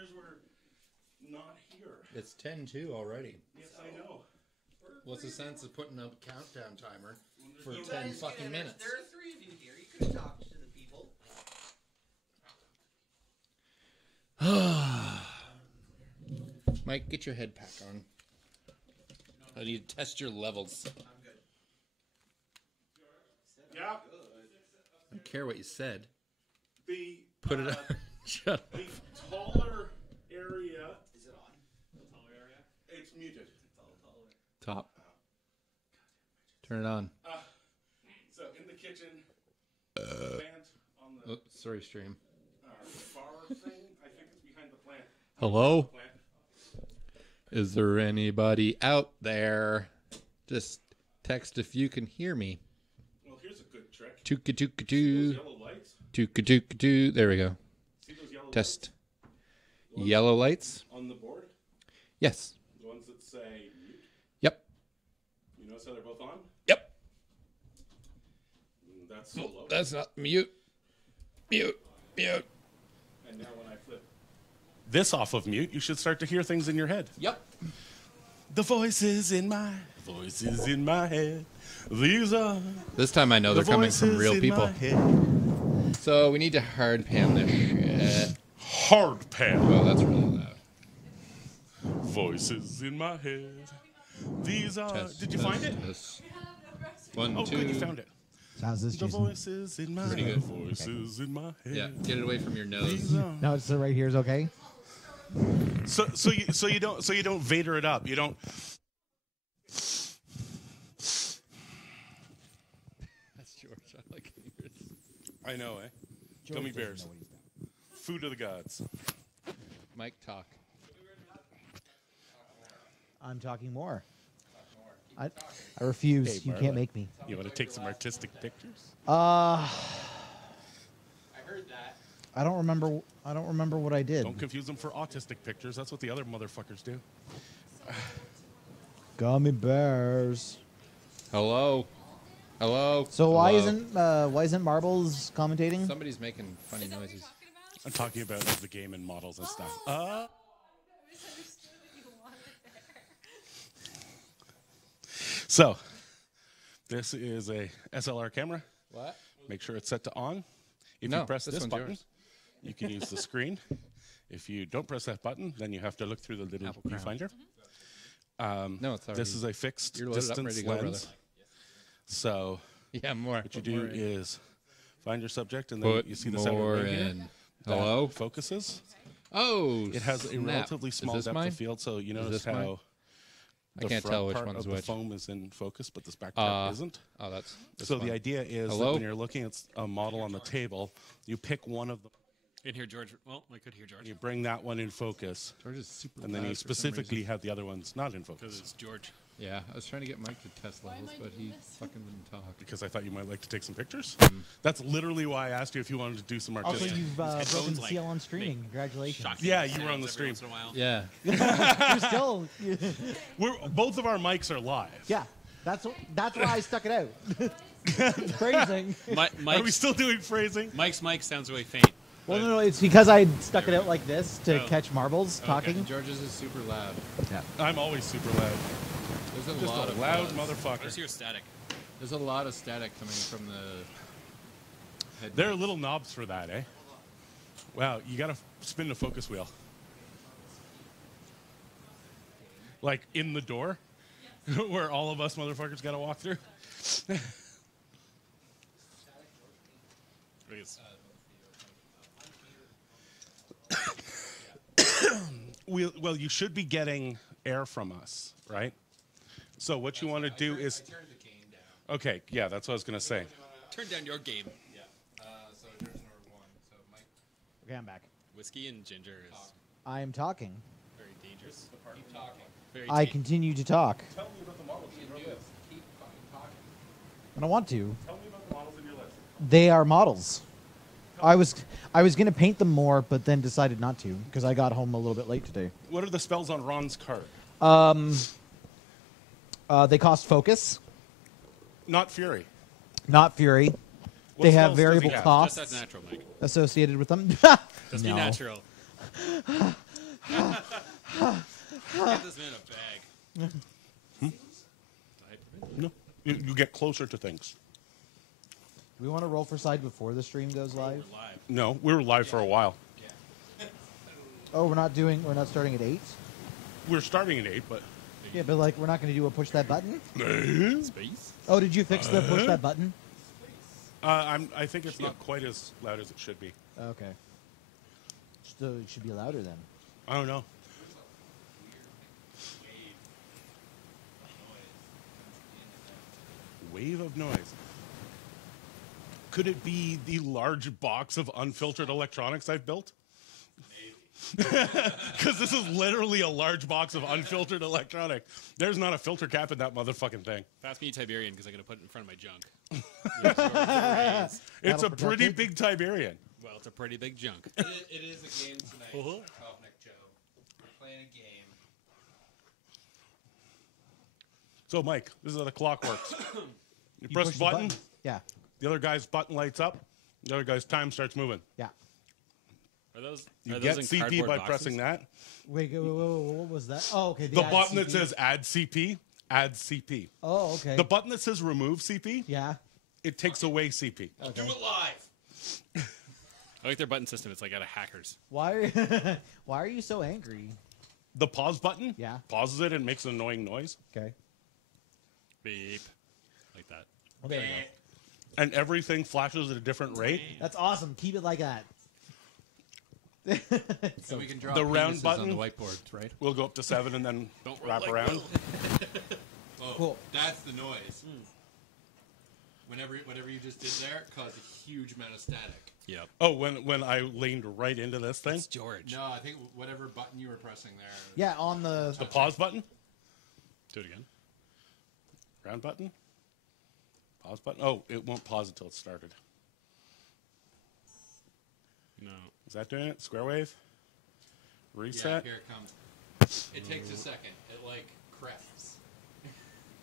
players were not here. It's 10-2 already. Yes, I know. What's the sense of putting up a countdown timer for 10 fucking minutes? There are 3 of you here. You could have talked to the people. Mike, get your head pack on. I need to test your levels. I'm good. Yeah. I don't care what you said. Put it on. Shut up. The taller area. Is it on? The taller area? It's muted. Top. Turn it on. So in the kitchen, the plant on the Sorry, stream. far thing. I think it's behind the plant. Hello? Plant. Is there anybody out there? Just text if you can hear me. Well, here's a good trick. Tooka tooka See those doo. yellow lights? Tooka tooka doo. There we go. See those yellow Test. lights? Yellow lights? On the board? Yes. The ones that say mute. Yep. You notice how they're both on? Yep. That's so low. That's not mute. Mute. Mute. And now when I flip this off of mute, you should start to hear things in your head. Yep. The voices in my head. These are This time I know they're coming from real people. So we need to hard pan this shit. Hard pan. Well, that's really loud. Voices in my head. These are. Test, Did you test, find it? test. 1, Oh, 2. good, you found it. How's this, The Jason? voices in my Pretty head. good. Voices in my head. Yeah, get it away from your These nose. are. No, it's right here is okay. So you don't Vader it up. You don't. That's George. I like yours. I know, eh? Gummy bears. Food of the gods. Mike, talk. I'm talking more. I refuse. Hey, you Marla. can't make me. You want to take some artistic pictures? I heard that. I don't remember. I don't remember what I did. Don't confuse them for autistic pictures. That's what the other motherfuckers do. Gummy bears. Hello. Hello. So Hello. why isn't Marbles commentating? Somebody's making funny noises. I'm talking about the game and models and stuff. So, this is a SLR camera. What? Make sure it's set to on. If No, you press this this one's button, yours. you can use the screen. If you don't press that button, then you have to look through the little Apple Crown. viewfinder. No, it's already. This is a fixed You're loaded up, distance ready to go, lens. brother. So Yeah, more. what you do is find your subject, and then Put you see the more center ring here. in. That Hello. focuses. Oh, It has a snap. relatively Is small this depth mine? of field, so you notice this mine? how I the can't front tell which part one's of the which. foam is in focus, but this back part isn't. Oh, that's. This So one. the idea is that Hello? when you're looking at a model on the table, you pick one of them, In here, George. Well, I could hear George. and you bring that one in focus, George is super and then loud you for some specifically reason. have the other ones not in Because focus. it's George. Yeah, I was trying to get Mike to test levels, but he fucking wouldn't talk. Because I thought you might like to take some pictures. That's literally why I asked you if you wanted to do some Also, artistic. you've broken headphones, the like, seal on streaming. make Congratulations. Shocking Yeah, you were on sounds the every stream. once in a while. Yeah. You're still. Both of our mics are live. Yeah, that's why I stuck it out. Phrasing. Are we Mike's, still doing phrasing? Mike's mic sounds way faint. Well, no, it's because I stuck it out like this to Oh. catch Marbles talking. George's is super loud. I'm always super loud. There's a Just lot a of loud buzz. I motherfucker. just hear static. There's a lot of static coming from the head. There are little knobs for that, eh? Wow, you gotta spin the focus wheel. Like in the door, where all of us motherfuckers gotta walk through. Well, you should be getting air from us, right? So what you want to do is, Turn the game down. okay, yeah, that's what I was gonna say. Turn down your game. Yeah. So there's number one. So Mike. Okay, I'm back. Whiskey and ginger is I am talking. very dangerous. Keep talking. Very I ta- continue to talk. Tell me about the models in your list. Keep fucking talking. I don't want to. Tell me about the models in your list. They are models. I was gonna paint them more, but then decided not to because I got home a little bit late today. What are the spells on Ron's card? They cost focus, Not Fury. not fury. What They have spells does he variable have? Just costs that's natural, Mike. associated with them. Just be No. natural. Get this man a bag. No, you get closer to things. We want to roll for side before the stream goes live. We're live. No, we were live for a while. Oh, we're not starting at 8. We're starting at 8, but Yeah, but like we're not going to do a push that button. Space? Oh, did you fix the push that button? I think it's not quite as loud as it should be. Okay. So it should be louder then. I don't know. Wave of noise. Could it be the large box of unfiltered electronics I've built? Because this is literally a large box of unfiltered electronic. There's not a filter cap in that motherfucking thing. Pass me Tiberian because I'm going to put it in front of my junk. It's That'll a protect pretty it. big Tiberian. Well, it's a pretty big junk. It is a game tonight, Kovnik Joe. We're playing a game. So, Mike, this is how the clock works. You press push the button, Yeah. the other guy's button lights up, the other guy's time starts moving. Yeah. Are those? You are get those in CP cardboard by boxes? pressing that. Wait, what was that? Oh, okay. The add button that CP. says add CP, add CP. Oh, okay. The button that says remove CP, Yeah. it takes away CP. Okay. Do it live. I like their button system. It's like out of hackers. Why? Why are you so angry? The pause button Yeah. pauses it and makes an annoying noise. Okay. Beep. Like that. Well, there we go. And everything flashes at a different rate. That's awesome. Keep it like that. So we can draw The round penises button? on the whiteboard, right? We'll go up to 7 and then Don't roll wrap like around. Oh, Cool. that's the noise. Whatever you just did there caused a huge amount of static. Yep. Oh, when I leaned right into this thing? It's George. No, I think whatever button you were pressing there. Yeah, on the. The pause button? Do it again. Round button? Pause button? Oh, it won't pause until it's started. No. Is that doing it? Square wave? Yeah, Reset? here it comes. It takes a second. It like crests.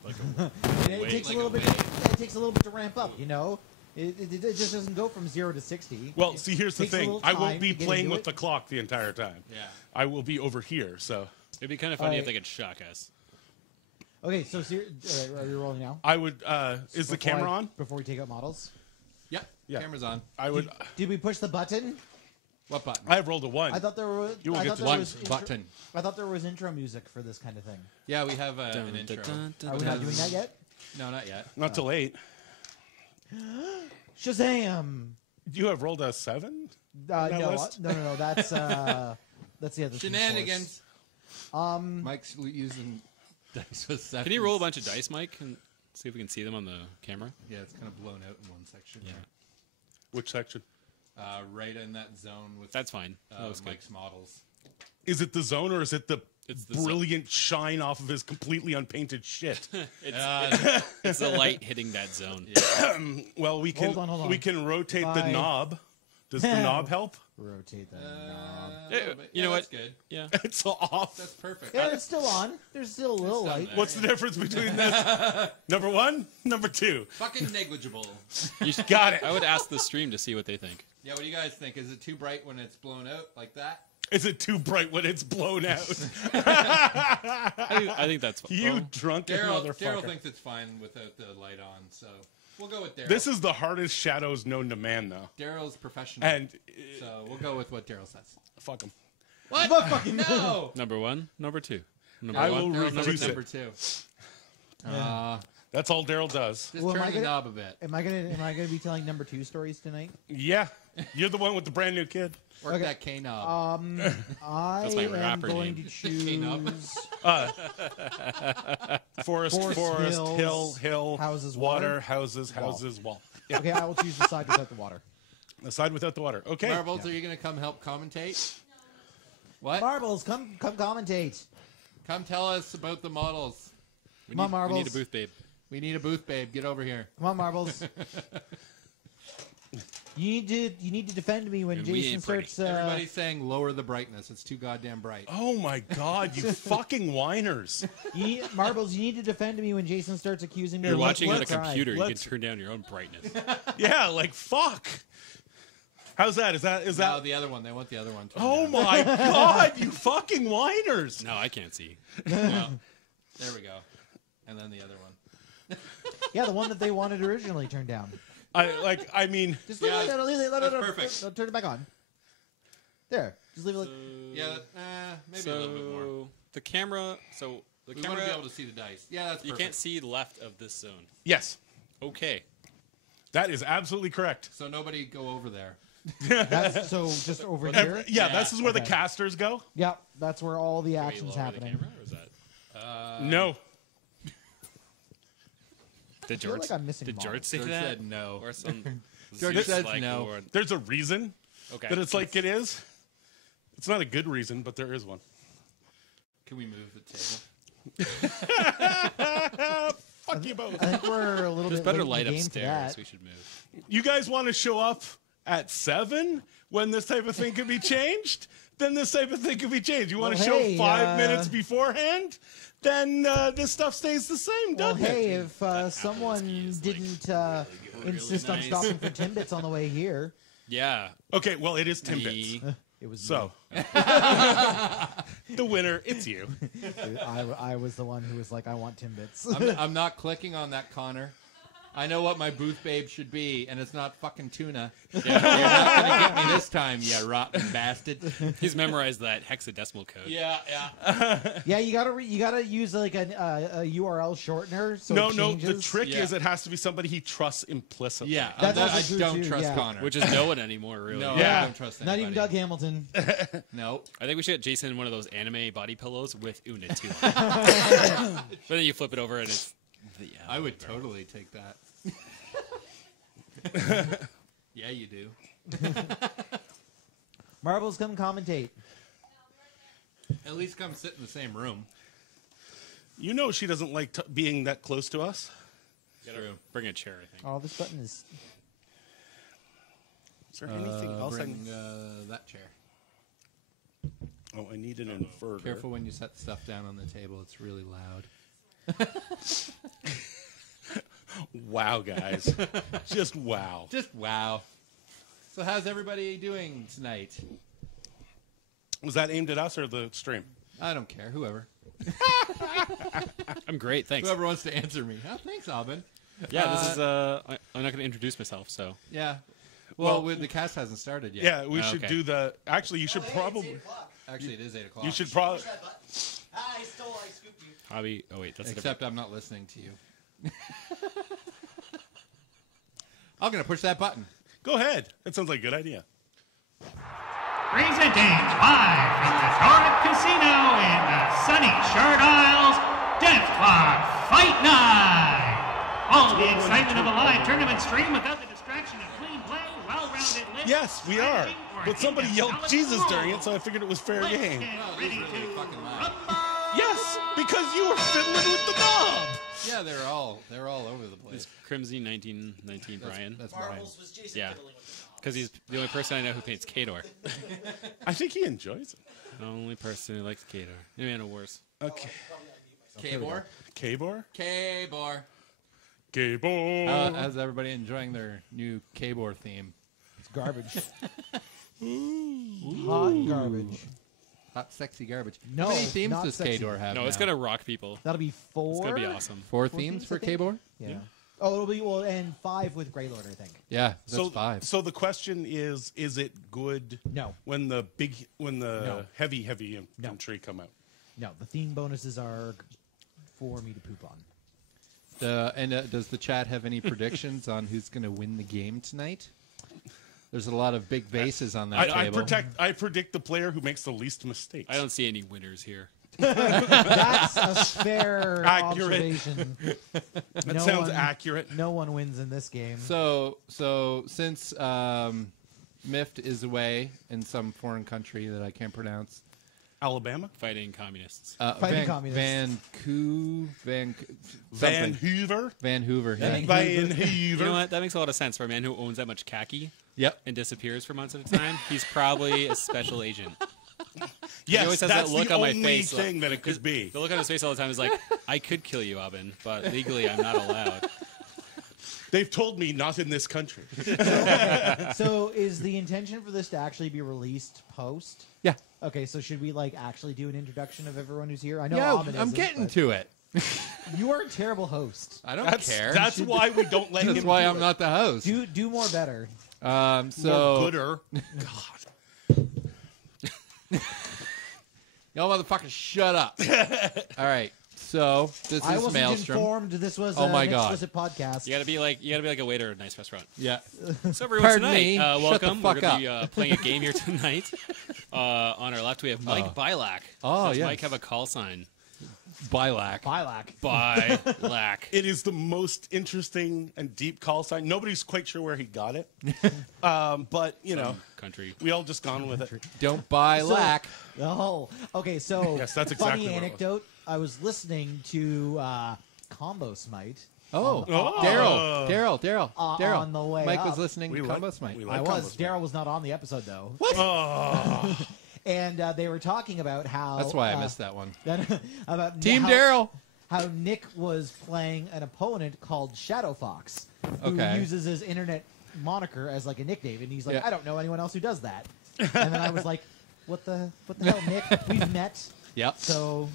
Like It Wait, takes like a little a bit. wave. It takes a little bit to ramp up. You know, it just doesn't go from 0 to 60. Well, It see, here's the takes a thing. little I time won't be to get playing into with it. the clock the entire time. Yeah. I will be over here, so it'd be kind of funny if Alright. they could shock us. Okay, so are you rolling now? I would. Is the Before camera I- on? Before we take out models, Yep. Yeah. Camera's on. I would. did we push the button? What button? I rolled a 1. I thought there was. You will I get thought to there One was button. I thought there was intro music for this kind of thing. Yeah, we have an intro. Are we not doing that yet? No, not yet. Not till 8. Shazam! You have rolled a 7? No, that no, list? no. That's the other Shenanigans. Source. Mike's using dice with sevens. Can you roll a bunch of dice, Mike, and see if we can see them on the camera? Yeah, it's kind of blown out in one section. Yeah. Which section? Right in that zone with That's fine. That was good. Mike's models. Is it the zone or is it the It's the zone. brilliant shine off of his completely unpainted shit? It's the light hitting that zone. Well, we can Hold on. we can rotate the Bye. knob. Does the knob help? Rotate that knob. You know that's what? good. Yeah. It's off. That's perfect. Yeah, it's still on. There's still a little done light. there. What's the difference between this? Number 1, number 2. Fucking negligible. You should, Got it. I would ask the stream to see what they think. Yeah, what do you guys think? Is it too bright when it's blown out like that? Is it too bright when it's blown out? I think that's fine. You drunken Daryl motherfucker. thinks it's fine without the light on, so we'll go with Daryl. This is the hardest shadows known to man, though. Daryl's professional, And so we'll go with what Daryl says. fuck him. What? No. Number 1, number 2. Number I 1. will Daryl's reduce number it. 2. That's all Daryl does. Just Well, am I turn the gonna- knob a bit. Am I gonna be telling number 2 stories tonight? Yeah, you're the one with the brand new kid. Work Okay. that K knob. I That's my am rapper going name. to choose Forest, Forest, hills, hill, houses, water, water, houses, wall. houses, wall. Yeah, Okay, I will choose the side without the water. the side without the water. Okay. Marbles, are you going to come help commentate? What? Marbles, come commentate. Come tell us about the models. Come on, We Marbles. need a booth, babe. We need a booth, babe. Get over here. Come on, Marbles. You need to defend me when And we Jason ain't pretty. starts. Everybody's saying lower the brightness. It's too goddamn bright. Oh my God, you fucking whiners. Marbles, you need to defend me when Jason starts accusing me. You're of watching on a let's try. computer. You can Let's- turn down your own brightness. Yeah, like fuck. How's that? Is No, that? the other one. They want the other one. Oh my God! You fucking whiners. No, I can't see. Well, there we go. And then the other one. Yeah, the one that they wanted originally turned down. I mean, Just leave it. Leave it. that's perfect. No, turn it back on. There. Just leave it. Like, Yeah, maybe a little bit more. The camera. So the We camera. want to be able to see the dice. Yeah, that's You perfect. can't see left of this zone. yes, Okay. that is absolutely correct. So nobody go over there. that's so just over here. Yeah, this is where the Okay. casters go. Yeah, that's where all the Can we action's lower happening. The camera, or is that? No. Did feel George? like I'm missing Did George models. say George that? said no. Or some? George Zeus says like no. Lord. There's a reason Okay. that it's like it is. It's not a good reason, but there is one. Can we move the table? Fuck you both. I think we're a little There's bit better late light in the game for upstairs. that. We should move. You guys want to show up at 7 when this type of thing could be changed? Then this type of thing could be changed. You want Well, to show hey, 5 minutes beforehand? Then this stuff stays the same, Well, doesn't hey, it? if someone didn't insist on nice. stopping for Timbits on the way here, Yeah. Okay, well, it is Timbits. Me. it was So, the winner, it's you. me. I was the one who was like, I want Timbits. I'm not clicking on that, Connor. I know what my booth babe should be, and it's not fucking tuna. You're not gonna get me this time, you rotten bastard. He's memorized that hexadecimal code. Yeah. Yeah, you gotta use like a URL shortener. So No, it no, changes. the trick Yeah. is it has to be somebody he trusts implicitly. Yeah, That's I also true, don't too, trust yeah. Connor. Which is no one anymore, really. no, Yeah. I don't trust Not anybody. even Doug Hamilton. No. I think we should get Jason one of those anime body pillows with Una too. But then you flip it over and it's the I would totally take that. Yeah, you do. Marbles, come commentate. At least come sit in the same room. You know she doesn't like being that close to us. True. Bring a chair, I think. Oh, this button is. Is there anything else I Bring that chair. Oh, I need an inverter. Careful when you set stuff down on the table. It's really loud. Wow, guys. Just wow. Just wow. So how's everybody doing tonight? Was that aimed at us or the stream? I don't care. Whoever. I'm great, thanks. Whoever wants to answer me. Oh, thanks, Alvin. Yeah, this is. I'm not going to introduce myself, so. Yeah. Well, the cast hasn't started yet. Yeah, we should Okay. do the. Actually, you should probably. Actually, it is 8 o'clock. You should probably. I scooped you. Hobby. Oh, wait, that's a Except I'm not listening to you. I'm going to push that button. Go ahead. That sounds like a good idea. Presenting live from the Short Casino in the sunny Shard Isles, Death Clock Fight Night! All the excitement of a live tournament stream without the distraction of clean play, well-rounded lists, Yes, we are. strategy, or But somebody hidden yelled knowledge Jesus rules. during it, so I figured it was fair Let's game. get Well, it ready is really to fucking loud. rumble! Yes, because you were fiddling with the knob. Yeah, they're all over the place. Is Crimsy 1919 Brian? That's Brian. Marbles was Jason Yeah. fiddling with them. Because he's the only person I know who paints Kador. I think he enjoys it. The only person who likes Kador. Man of Wars. Okay. K-Bor? K-Bor? K-Bor. K-Bor. How's everybody enjoying their new K-Bor theme? It's garbage. Hot garbage. Hot, sexy garbage. No, How many themes not does sexy. K-Dor have No, now? it's going to rock people. That'll be 4. It's going to be awesome. 4 4 themes themes, for I think? K-Bor? Yeah. Oh, it'll be and 5 with Grey Lord, I think. Yeah, that's So 5. So the question is it good No. when the No. heavy infantry come out? No, the theme bonuses are for me to poop on. Does the chat have any predictions on who's going to win the game tonight? There's a lot of big vases on that I table. predict the player who makes the least mistakes. I don't see any winners here. That's a fair Accurate. observation. That sounds accurate. No one wins in this game. So since Mift is away in some foreign country that I can't pronounce, Alabama? Fighting communists. Fighting communists. Vancouver? Vancouver. Yeah. Vancouver. You know what? That makes a lot of sense for a man who owns that much khaki Yep. and disappears for months at a time. He's probably a special agent. Yes, always has that's that look the on my only face, thing that it could be. The look on his face all the time is like, I could kill you, Alvin, but legally I'm not allowed. They've told me not in this country. So is the intention for this to actually be released post? Yeah. Okay, so should we like actually do an introduction of everyone who's here? I know Yeah, Ahmed I'm isn't, getting but to it. You are a terrible host. I don't That's care. That's why we don't let That's him. why do I'm it. not the host. Do more better. More So gooder. y'all motherfuckers, shut up. All right. So this I is wasn't Maelstrom. informed this was Oh my an God. explicit podcast. You gotta be like a waiter at a nice restaurant. Yeah. So everyone Pardon tonight, me, shut the welcome. fuck We're gonna be playing a game here tonight. On our left, we have Mike Bilac. Oh, Does yes. Mike have a call sign? Bilac. Bilac. Bilac. It is the most interesting and deep call sign. Nobody's quite sure where he got it. But, you know, Country. we all just gone with it. Don't buy lack. Oh, okay. So Yes, that's exactly funny what it was. anecdote. I was listening to Combo Smite. Oh, Oh. Daryl. On the way Mike up. was listening We to like- Combo Smite. we I like was. Combo Smite. Daryl was not on the episode though. Oh, And they were talking about how. That's why I missed that one. about Team how- Daryl. How Nick was playing an opponent called Shadow Fox, who Okay. uses his internet moniker as like a nickname, and he's like, Yeah. I don't know anyone else who does that. And then I was like, what the hell, Nick? We've met, Yep. so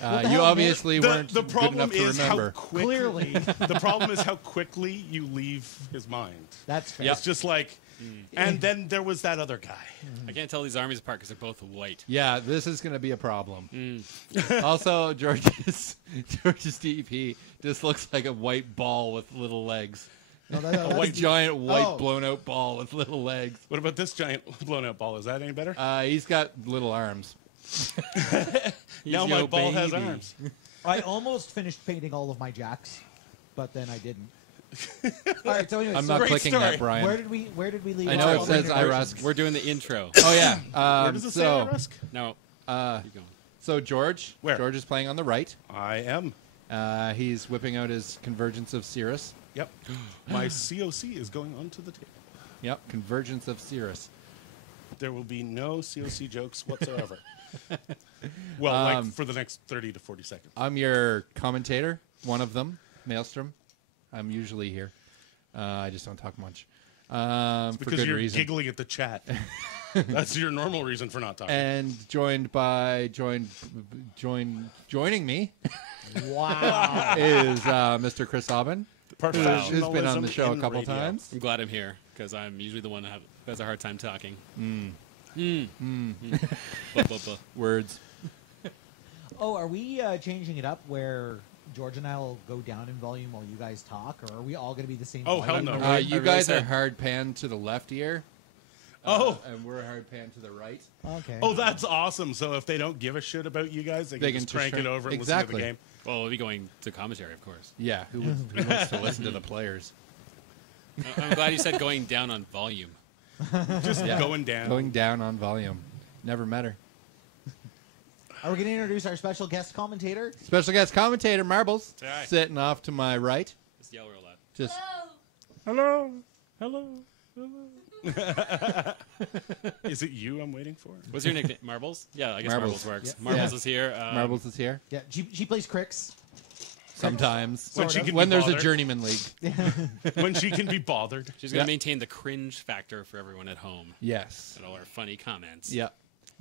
what the You hell, obviously weren't the good problem enough to is remember. how quickly. clearly The problem is how quickly you leave his mind. that's fair. It's just like, and then there was that other guy. I can't tell these armies apart because they're both white. Yeah, this is going to be a problem. Also, George's DP just looks like a white ball with little legs. No, A white, giant, white, Oh. blown out ball with little legs. What about this giant blown out ball? Is that any better? He's got little arms. Now my yo ball has baby. arms. I almost finished painting all of my jacks, but then I didn't. All right, so anyways, I'm so not Great clicking story. that, Brian. where did we leave? I know off? it says Introductions. IRUSK. We're doing the intro. Oh, yeah. Where does it say Rusk? No, uh, keep going. so, George. Where? George is playing on the right. I am. He's whipping out his Convergence of Cirrus. Yep. My COC is going onto the table. Yep, Convergence of Cirrus. There will be no COC jokes whatsoever. Well, like for the next 30 to 40 seconds. I'm your commentator, one of them, Maelstrom. I'm usually here. I just don't talk much. For Because good you're reason. giggling at the chat. That's your normal reason for not talking. And joining me Wow. is Mr. Chris Aubin, who's been on the Professionalism show a in couple radio. times. I'm glad I'm here because I'm usually the one who has a hard time talking. Buh. Words. Oh, are we changing it up where George and I will go down in volume while you guys talk, or are we all going to be the same? Oh, volume? hell no. You I really guys are said- hard pan to the left ear. Oh. And we're hard pan to the right. Okay. Oh, that's awesome. So if they don't give a shit about you guys, they can just crank it over and listen to Exactly. the game. Well, we'll be going to commentary, of course. Yeah, who wants to listen to the players? I'm glad you said going down on volume. Just Yeah. going down. Going down on volume. Never met her. Are we going to introduce our special guest commentator? Special guest commentator, Marbles, Hi. sitting off to my right. Just yell real loud. Just Hello. Hello. Is it you I'm waiting for? What's your nickname? Marbles? Yeah, I guess Marbles. Marbles, works. Yeah. Marbles Yeah. is here. Marbles is here. Yeah, she plays cricks. Sometimes When she can when be there's a bothered. journeyman league. When she can be bothered. She's going to Yeah. maintain the cringe factor for everyone at home Yes. and all our funny comments. Yeah.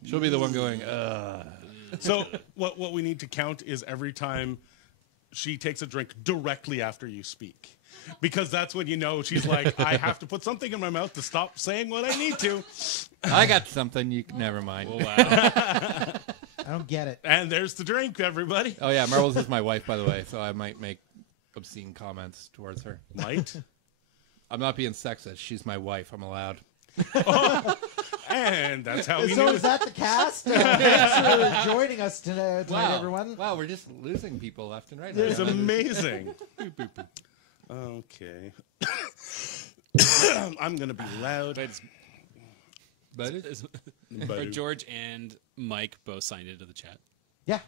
She'll be the one going. So what we need to count is every time she takes a drink directly after you speak. Because that's when you know she's like, I have to put something in my mouth to stop saying what I need to. I got something. You never mind. Oh, wow. I don't get it. And there's the drink, everybody. Oh yeah, Marbles is my wife, by the way, so I might make obscene comments towards her. Might. I'm not being sexist. She's my wife. I'm allowed. And that's how we So knew is that the cast? Thanks for joining us tonight, everyone. Wow, we're just losing people left and right. It's amazing. Okay. I'm going to be loud. But But George and Mike both signed into the chat. Yeah,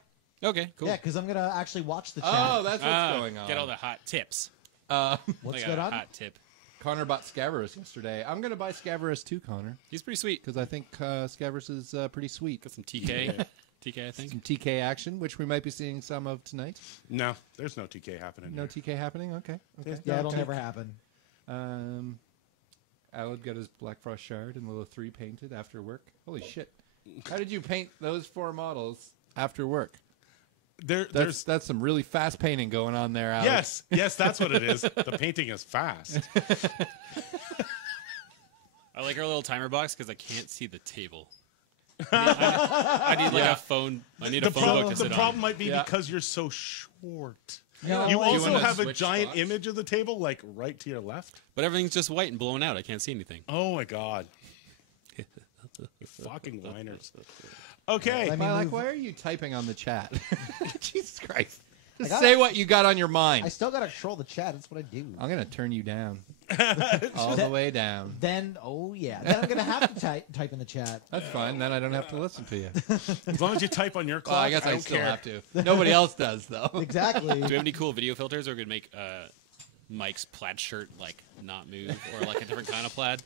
Okay, cool. yeah, because I'm gonna actually watch the chat. oh, that's what's going on. Get all the hot tips. What's I got going a on? hot tip. Connor bought Scaverous yesterday. I'm gonna buy Scaverous too, Connor, He's pretty sweet. because I think Scaverous is pretty sweet. Got some TK. TK, I think. Some TK action, which we might be seeing some of tonight. No, there's no TK happening. No here. TK happening? Okay. Yeah, it'll never happen. Alad got his Black Frost Shard and Lilo 3 painted after work. Holy shit. How did you paint those 4 models after work? There's That's some really fast painting going on there, Alad. yes, that's what it is. The painting is fast. I like our little timer box because I can't see the table. I need like a phone. I need a phone book to The sit problem on. might be because you're so short. No, You also wanna have a switch giant spots? image of the table, like right to your left. But everything's just white and blown out. I can't see anything. Oh my god. You fucking whiners. Okay. Let me Like, move. why are you typing on the chat? Jesus Christ. Just gotta- say what you got on your mind. I still gotta control the chat. That's what I do. I'm going to turn you down. All the way down. Then, then I'm gonna have to type in the chat. That's fine. Then I don't have to listen to you. As long as you type on your clock, Well, I guess I don't still care. have to. Nobody else does, though. Exactly. Do we have any cool video filters, or could make Mike's plaid shirt like not move, or like a different kind of plaid?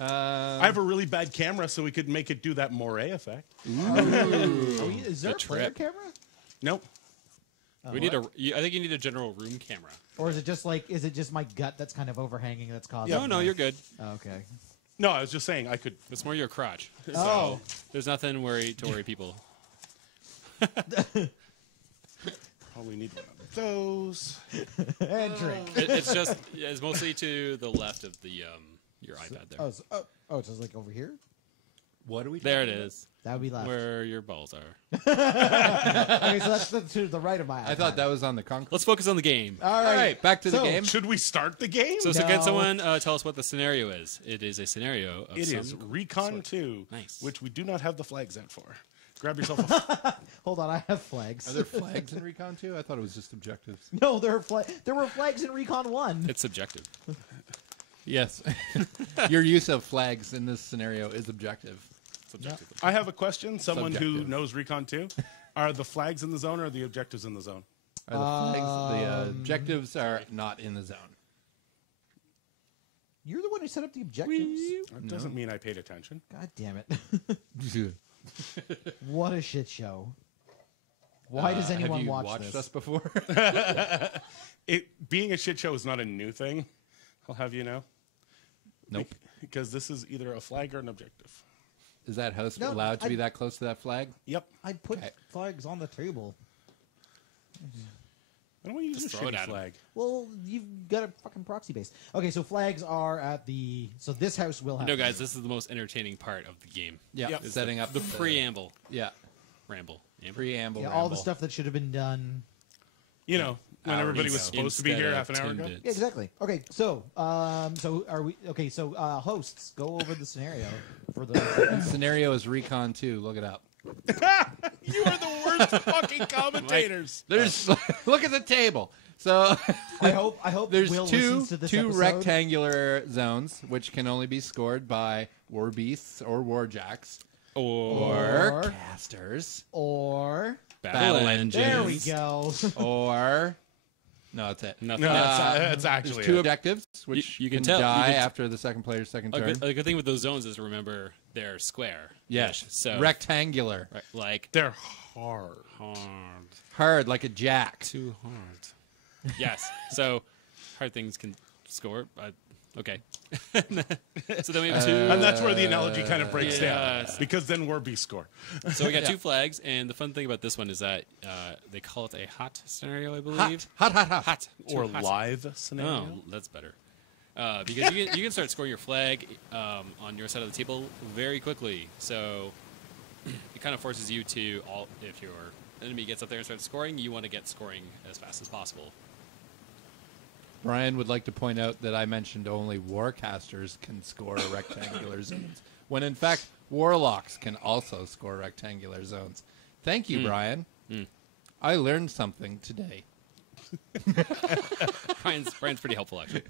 I have a really bad camera, so we could make it do that moire effect. Is there a player trip. camera? Nope. We need I think you need a general room camera. Or is it just my gut that's kind of overhanging that's causing? No, you're good. Oh, okay. No, I was just saying I could. It's more your crotch. Oh. So there's nothing to worry people. Probably need one of those. And drink. It's mostly to the left of the your iPad there. So it's like over here. What are we There it is, That would be left. where your balls are. Okay, so that's to the right of my. I thought that was on the concrete. Let's focus on the game. All All right, back to the So- game. Should we start the game? So, No. can someone tell us what the scenario is? It is a scenario of It some is Recon 2, Nice. which we do not have the flags out for. Grab yourself a... Hold on, I have flags. Are there flags in Recon 2? I thought it was just objectives. No, there were flags in Recon 1. It's subjective. Yes. Your use of flags in this scenario is objective. Subjective. I have a question. Someone who Subjective. knows Recon 2. Are the flags in the zone or are the objectives in the zone? Are the flags, the objectives are not in the zone. You're the one who set up the objectives. That doesn't mean I paid attention. God damn it! What a shit show. Why does anyone have you watch watched this? us before? Being a shit show is not a new thing. I'll have you know. Nope. Because this is either a flag or an objective. Is that host No, allowed to I- be that close to that flag? Yep. I put Okay. flags on the table. I don't want to use Just a throw it shitty at 'em. flag. Well, you've got a fucking proxy base. Okay, so flags are at the. So this house will have. No, guys, this is the most entertaining part of the game. Yeah. Yep. Setting up The preamble. Yeah. Ramble. Amble? Preamble. Yeah, all the ramble. stuff that should have been done. You know, when Hours everybody was ago. supposed to be Instead here of half an hour ago. 10 bits. Yeah, exactly. Okay, so are we? Okay, so hosts, go over the scenario for the. Scenario is Recon 2. Look it up. You are the worst fucking commentators. There's look at the table. So I hope there's Will two listens to this two episode. rectangular zones which can only be scored by war beasts or warjacks or casters Or Battle Battle engines. there we go. or no, that's it. Nothing. No, else. that's There's actually two it. objectives which you can can tell- you die can t- after the second player's second A turn. good thing with those zones is to remember they're square. Yes, So rectangular, right, like They're hard. hard. hard like a jack. Too hard. Yes. So hard things can score. Okay. So then we have two. And that's where the analogy kind of breaks down. Yes. Because then we're B score. So we got two flags, and the fun thing about this one is that they call it a hot scenario, I believe. Hot. Hot. Or Too hot. live scenario. Oh, that's better. Because you can start scoring your flag on your side of the table very quickly. So it kind of forces you to if your enemy gets up there and starts scoring, you want to get scoring as fast as possible. Brian would like to point out that I mentioned only warcasters can score rectangular zones, when in fact warlocks can also score rectangular zones. Thank you, Brian. I learned something today. Brian's pretty helpful, actually.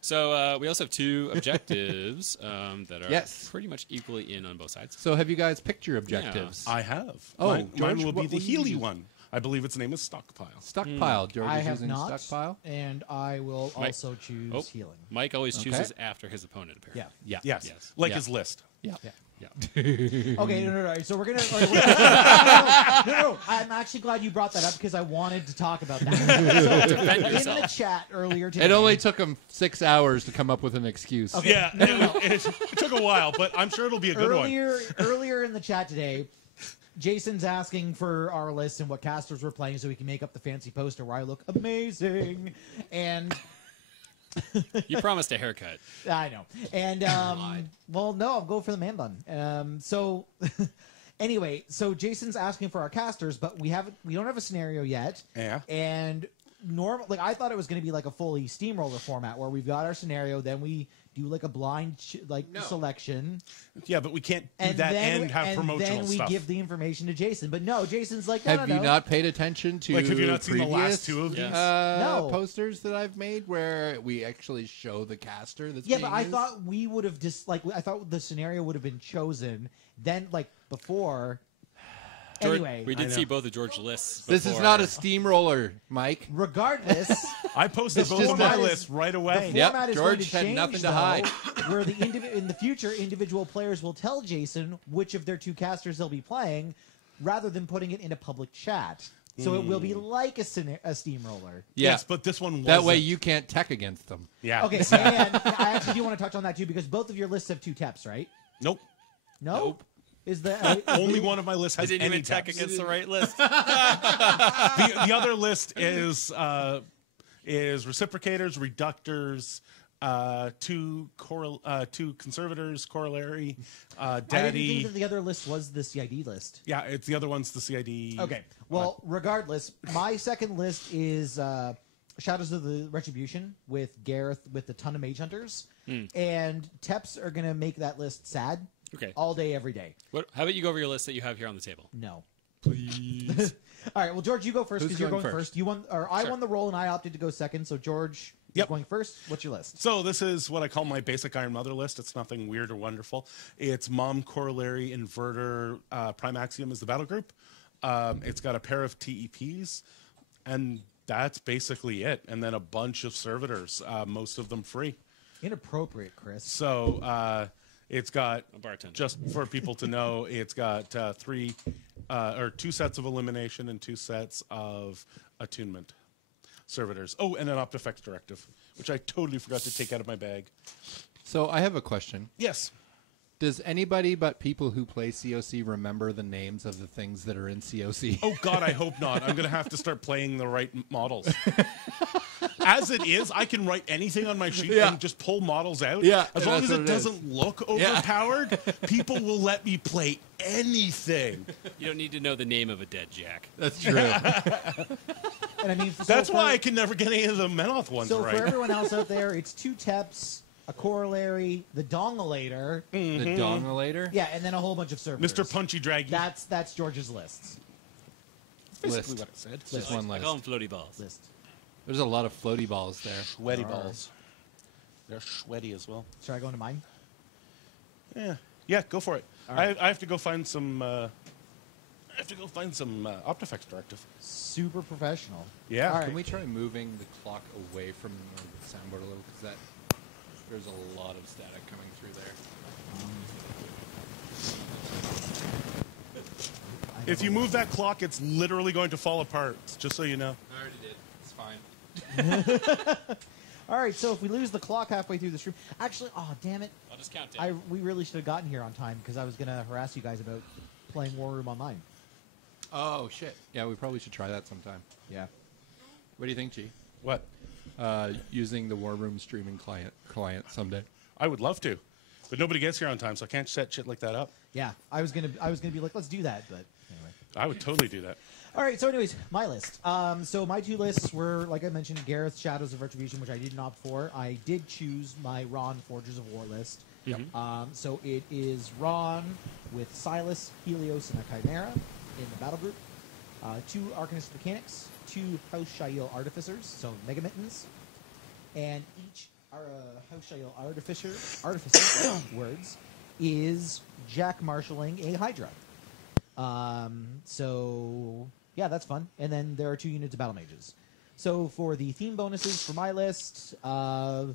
So we also have two objectives that are Yes. pretty much equally in on both sides. So have you guys picked your objectives? I have. Oh, mine George, will be what the will you Healy use? one. I believe its name is Stockpile. Stockpile. George I is have using not, stockpile. and I will Mike- also choose Oh. healing. Mike always Okay. chooses after his opponent, apparently. Yeah. Yeah. Yes. Yes. Like Yeah. his list. Yeah. Yeah. Okay, no. So we're gonna. No. I'm actually glad you brought that up because I wanted to talk about that. So, Defend in yourself. the chat earlier today, It only took him 6 hours to come up with an excuse. Okay. Yeah, No. it took a while, but I'm sure it'll be a good one. Earlier in the chat today, Jason's asking for our list and what casters we're playing so we can make up the fancy poster where I look amazing. And You promised a haircut. I know. And well, no, I'll go for the man bun. So anyway, so Jason's asking for our casters, but we don't have a scenario yet. Yeah. And I thought it was going to be like a fully steamroller format where we've got our scenario, then we do like a blind selection. Yeah, but we can't do that and have promotional then we stuff. give the information to Jason. But no, Jason's like, Have you not paid attention to Have you not seen the previous last two of these? No. posters that I've made where we actually show the caster that's Yeah, being but I used? thought we would have I thought the scenario would have been chosen then, before. Anyway, We did see both of George's lists. This is before. not a steamroller, Mike. regardless, I posted It's both just of my that- lists right away. Yep, format is George going to had change, nothing to though, hide. where in the future, individual players will tell Jason which of their two casters they'll be playing, rather than putting it in a public chat. So it will be like a steamroller. Yeah. Yes, but this one wasn't. That way you can't tech against them. Yeah. Okay, and I actually do want to touch on that too because both of your lists have two taps, right? Nope. No. Nope. Is the Only one of my lists I has didn't any even tech taps. against the right list. The other list is reciprocators, reductors, two conservators, corollary, I didn't daddy. think that the other list was the CID list. Yeah, it's the other one's the CID. Okay. Well, regardless, my second list is Shadows of the Retribution with Gareth with a ton of mage hunters, and Teps are gonna make that list sad. Okay. All day, every day. How about you go over your list that you have here on the table? No. Please. All right. Well, George, you go first Who's because you're going going first? first. You won, or I Sure. won the roll, and I opted to go second. So George is Yep. going first. What's your list? So this is what I call my basic Iron Mother list. It's nothing weird or wonderful. It's Mom, Corollary, Inverter, Prime Axiom is the battle group. It's got a pair of TEPs, and that's basically it. And then a bunch of servitors, most of them free. Inappropriate, Chris. So it's got, A bartender. just for people to know, it's got two sets of elimination and 2 sets of attunement servitors. Oh, and an Optifex directive, which I totally forgot to take out of my bag. So I have a question. Yes. Does anybody but people who play COC remember the names of the things that are in COC? Oh, God, I hope not. I'm going to have to start playing the right models. As it is, I can write anything on my sheet Yeah. and just pull models out. Yeah, As and long that's as what it it is. doesn't look overpowered, people will let me play anything. You don't need to know the name of a dead Jack. That's true. And I mean, That's why I can never get any of the Menoth ones So right. for everyone else out there, it's 2 Teps, a Corollary, the Dongulator, The Dongulator yeah, and then a whole bunch of servitors. Mr. Punchy Draggy. That's George's lists. basically list. what I said. Just one I call list. them floaty balls. List. There's a lot of floaty balls there. Sweaty balls. They're sweaty as well. Should I go into mine? Yeah, go for it. All right. I have to go find some. Optifex directive. Super professional. Yeah. All right. Can we try moving the clock away from the soundboard a little? Because there's a lot of static coming through there. If you move that clock, it's literally going to fall apart. Just so you know. I already did. It's fine. All right. So if we lose the clock halfway through the stream, actually, oh damn it, I'll just count down. we really should have gotten here on time because I was gonna harass you guys about playing War Room Online. Oh shit! Yeah, we probably should try that sometime. Yeah. What do you think, G? What? Using the War Room streaming client someday. I would love to, but nobody gets here on time, so I can't set shit like that up. Yeah. I was gonna be like, let's do that, but anyway. I would totally do that. All right. So, anyways, my list. So my 2 lists were, like I mentioned, Gareth, Shadows of Retribution, which I didn't opt for. I did choose my Ron Forgers of War list. So it is Ron with Silas, Helios, and a Chimera in the battle group. 2 Arcanist Mechanics, 2 House Shail Artificers, so Mega Mittens, and each House Shail Artificer words is Jack marshalling a Hydra. So yeah, that's fun. And then there are 2 units of Battle Mages. So for the theme bonuses for my list, I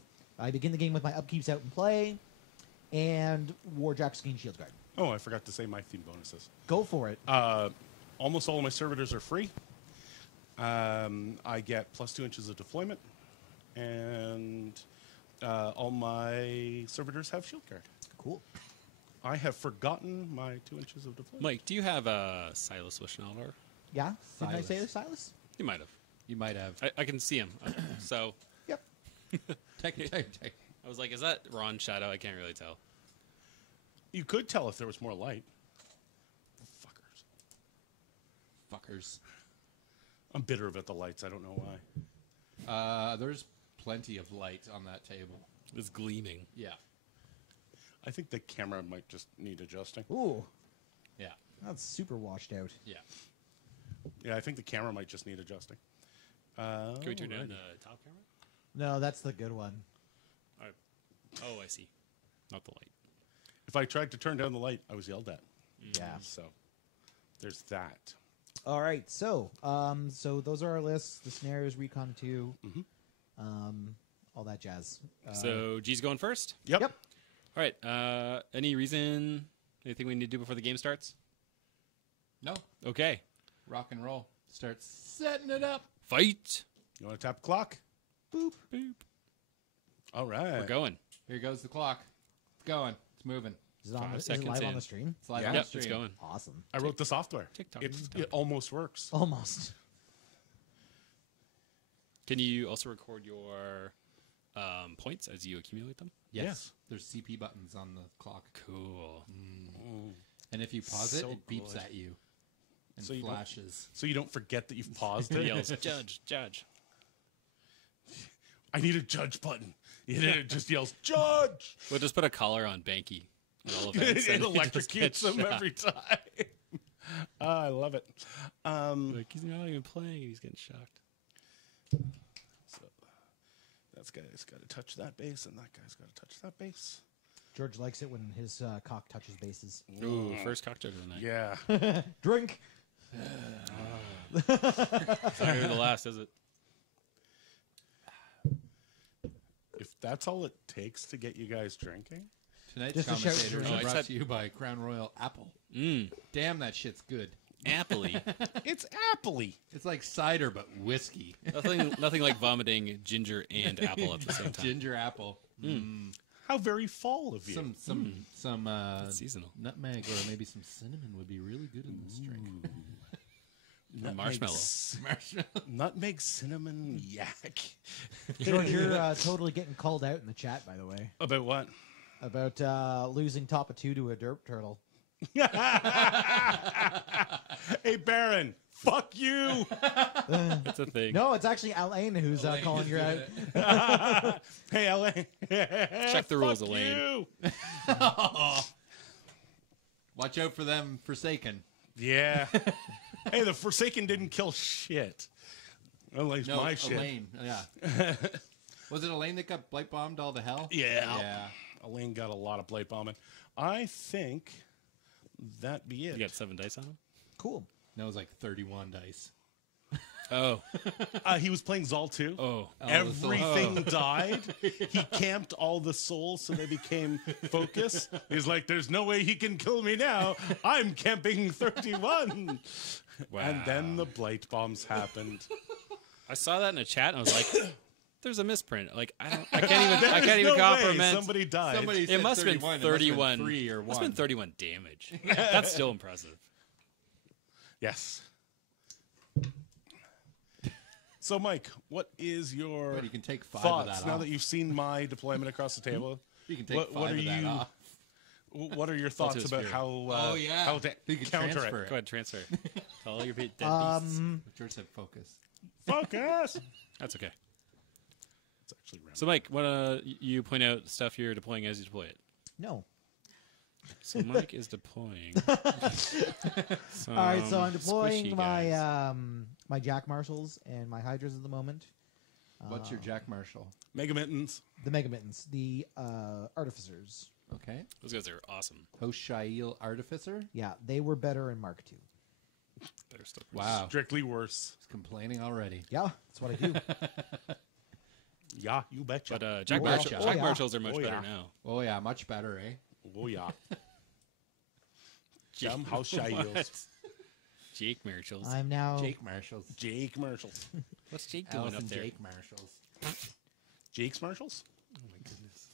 begin the game with my upkeeps out in play, and Warjack Skiing Shield Guard. Oh, I forgot to say my theme bonuses. Go for it. Almost all of my servitors are free. I get plus 2 inches of deployment, and all my servitors have shield guard. Cool. I have forgotten my 2 inches of deployment. Mike, do you have a Silas Wishnaldar? Yeah? Didn't I Silas. say the Silas? You might have. You might have. I can see him. So Yep. Take. I was like, is that Ron's shadow? I can't really tell. You could tell if there was more light. Fuckers. Fuckers. I'm bitter about the lights. I don't know why. There's plenty of light on that table. It's gleaming. Yeah. I think the camera might just need adjusting. Ooh. Yeah. That's super washed out. Yeah. Yeah, I think the camera might just need adjusting. Can we turn down Alrighty. the top camera? No, that's the good one. All right. Oh, I see. Not the light. If I tried to turn down the light, I was yelled at. Yeah. So there's that. All right. So those are our lists. The scenarios, Recon 2, all that jazz. So G's going first. Yep. Yep. All right. Any reason? Anything we need to do before the game starts? No. Okay. Rock and roll. Start setting it up. Fight. You want to tap the clock? Boop. Boop. All right. We're going. Here goes the clock. It's going. It's moving. Is it, on, 5 is it seconds live on in. the stream? It's live Yeah. on Yep, the it's stream. going. Awesome. I wrote the software. TikTok. It almost works. Almost. Can you also record your points as you accumulate them? Yes. There's CP buttons on the clock. Cool. And if you pause it, So it beeps good. at you and So you don't- flashes. So you don't forget that you've paused It it. yells, judge, judge. I need a judge button. It just yells, judge! We'll just put a collar on Banky at all events. It and he just electrocutes gets them shot. every time. I love it. Like, he's not even playing. He's getting shocked. So that guy's got to touch that base, and that guy's got to touch that base. George likes it when his cock touches bases. Ooh, first cocktail of the night. Yeah. Drink. It's not going to be the last, is it? If that's all it takes to get you guys drinking. Tonight's Just a shout commentators to- are No, I brought said- to you by Crown Royal Apple. Damn, that shit's good. Appley. It's appley. It's like cider, but whiskey. nothing like vomiting ginger and apple at the same time. Ginger apple. How very fall of you. Some It's seasonal. nutmeg or maybe some cinnamon would be really good in this drink. Marshmallow. Nutmeg, cinnamon, yak. George, you're totally getting called out in the chat, by the way, About what? about losing top of 2 to a derp turtle. Hey, Baron, fuck you. It's a thing. No, it's actually Alain who's calling you out. Hey, Elaine. Check the rules, Fuck Elaine. you. Watch out for them Forsaken. Yeah. Hey, the Forsaken didn't kill shit. At least No, my shit. Elaine. Yeah. Was it Elaine that got blight bombed all to hell? Yeah. Yeah. Elaine got a lot of blight bombing. I think that be it. You got 7 dice on him? Cool. No, it was like 31 dice. Oh. He was playing Zol too. Oh. Everything died. He camped all the souls so they became focus. He's like, there's no way he can kill me now. I'm camping 31. Wow. And then the blight bombs happened. I saw that in a chat and I was like, there's a misprint. Like, I can't even There's no way compliment. somebody died. Somebody It said must have been 31. 31. It must have been 3 or 1. Must have been 31 damage. That's still impressive. Yes. So, Mike, what is your But you can take 5 of thoughts that now off. that you've seen my deployment across the table? You can take What 5 are of that you- off. What are your thoughts his about fear. how yeah. how to You can counter transfer it? Go ahead, transfer. Tell all your dead beasts. George said focus. Focus. That's okay. It's actually random. So, Mike, what you point out stuff you're deploying as you deploy it. No. So Mike is deploying. All right, so I'm deploying squishy my guys. my Jack Marshalls and my Hydras at the moment. What's your Jack Marshall? Mega Mittens. The Mega Mittens, the Artificers. Okay. Those guys are awesome. Hoshail Artificer. Yeah, they were better in Mark II. They're still Wow. Strictly worse. He's complaining already. Yeah, that's what I do. Yeah, you betcha. But Jack, Oh, yeah. Jack Oh, yeah. Marshalls are much Oh, better yeah. now. Oh yeah, much better, eh? Oh yeah. Jam House Shiles. Jake Marshalls. I'm now. Jake Marshalls. Jake Marshalls. What's Jake doing Allison up there? Jake Marshalls. Jake's Marshalls? Oh my goodness.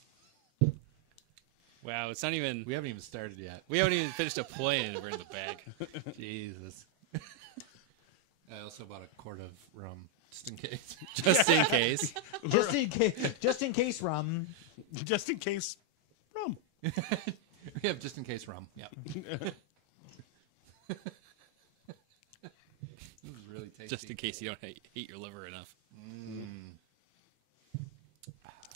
Wow, it's not even. We haven't even started yet. We haven't even finished a play and we're in the bag. Jesus. I also bought a quart of rum just in case. Just in case. Just in case, rum. Just in case. Rum. We have just in case rum. Yeah. This is really tasty. Just in case you don't hate your liver enough.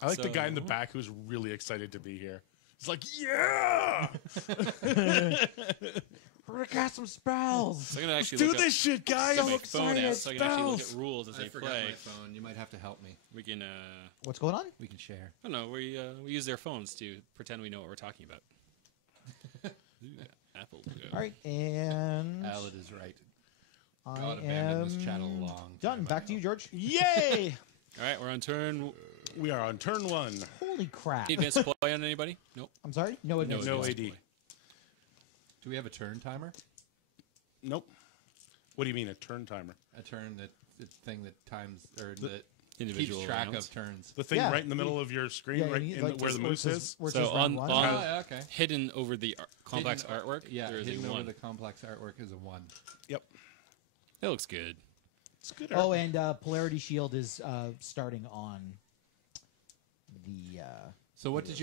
I like the guy in the So- back who's really excited to be here. He's like, yeah! We're gonna cast some spells. So I'm gonna actually Do look this shit, guys! up my phone out so I can actually look at Spells! rules as I they forgot play. my phone. You might have to help me. We can What's going on? We can share. I don't know, we use their phones to pretend we know what we're talking about. Ooh, Apple. All right, and Alad is right. I God abandoned this am chat a long done. time Back to ago. you, George. Yay! All right, we're on turn. We are on turn 1. Holy crap! Advanced deploy on anybody? Nope. I'm sorry. No advance. No advanced AD. deploy. Do we have a turn timer? Nope. What do you mean, a turn timer? A turn that the thing that times or that Individual keeps track rounds. of turns. The thing Yeah. right in the middle of your screen, Yeah, right you need, in like, where the where it moose says- is? where it So says round on- one. on- Oh, yeah, okay. Hidden over the complex Hidden- artwork, Yeah, there is a hidden over 1. the complex artwork is a 1. Yep. It looks good. It's good. Oh, and Polarity Shield is starting on the. So what did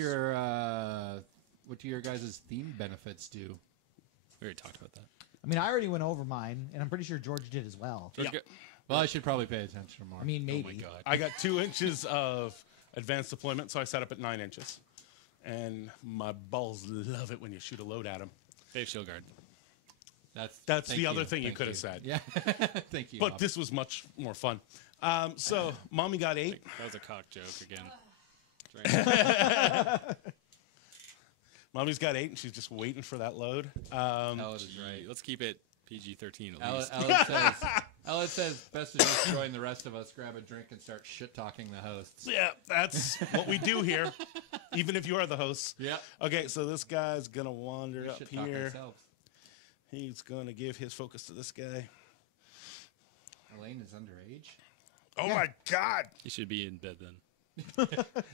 what do your guys' theme benefits do? We already talked about that. I mean, I already went over mine, and I'm pretty sure George did as well. George, Yeah. go- Well, I should probably pay attention more. I mean, Oh maybe. my god. I got 2 inches of advanced deployment, so I set up at 9 inches. And my balls love it when you shoot a load at them. They have shield guard. That's thank the other thing you Thank could have said. Yeah, thank you. But Bob. this was much more fun. So, Mommy got 8. That was a cock joke again. Mommy's got 8, and she's just waiting for that load. Alad is right. Let's keep it PG-13 at least. Alad says, best to just join the rest of us, grab a drink, and start shit talking the hosts. Yeah, that's what we do here, even if you are the host. Yeah. Okay, so this guy's going to wander We up shit talk here. ourselves. He's going to give his focus to this guy. Elaine is underage. Oh, my God. You should be in bed then.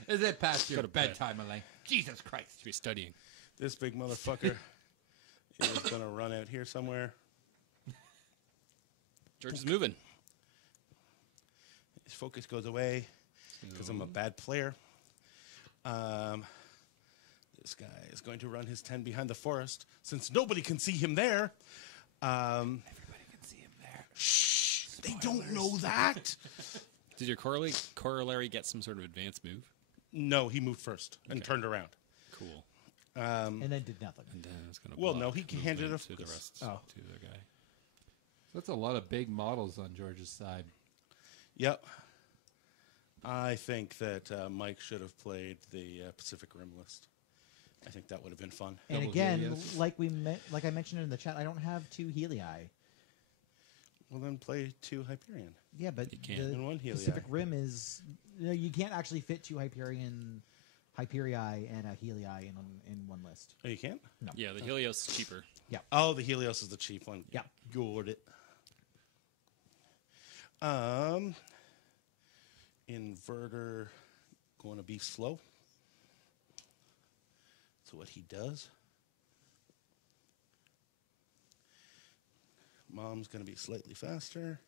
Is it past your Go to bed. bedtime, Elaine? Jesus Christ. You should be studying. This big motherfucker is going to run out here somewhere. George is moving. His focus goes away because I'm a bad player. This guy is going to run his 10 behind the forest since nobody can see him there. Everybody can see him there. Shh, they don't know that. Did your corollary get some sort of advanced move? No, he moved first and turned around. Cool. and then did nothing. And then it's gonna Well, block no, he handed movement a to the focus. rest Oh. to the guy. That's a lot of big models on George's side. Yep. I think that Mike should have played the Pacific Rim list. I think that would have been fun. And Double again, Helios. like I mentioned in the chat, I don't have 2 Helii. Well, then play 2 Hyperion. Yeah, but You can't. the And 1 Helii. Pacific Rim is you can't actually fit 2 Hyperii and a Helii in one list. Oh, you can't? No. Yeah, the Helios is cheaper. Yeah. Oh, the Helios is the cheap one. Yeah. Gored it. Inverter going to be slow. So what he does. Mom's going to be slightly faster.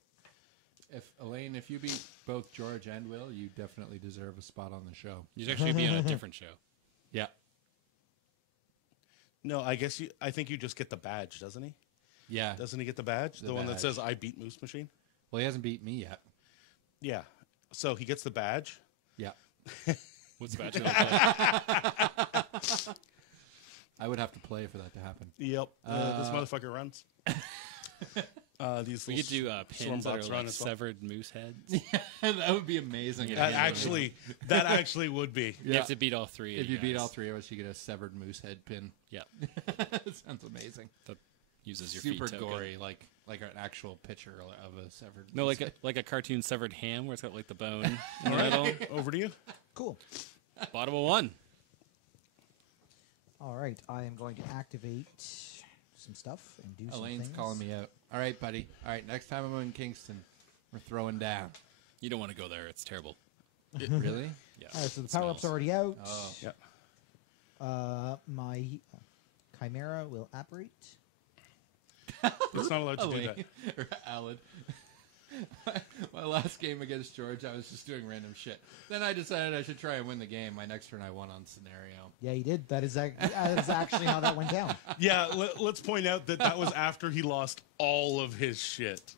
Elaine, if you beat both George and Will, you definitely deserve a spot on the show. You should actually be on a different show. Yeah. No, I think you just get the badge, doesn't he? Yeah. Doesn't he get the badge? The one that badge. says I beat Moose Machine? Well, he hasn't beat me yet. Yeah. So he gets the badge. Yeah. What's the bachelor play? I would have to play for that to happen. Yep. This motherfucker runs. These We little could do pins that Stormbox are run like as well. severed moose heads. That would be amazing. Yeah. That actually would be. You have to beat all three. If of you beat guys. all 3 of us, you get a severed moose head pin. Yeah, Sounds amazing. that uses your Super feet token. gory, like an actual picture of a severed. No, moose like head. a cartoon severed ham where it's got like the bone in the middle. Over to you. Cool. Bottom of one. All right, I am going to activate some stuff and do some Elaine's things. calling me out. All right, buddy. All right, next time I'm in Kingston, we're throwing down. You don't want to go there. It's terrible. Really? Yeah. All right, so the It power-up's smells. already out. Oh. Yeah. My Chimera will apparate. It's not allowed to do Elaine. that. Or Alan. My last game against George, I was just doing random shit. Then I decided I should try and win the game. My next turn, I won on scenario. Yeah, he did. That is actually how that went down. Yeah, let's point out that was after he lost all of his shit.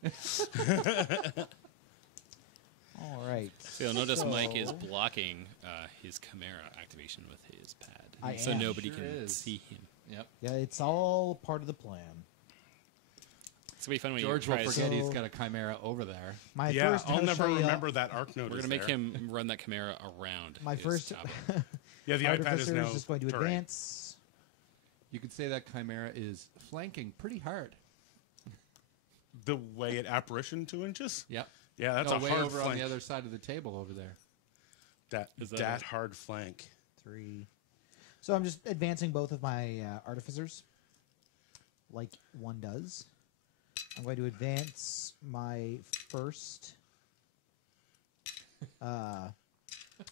All right. So you'll notice Mike is So- blocking his Chimera activation with his pad. I so am. nobody Sure can is. see him. Yep. Yeah, it's all part of the plan. It's going to be fun when George he will tries. forget he's So- got a Chimera over there. My Yeah, first I'll house never I, remember that arc node. We're is going to make there. him run that Chimera around. My his first tablet. Yeah, the iPad is Artificer now is just going to terrain. advance. You could say that Chimera is flanking pretty hard. The way it apparition 2 inches. Yep. Yeah, that's No, a way hard over flank. on the other side of the table over there. Is that That it? hard flank. 3. So I'm just advancing both of my artificers, like one does. I'm going to advance my first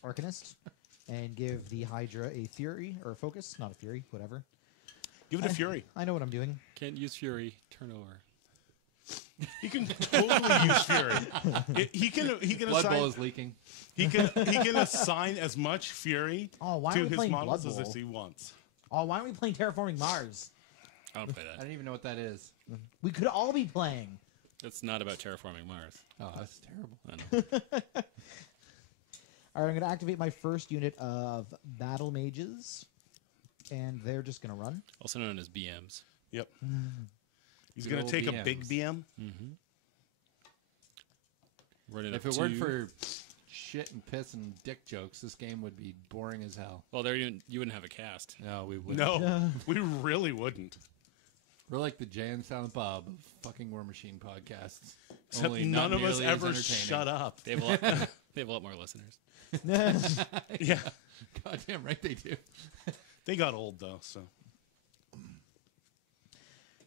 Arcanist and give the Hydra a Fury, or a Focus, not a Fury, whatever. Give it a fury. I know what I'm doing. Can't use Fury. Turn over. He can totally use fury. He can Blood Bowl assign is leaking. he can assign as much fury Oh, why to are we his playing models Blood as Bowl? he wants. Oh, why aren't we playing Terraforming Mars? I don't play I that. don't even know what that is. We could all be playing. It's not about terraforming Mars. Oh, that's terrible. I know. All right, I'm going to activate my first unit of Battle Mages, and they're just going to run. Also known as BMs. Yep. He's Good going old to take a big BMs. BM. Run it If up it weren't to- for shit and piss and dick jokes, this game would be boring as hell. Well, there you wouldn't have a cast. No, we wouldn't. No, we really wouldn't. We're like the Jay and Silent Bob of fucking War Machine podcasts. Except Only none not of us nearly as ever entertaining. shut up. They have a lot. They have a lot more listeners. Yeah, Goddamn right they do. they got old though. So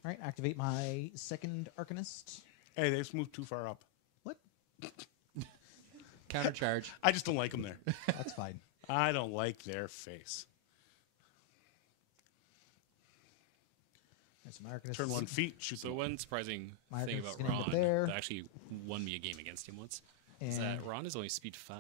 All right, activate my second Arcanist. hey, they just moved too far up. What? Countercharge. I just don't like them there. That's fine. I don't like their face. There's some Arcanists. Turn 1 feet, shoot So them. one surprising My thing Arcanist is about gonna get Ron there. that actually won me a game against him once is that And- Ron is only speed 5.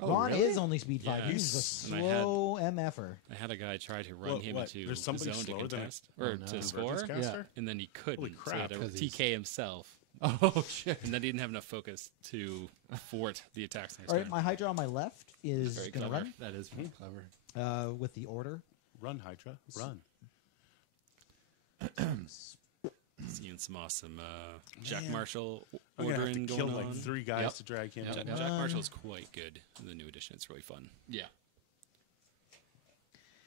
Ron really? is only speed 5. Yeah. He's a And I had- slow MFer. I had a guy try to run him What? into There's the somebody zone to slower than a- contest or to no. score, Convergence caster? and then he couldn't. Holy So he had crap. to 'Cause he's- TK himself, Oh shit. and then he didn't have enough focus to thwart the attacks next All right, turn. my Hydra on my left is Very going to clever. run That is pretty clever. with the order. Run, Hydra, run. Seeing some awesome Jack Man. Marshall I'm gonna have ordering to kill going like on. 3 guys Yep. to drag him. Yep. Jack, down. Jack Marshall's quite good in the new edition. It's really fun. Yeah.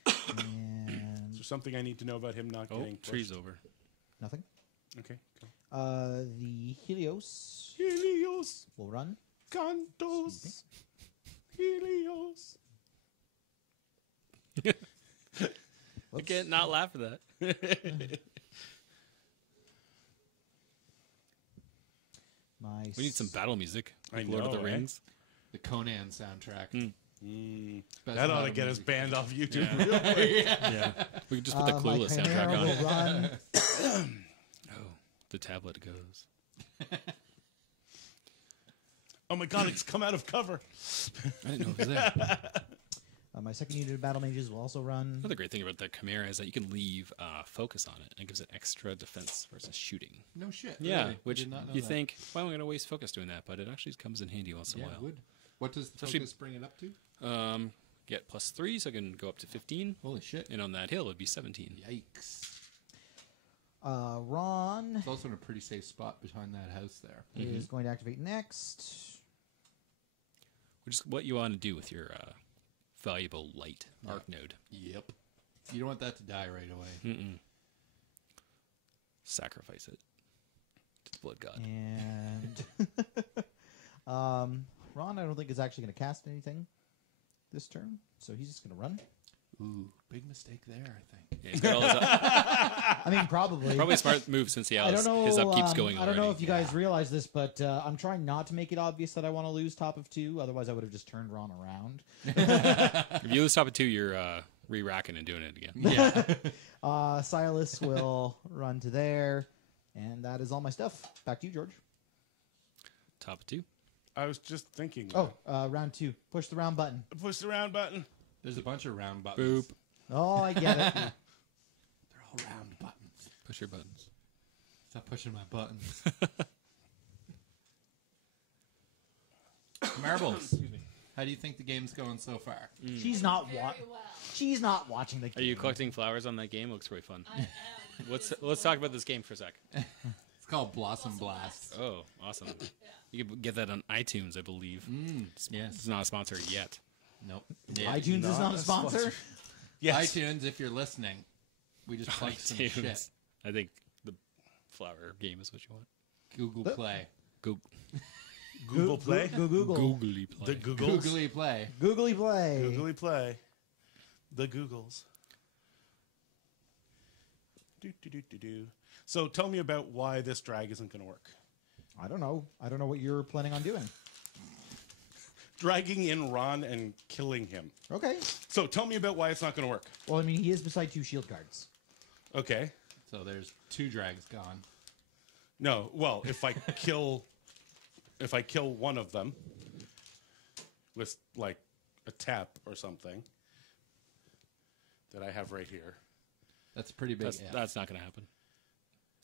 And Is there something I need to know about him not Oh, getting tree's pushed? over. nothing. Okay. Cool. The Helios Helios, will run. Cantos, Helios. I can't not laugh at that. My We need some battle music. I Like Lord of the know, eh? Rings. The Conan soundtrack. Best That ought to battle get us music. banned off YouTube. Yeah. real quick. Yeah. We could just put the my Clueless soundtrack Chimera on. will run. Oh, the tablet goes. Oh my god, it's come out of cover. I didn't know it was there. My second unit of Battle Mages will also run. Another great thing about the Chimera is that you can leave focus on it, and it gives it extra defense versus shooting. No shit. Yeah, really. which Did not know you that. think, why am I going to waste focus doing that? But it actually comes in handy once in Yeah, a it while. would. What does the Especially- focus bring it up to? Get +3, so I can go up to 15. Holy shit. And on that hill, it'd be 17. Yikes. Ron It's also in a pretty safe spot behind that house there. is going to activate next. Which is what you want to do with your valuable light arc node. Yep. You don't want that to die right away. Sacrifice it to the blood god. And Ron, I don't think is actually going to cast anything this turn, so he's just going to run. Ooh, big mistake there, I think. Yeah, he's got all his I mean, probably. probably a smart move since he I has don't know. his up keeps going I don't know already. if you guys realize this, but I'm trying not to make it obvious that I want to lose top of 2. Otherwise, I would have just turned Ron around. If you lose top of 2, you're re-racking and doing it again. Yeah. Silas will run to there, and that is all my stuff. Back to you, George. Top of 2. I was just thinking. Oh, round 2. Push the round button. Push the round button. There's a bunch of round buttons. Boop. Oh, I get it. They're all round buttons. Push your buttons. Stop pushing my buttons. Marbles. Excuse me. How do you think the game's going so far? She's not Very watching. well. She's not watching the game. Are you collecting flowers on that game? Looks pretty fun. I am. Let's talk about this game for a sec. It's called Blossom Blast. Oh, awesome. You can get that on iTunes, I believe. Yes. It's not a sponsor yet. Nope. iTunes is not a sponsor. Yes. iTunes, if you're listening, we just plugged some shit. iTunes. I think the flower game is what you want. Google Play. Google. Google Play. Google. Googly The play. Googles. Googly Play. Googly play. Googly Play. The Googles. Do. So tell me about why this drag isn't going to work. I don't know. I don't know what you're planning on doing. Dragging in Ron and killing him. Okay. So tell me about why it's not going to work. Well, I mean, he is beside 2 shield guards. Okay. So there's 2 drags gone. No. Well, if I kill one of them with like a tap or something that I have right here. That's pretty big. That's not going to happen.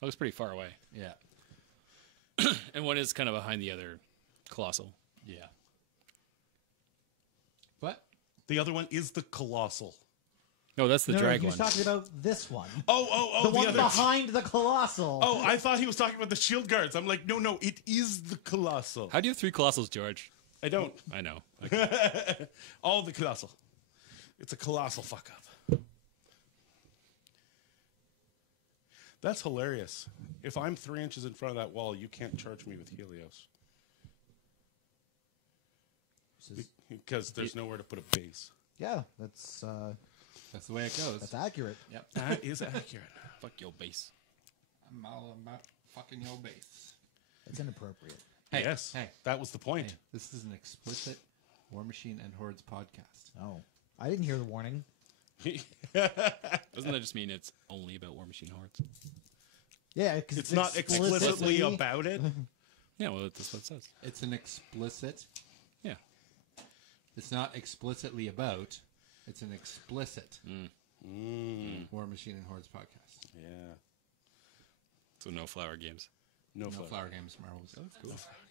That looks pretty far away. Yeah. And one is kind of behind the other colossal. Yeah. What? The other one is the colossal. No, that's the No, drag he was one. talking about this one. Oh, The one other. behind the colossal. Oh, I thought he was talking about the shield guards. I'm like, no, it is the colossal. How do you have 3 colossals, George? I don't. I know. Okay. All the colossal. It's a colossal fuck up. That's hilarious. If I'm 3 inches in front of that wall, you can't charge me with Helios. Because there's nowhere to put a base. Yeah, that's That's the way it goes. that's accurate. Yep. That is accurate. Fuck your base. I'm all about fucking your base. It's inappropriate. Hey, Yes. Hey. That was the point. Hey, this is an explicit War Machine and Hordes podcast. Oh, I didn't hear the warning. Doesn't that just mean it's only about War Machine Hordes? Yeah, because It's not explicitly about it. Yeah, well, that's what it says. It's an explicit. Yeah. It's not explicitly about. It's an explicit War Machine and Hordes podcast. Yeah. So no flower games. No, No flower. flower games, marbles.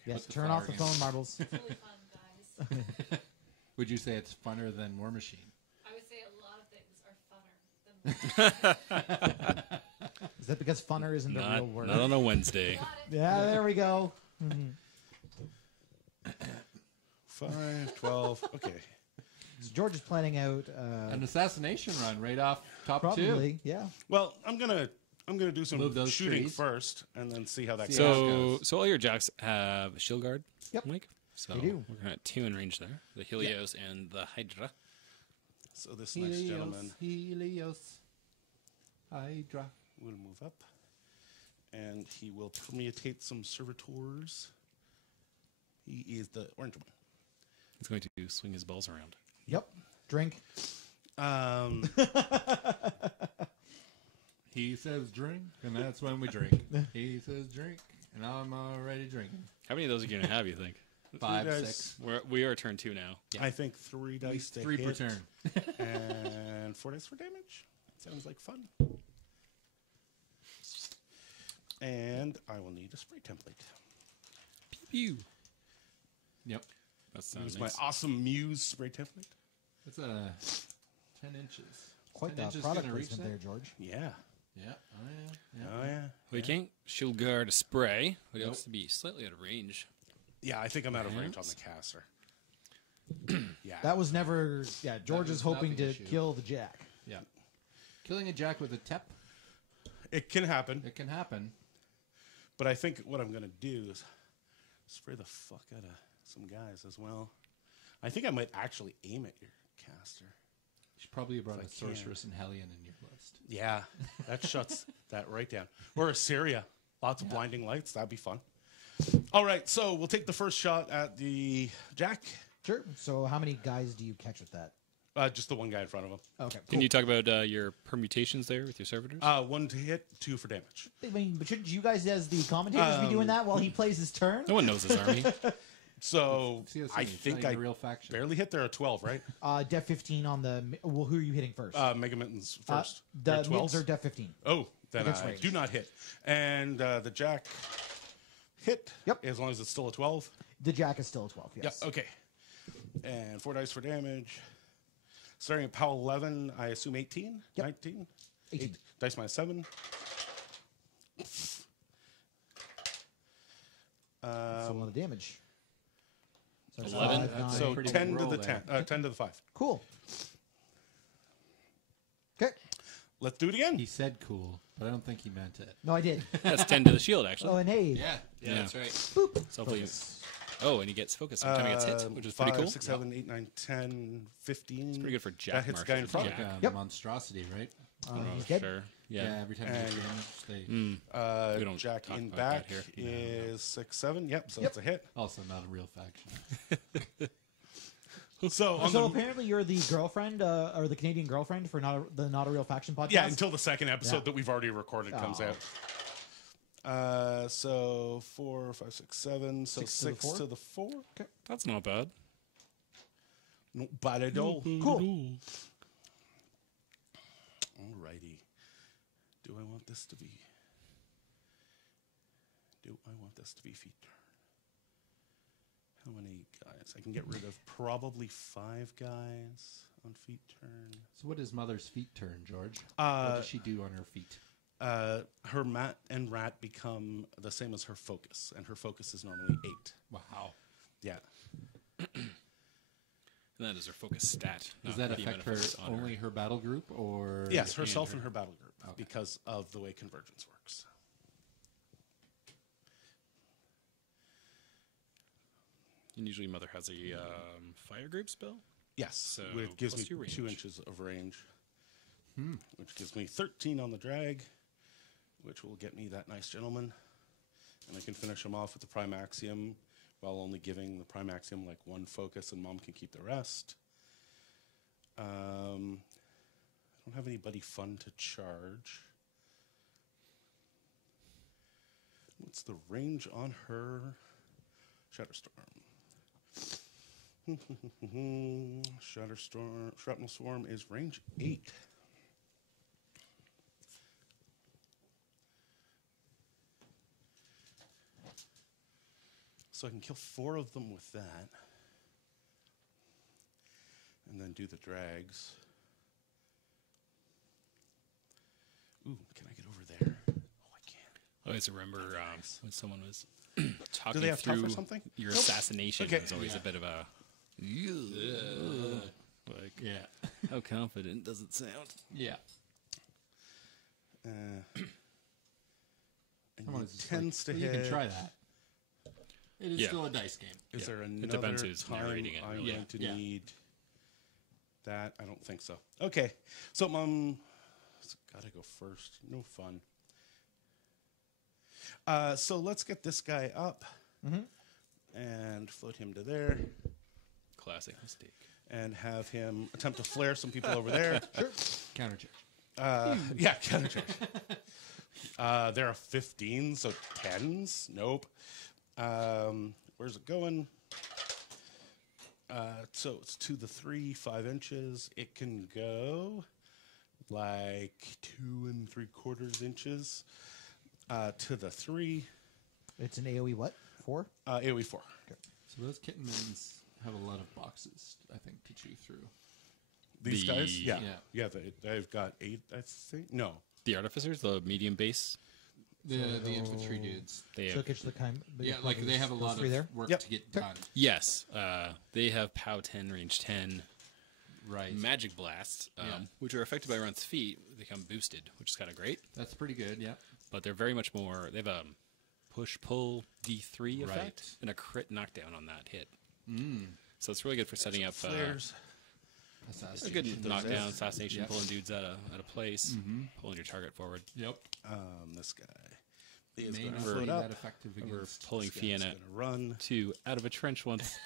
Yes, the turn flower off the games. phone, marbles. It's really fun, guys. Would you say it's funner than War Machine? I would say a lot of things are funner than Is that because funner isn't a real word? Not on a Wednesday. Got it. Yeah, there we go. 5, 12. Okay. So George is planning out An assassination run right off top 2. probably, yeah. Well, I'm gonna do some Move those shooting trees. first, and then see how that See goes. how it So, goes. so all your jacks have a shield guard, Yep. Mike? So They do. we're going to 2 in range there. The Helios and the Hydra. So this next gentleman Helios, Hydra. will move up, and he will permutate some servitors. He is the orange one. He's going to swing his balls around. Yep. Drink. He says drink, and that's when we drink. He says drink, and I'm already drinking. How many of those are you going to have, you think? 5, dice. 6. We are turn 2 now. I think 3 dice to 3 per hit, turn. and 4 dice for damage. Sounds like fun. And I will need a spray template. Pew. Yep. That sounds Use nice. my awesome Muse spray template. That's 10 inches. Quite 10 the inches product gonna reach placement that? there, George. Yeah. Yeah. Oh yeah. Oh yeah. Well, you can't shield guard a spray, but it Nope. has to be slightly out of range. Yeah, I think I'm out of range on the caster. Yeah. That was never. Yeah, George was is not hoping the to issue. kill the jack. Yeah. Killing a jack with a tep, It can happen, it can happen. but I think what I'm going to do is spray the fuck out of some guys as well. I think I might actually aim at your caster. should probably have brought a can. Sorceress and Hellion in your list. Yeah, that shuts that right down. Or Assyria. Lots of blinding lights. That'd be fun. All right, so we'll take the first shot at the Jack. Sure. So how many guys do you catch with that? Just the one guy in front of him. Okay. Can Cool. you talk about your permutations there with your servitors? 1 to hit, 2 for damage. I mean, but shouldn't you guys, as the commentators, be doing that while he plays his turn? No one knows his army. So See, that's I funny. It's think not I even a real faction. barely hit there at 12, right? Def 15 on the. Well, who are you hitting first? Mega Mittens first. The They're 12s? mids are Def 15. Oh, then Against I range. do not hit. And the Jack hit, Yep. as long as it's still a 12. The Jack is still a 12. Yes. Yeah, okay. And 4 dice for damage. Starting at POW 11, I assume 18? Yep. 19? 18. Dice minus 7. That's a lot of damage. So it's 11. 5, That's 9. So pretty 10 good to roll the there. 10. 10 to the 5. Cool. Okay. Let's do it again. He said cool, but I don't think he meant it. No, I did. That's 10 to the shield, Oh, actually. and hey. Yeah. that's right. So hopefully, and he gets focus every time he gets hit, which is pretty 5, cool. 6, 7, 8, 9, 10, 15. It's pretty good for Jack That hits the guy in Marshall. front. Yeah. Yep. Monstrosity, right? He's dead. Sure. Yeah, Yeah. every time you And- get damage, they... We don't Jack talk in about back that here. is 6, 7. Yep, so that's a hit. Also not a real faction. So, on So the, apparently you're the girlfriend, or the Canadian girlfriend for the Not a Real Faction podcast? yeah, until the second episode Yeah. that we've already recorded comes Oh. out. So 4, 5, 6, 7. So 6 to the 6 4? to the 4. That's not bad. No bad at all. Cool. Alrighty. Do I want this to be? Do I want this to be feet turn? How many guys? I can get rid of probably 5 guys on feet turn. So what is Mother's feet turn, George? What does she do on her feet? Her mat and rat become the same as her focus, and her focus is normally 8. Wow. Yeah. And that is her focus stat. Does not that the affect amount her of focus on only her battle group, or... Yes, herself her. and her battle group, because of the way convergence works. And usually Mother has a fire group spell. Yes, So, it gives plus me your 2 range. inches of range, which gives me 13 on the drag, which will get me that nice gentleman. And I can finish him off with the Prime Axiom while only giving the Prime Axiom like 1 focus, and Mom can keep the rest. I don't have anybody fun to charge. What's the range on her? Shatterstorm. Shrapnel Swarm is range 8. So I can kill 4 of them with that. And then do the drags. Ooh, can I get over there? Oh, I can. I always remember when someone was talking they have tough or through something? your assassination. Okay. It's always a bit of a... Like, Yeah. how confident does it sound? Yeah. And Come on, it it's just tends like, to well, hit. You can try that. It is Yeah. still a dice game. Is there It another depends who's time narrating it, I'm really. going to Yeah. need that? I don't think so. Okay, so Mom, it's gotta go first. No fun. So let's get this guy up and float him to there, Classic mistake. and have him attempt to flare some people over there. Countercharge. Yeah, countercharge. There are 15, so 10s. Nope. Where's it going? So it's to the 3, 5 inches. It can go like 2 3/4 inches to the 3. It's an AoE what? 4? AoE 4. So those kitten mittens have a lot of boxes, I think, to chew through. These The- guys? Yeah. yeah. Yeah, they've got 8, I think. No. The artificers, the medium base, The infantry dudes. they So have... it gets the kind. Yeah, like they have a lot of there. work Yep. to get done. Yes, they have POW 10, range 10, Right. magic blasts, which are affected by Run's feet. They become boosted, which is kind of great. That's pretty good, yeah. But they're very much more. They have a push-pull D3 effect Right. and a crit knockdown on that hit. So it's really good for setting up. Flares. A good knockdown, assassination, pulling dudes out of place, pulling your target forward. Yep. This guy is May going to not float be up. that effective We're against pulling This guy's Fianna going to run. out of a trench once.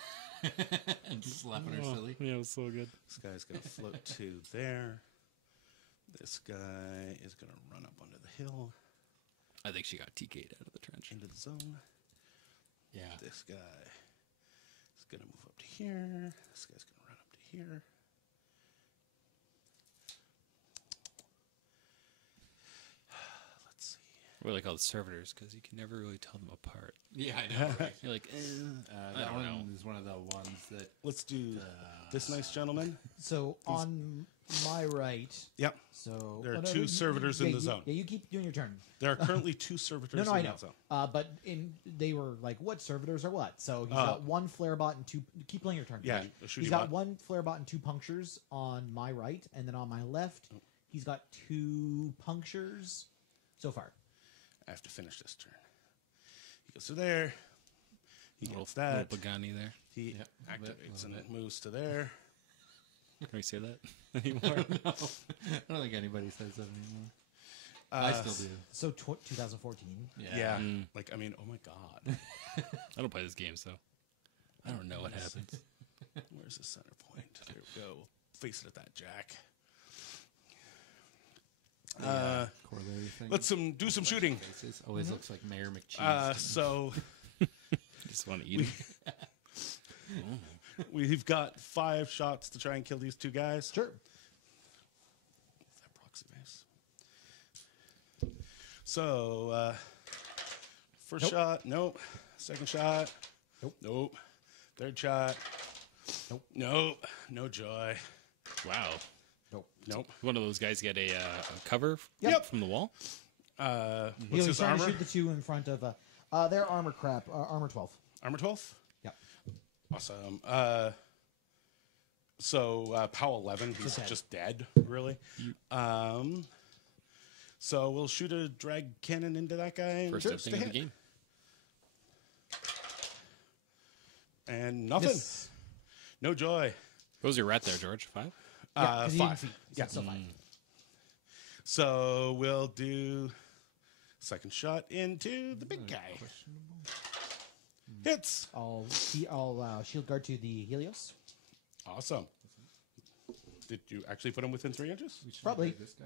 and slapping her silly. Yeah, it was so good. This guy's going to float to there. This guy is going to run up onto the hill I think she got TK'd out of the trench. into the zone. Yeah. This guy is going to move up to here. This guy's going to run up to here. Let's see. I really call it servitors because you can never really tell them apart. Yeah, I know. Right? You're like, I That don't one know. is one of the ones that. Let's do this nice gentleman. So on my right, Yep. so There are oh, no, two you- servitors in yeah, the you- zone. Yeah, you keep doing your turn. There are currently two servitors No, I in know. that zone. But they were like, what servitors are what? So he's got one flare bot and two. Keep playing your turn. Yeah, Josh. a shooty He's got bot. one flare bot and two punctures on my right, and then on my left, he's got two punctures so far. I have to finish this turn. He goes to there. He gets Little that. Pagani there. He Yep, activates little and moves to there. Can we say that anymore? No, I don't think anybody says that anymore. I still do. So 2014. Yeah. Like, I mean, oh my God. I don't play this game, so I don't know what happens. Where's the center point? There we go. Face it at that, Jack. Corollary thing. Let's do some shooting. Faces. Always looks like Mayor McCheese. So Just want to eat them. we've got 5 shots to try and kill these two guys. Sure. That proxy base. So, first shot, nope. Second shot, nope. Third shot, nope. No joy. Wow. Nope. One of those guys get a cover Yep. from the wall. What's He's his trying to armor? shoot the two in front of. Their armor crap. Armor 12. Armor 12? Yep. Awesome. So POW 11, he's dead. just dead, really. So we'll shoot a drag cannon into that guy. And First just thing a in the hit. game. And nothing. Miss. No joy. What was your rat there, George? 5? 'Cause he didn't 5. feed, so Yeah. it's still 5. So we'll do second shot into the big guy. Hits. I'll shield guard to the Helios. Awesome. Did you actually put him within 3 inches? We should probably. play This guy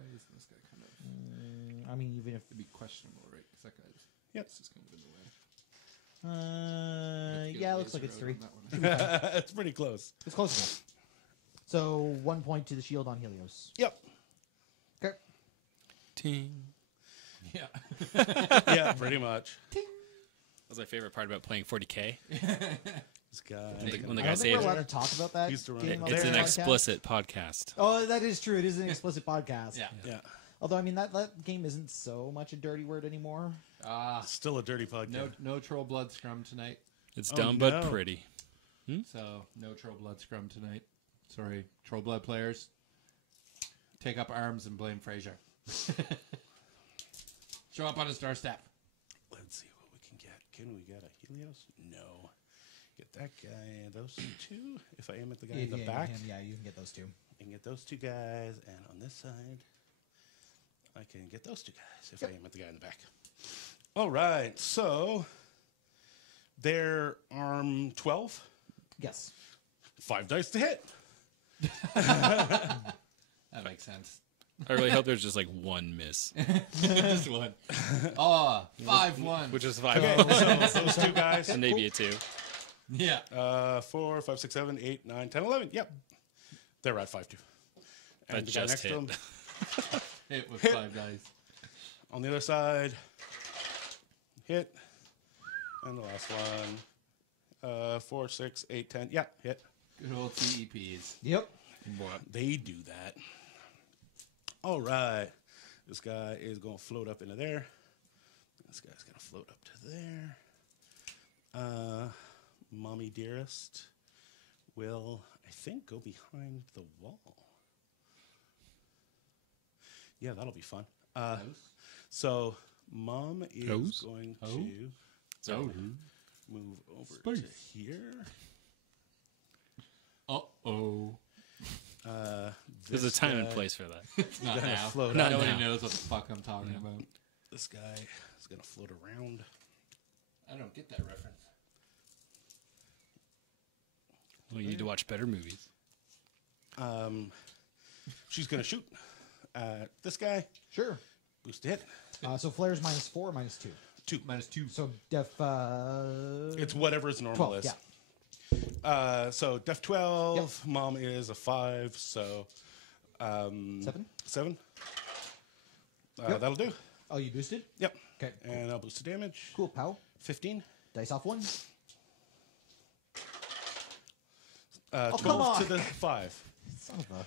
kind of I mean, even if it'd be questionable, right? Because that guy's Yep. is kind of in the way. yeah, it looks like it's 3. It's pretty close. It's close enough. So 1 point to the shield on Helios. Yep. Okay. Ting. Yeah. Yeah, pretty much. That was my favorite part about playing 40K. This guy. When the I guy don't think we're saves allowed to talk about that. He's the game runner. on it's the an podcast. explicit podcast. Oh, that is true. It is an explicit podcast. Yeah. Yeah. Although, I mean, that game isn't so much a dirty word anymore. Still a dirty podcast. No troll blood scrum tonight. It's Oh, dumb but no. pretty. So no troll blood scrum tonight. Sorry, troll blood players. Take up arms and blame Fraser. Show up on his doorstep. Let's see what we can get. Can we get a Helios? No. Get that guy, those two. If I aim at the guy in the back, Yeah, you can get those 2. I can get those 2 guys. And on this side, I can get those 2 guys if I aim at the guy in the back. All right. So they're arm 12. Yes. 5 dice to hit. That makes sense. I really hope there's just like one miss, Just one. Oh, 5-1. which is 5. Okay, so those 2 guys. And maybe a 2. Yeah. 4, 5, 6, 7, 8, 9, 10, 11. Yep. They're at 5-2. That And the guy just next to hit. them Hit with 5 dice. on the other side. Hit. And the last one. 4, 6, 8, 10. Yeah, hit. Good old TEPs. Yep. They do that. All right. This guy is going to float up into there. This guy's going to float up to there. Mommy Dearest will, I think, go behind the wall. Yeah, that'll be fun. So Mom is Toes? going Oh. to So. move over to Space. here. Uh-oh. There's a time and place for that. It's not gonna now. float Not Nobody now. knows what the fuck I'm talking about. This guy is going to float around. I don't get that reference. Well, you need to watch better movies. She's going to shoot at this guy. Sure. Boost to hit. So flares -4, -2. 2. -2. So def. It's whatever his normal 12. is. Yeah. So def 12. Mom is a 5. So 7. 7. Yep. That'll do. Oh, you boosted? Yep. Okay. And I'll boost the damage. Cool. Pow. 15. Dice off 1. 12 come on. to the 5. Son of a.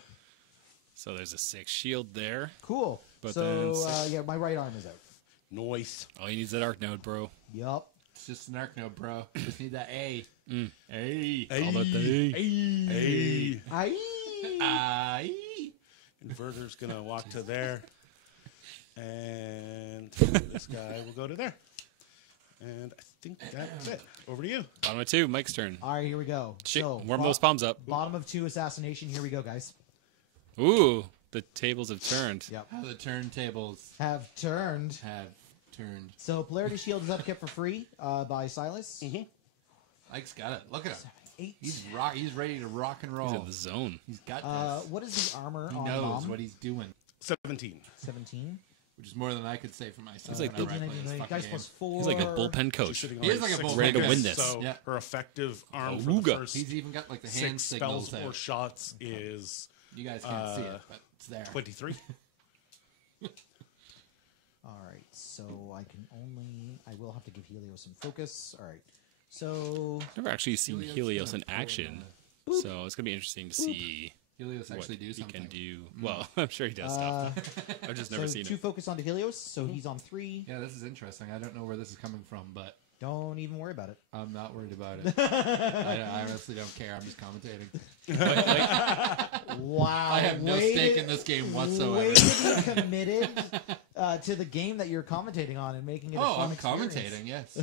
So there's a 6 shield there. Cool. But so then yeah, my right arm is out. Noise. All he needs is that arc node, bro. Yup. It's just an arc node, bro. Just need that A. Hey. A. All about the Hey. Aye. Inverter's going to walk to there. And this guy will go to there. And I think that's it. Over to you. Bottom of 2, Mike's turn. All right, here we go. Shit, So, warm those palms up. Bottom of 2 assassination. Here we go, guys. Ooh, the tables have turned. Yep. How the turntables Have turned. have turned. So polarity shield is up kept for free by Silas. Mike's got it. Look at him. 8. He's ready to rock and He's roll. in the zone. He's got this. What is the armor He on knows Mom? what he's doing, 17. 17. which is more than I could say for myself. He's like whenever the- I play this fucking Dice game. plus 4. He's like a bullpen coach. Sitting He is on like a 6 bullpen Ready to coach. win this. So Yeah. her effective arm for Awooga. the first He's even got like the hand 6 signals spells out. or shots is You guys can't see it, but it's there. 23. All right, so I will have to give Helios some focus. All right, so I've never actually seen Helios Helios in gonna action, pull so it's gonna be interesting to see Helios what actually do he something. can do. Well, I'm sure he does stuff. I've just never so seen 2 it. focus onto Helios, so he's on 3. Yeah, this is interesting. I don't know where this is coming from, but Don't even worry about it. I'm not worried about it. I honestly don't care. I'm just commentating. Wow, I have no stake in this game whatsoever. Way to be committed to the game that you're commentating on and making it. A Oh, fun I'm experience. commentating. Yes.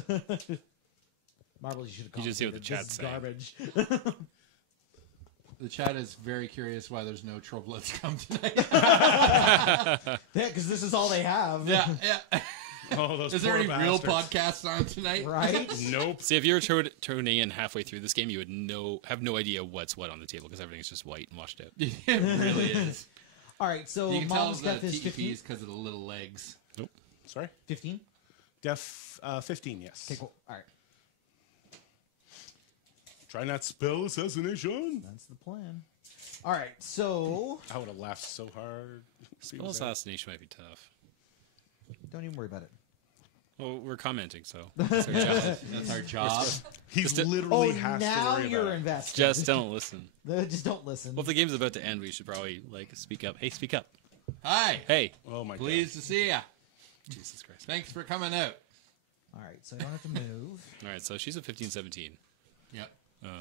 Marble, you should have. You just see what the commentated. chat's This saying. is garbage. The chat is very curious why there's no Troblets come tonight. Yeah, because this is all they have. yeah. Oh, those Is there poor any real bastards. podcasts on tonight? Right. Nope. See, if you were tuning in halfway through this game, you would have no idea what's what on the table because everything's just white and washed out. It really is. All right, so You can tell Mom's the def is TEP 15. is because of the little legs. Nope. Sorry. 15. Def 15, yes. Okay, cool. All right, Try not spell assassination. that's the plan. All right, so I would have laughed so hard. Spell assassination might be tough. don't even worry about it. Well, we're commenting, so that's our job. That's our job. He's Oh, literally has to now worry you're about it. invested. Just don't listen. Just don't listen. Well, if the game's about to end, we should probably speak up. Hey, speak up. Hi. Hey. Oh my Pleased to see ya. Jesus Christ. Thanks for coming out. All right, so I don't have to move. All right, so she's a 15-17. Yep. Um, How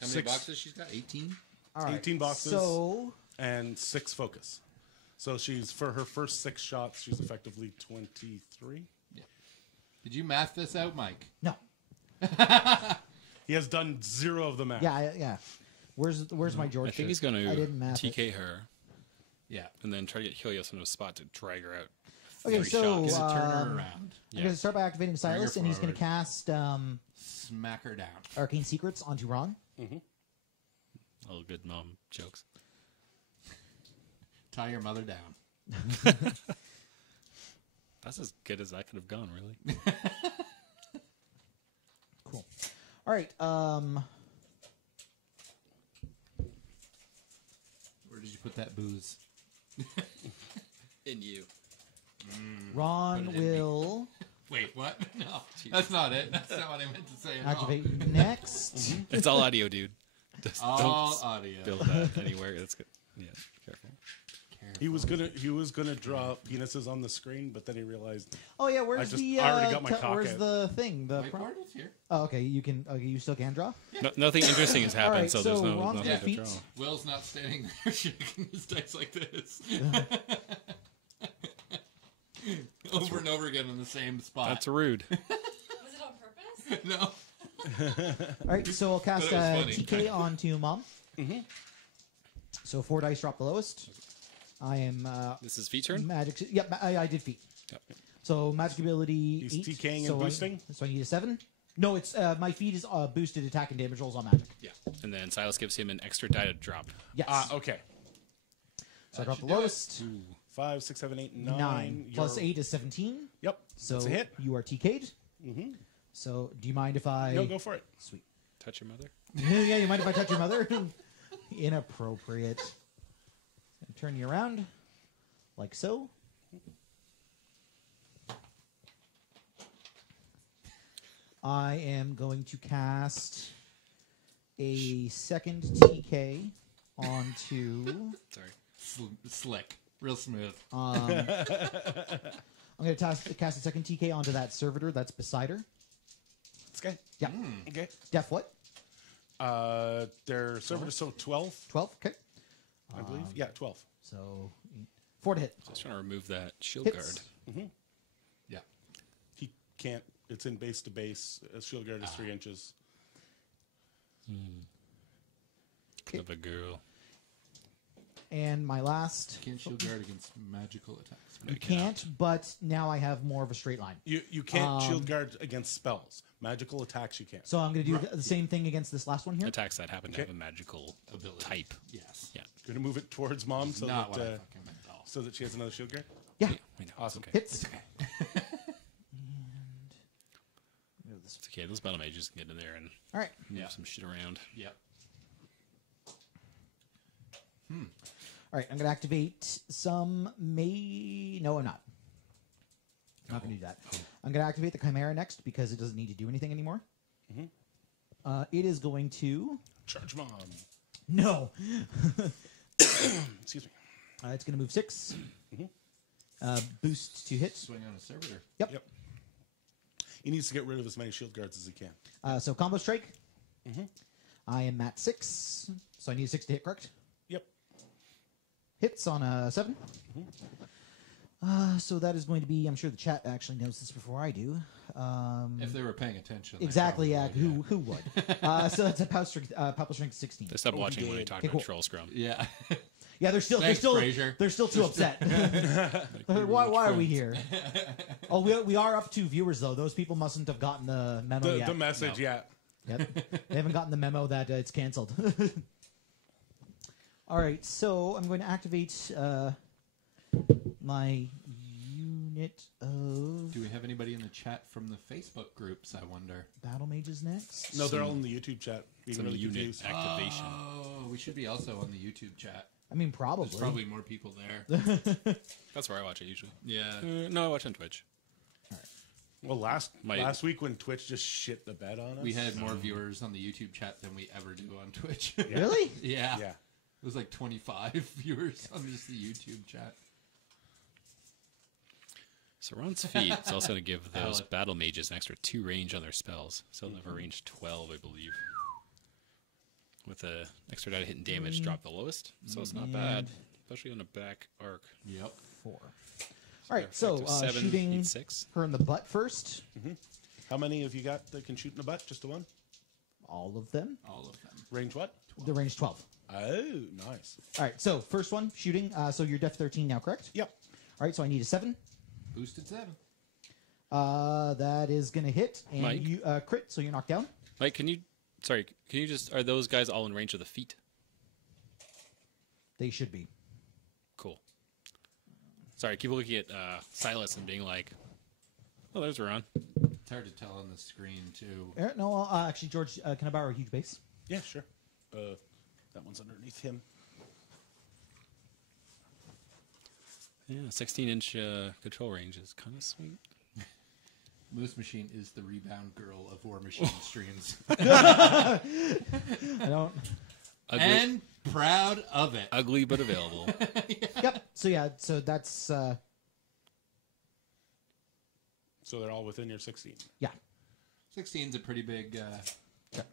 many 6. boxes she's got? 18? All right, 18 boxes. So God. And 6 focus. So she's, for her first 6 shots, she's effectively 23. Did you math this out, Mike? no. He has done 0 of the math. Yeah. Where's my George? I think he's shirt? going I to didn't math it. TK her Yeah. and then try to get Helios into a spot to drag her out. Okay, 3 so shots. Turn her um, around. I'm going to start by activating Silas, her and he's going to forward. cast Smack her down. Arcane Secrets onto Ron. All good mom jokes. Tie your mother down. That's as good as I could have gone, really. Cool. All right. Where did you put that booze? In you. Ron Put it in me. will Wait, what? No, that's not it. That's not what I meant to say at all. activate next. It's all audio, dude. Just All don't audio. build that anywhere. That's good. Yeah, careful. He was gonna draw penises on the screen, but then he realized Oh yeah, where's just the already got my cock where's out. the thing? The Whiteboard is here. oh, okay, you can. Okay, you still can draw. No, nothing interesting has happened, All right, so there's so no Ron's nothing got to feet. draw. Will's not standing there shaking his dice like this. Over and over again in the same spot. That's rude. Was it on purpose? No. All right, so I'll cast But it was funny. TK onto Mom. So 4 dice drop the lowest. I am This is feet turn? magic. Yep, I did feet. Yep. So magic ability. He's 8, TKing and so boosting? So I need a 7. No, it's my feet is boosted attack and damage rolls on magic. Yeah. And then Silas gives him an extra die to drop. Yes. Okay. So I drop the lowest. 5, 6, 7, 8, 9. 9 plus You're- 8 is 17. Yep. So That's a hit. you are TK'd. Mm-hmm. So do you mind if I? No, go for it. Sweet. Touch your mother? Yeah, you mind if I touch your mother? Inappropriate. And turn you around, like so. I am going to cast a second TK onto. Sorry. Slick. Real smooth. I'm going to cast a second TK onto that servitor that's beside her. Okay. Yeah. Okay. Def what? Their servitor is so 12, 12. Okay. I believe. Yeah, 12. So 4 to hit. Just trying to remove that shield Hits. guard. Yeah. He can't. It's in base to base. Shield guard is 3 inches. Of a girl. And my last. Can't shield guard against magical attacks. You can't, but now I have more of a straight line. You can't shield guard against spells. Magical attacks you can't. So I'm going to do the same thing against this last one here. Attacks that happen to Okay. have a magical Ability. type. Yes. Yeah. Going to move it towards mom so Not that what I fucking meant at all. so that she has another shield guard. Yeah. We know. Awesome. It's okay. Hits. It's okay. Those battle mages can get in there and All right. move some shit around. Yep. All right. I'm going to activate some No, I'm not. I'm not going to do that. I'm going to activate the Chimera next because it doesn't need to do anything anymore. It is going to. Charge mom. No. Excuse me. It's going to move 6. Boost to hit. Swing on a servitor. Yep. He needs to get rid of as many shield guards as he can. So combo strike. I am at 6. So I need a 6 to hit, correct? Yep. Hits on a 7. So that is going to be, I'm sure the chat actually knows this before I do. If they were paying attention. they Exactly, yeah. probably would, Who would? So that's a power strength 16. They stopped Oh, watching he when we did. talked Okay, about cool. Troll Scrum. Yeah. Yeah, they're still Thanks, Fraser. they're still too upset. Why are we here? Oh, we are up to viewers though. Those people mustn't have gotten the memo yet. The message, No. yeah. Yep. They haven't gotten the memo that it's canceled. All right, so I'm going to activate my unit of Do we have anybody in the chat from the Facebook groups, I wonder? battle mages next. No, they're all in the YouTube chat. Being Some really unit confused. activation. Oh, we should be also on the YouTube chat. I mean, probably. There's probably more people there. That's where I watch it usually. Yeah. No, I watch on Twitch. Well, last My- week when Twitch just shit the bed on us. We had more viewers on the YouTube chat than we ever do on Twitch. Really? Yeah. Yeah. It was like 25 viewers on just the YouTube chat. So Ron's feat is also going to give those Valid. battle mages an extra 2 range on their spells. So they'll have a range 12, I believe. With a extra die to hit and damage, drop the lowest. So it's not bad, especially on a back arc. Yep. 4. All right, so Effective 7, shooting heat 6. her in the butt first. How many have you got that can shoot in the butt? Just the one? All of them. All of them. Range what? The range 12. Oh, nice. All right, so first one, shooting. So you're def 13 now, correct? Yep. All right, so I need a 7. Boosted 7. That is going to hit. And Mike? you crit, so you're knocked down. Mike, can you just, are those guys all in range of the feet? They should be. Cool. Sorry, I keep looking at Silas and being like, oh, there's Ron. It's hard to tell on the screen, too. No, actually, George, can I borrow a huge base? Yeah, sure. That one's underneath him. Yeah, 16-inch control range is kind of sweet. Moose Machine is the rebound girl of War Machine streams. I don't. Ugly, And proud of it. ugly but available. Yep. So yeah. So that's So they're all within your 16. yeah. 16's a pretty big,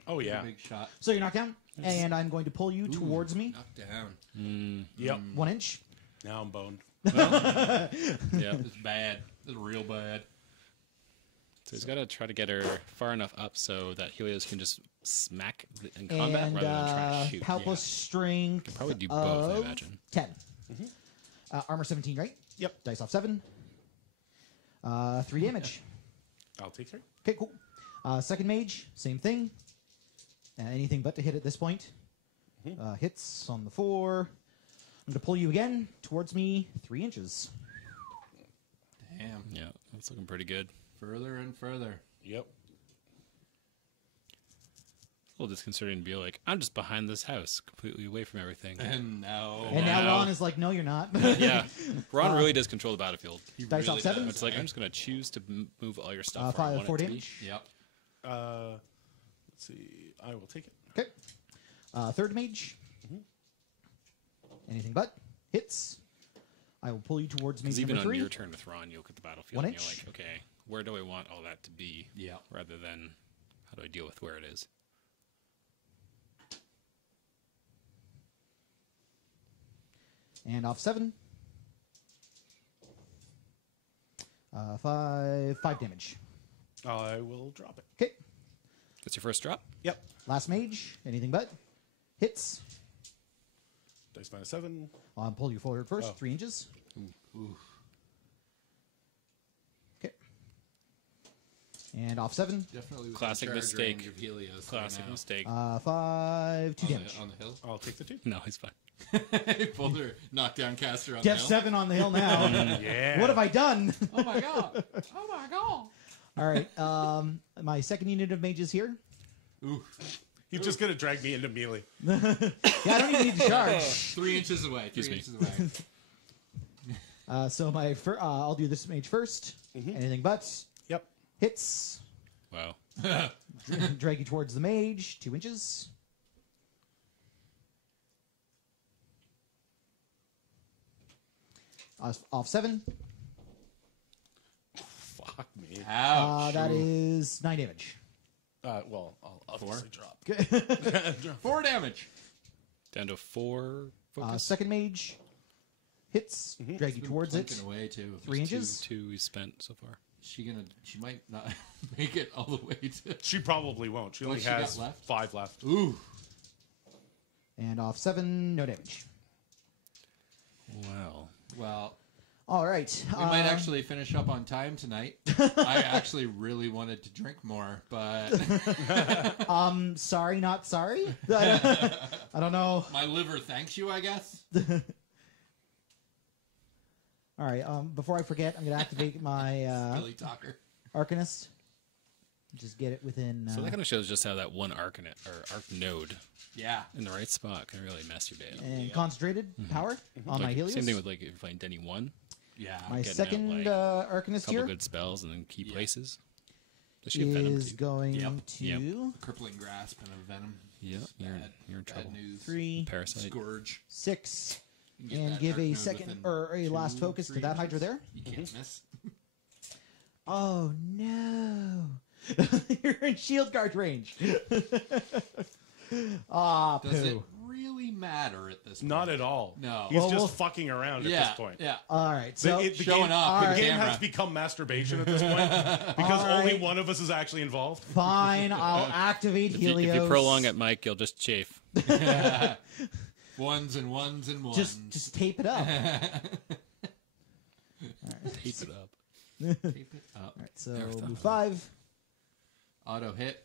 Oh, yeah. big shot. So you're knocked down, and I'm going to pull you towards me Knocked down. Yep. 1 inch. Now I'm boned. Yeah. It's bad. It's real bad. So he's got to try to get her far enough up so that Helios can just smack in combat And rather than try to shoot. helpless strength. Probably do both, I of imagine. 10. Armor 17, right? Yep. Dice off 7. 3 damage. I'll take 3. Okay, cool. Second mage, same thing. Anything but to hit at this point. Hits on the 4. I'm going to pull you again towards me 3 inches. Damn. Yeah, that's looking pretty good. Further and further. Yep. A little disconcerting to be like, I'm just behind this house, completely away from everything. And now. And now Wow. Ron is like, no, you're not. Yeah, Ron really does control the battlefield. Dice off 7. It's like, I'm just going to choose to move all your stuff where I want 4 it to be. damage. Yep. Let's see. I will take it. Okay. Third mage. Anything but. Hits. I will pull you towards mage Because even number on 3. your turn with Ron, you look at the battlefield 1 and you're inch. like, okay, where do I want all that to be? Yeah. Rather than, how do I deal with where it is? And off 7. 5 damage. I will drop it. Okay. That's your first drop? Yep. Last mage. Anything but. Hits. Dice minus 7. I'll pull you forward first. Oh. 3 inches. Ooh. Okay. And off 7. Definitely within Classic charge mistake. range of Helios. Classic right now. mistake. 5. 2 damage. On the hill. I'll take the 2. No, he's fine. Pulled her knockdown caster on Def the hill. 7 on the hill now. Yeah. What have I done? Oh my god. Oh my god. All right. My second unit of mages here. Ooh. He's just going to drag me into melee. Yeah, I don't even need to charge. 3 inches away. 3 Excuse me. inches away. So my I'll do this mage first. Anything but. Yep. Hits. Wow. Drag you towards the mage. 2 inches. Off 7. Fuck me. Ouch. That is 9 damage. Well, I'll obviously drop. 4 damage. Down to 4 focus. Second mage. Hits. Drag you towards it. Plunking away too. 3 inches. 2 he's spent so far. She might not make it all the way to. She probably won't. She only What's she got has left? 5 left. Ooh. And off 7. No damage. Wow. Well, All right. we might actually finish up on time tonight. I actually really wanted to drink more, but Sorry, not sorry. I don't know. my liver thanks you, I guess. All right. Before I forget, I'm going to activate my Billy Talker. Arcanist. Just get it within. So that kind of shows just how that one arc node Yeah. in the right spot can really mess your day up. and concentrated power on my Like, Helios. same thing with like if you find Denny 1, Yeah. my getting out, second like, Arcanist couple here good spells and then key Yeah. places. Does she have venom is too? going Yep. to Yep. Crippling grasp and a venom. Yeah, It's you're in bad trouble. news. 3, Parasite. Scourge. 6, You can get and that give dark a node second within or a last 2, focus to 3 that Hydra inches. there. You can't miss. Oh no! You're in shield guard range. Ah, Does it poo. really matter at this point? Not at all. No. He's Well, just we'll- fucking around at Yeah. this point. Yeah. All right, The, so the Showing game, off the with the game camera. has become masturbation at this point because All only right. one of us is actually involved. fine. I'll activate If Helios. you prolong it, Mike, you'll just chafe. Ones and ones and ones. Just tape it up. Tape it up. Tape it up. All right, so Marathon. move 5 Auto hit.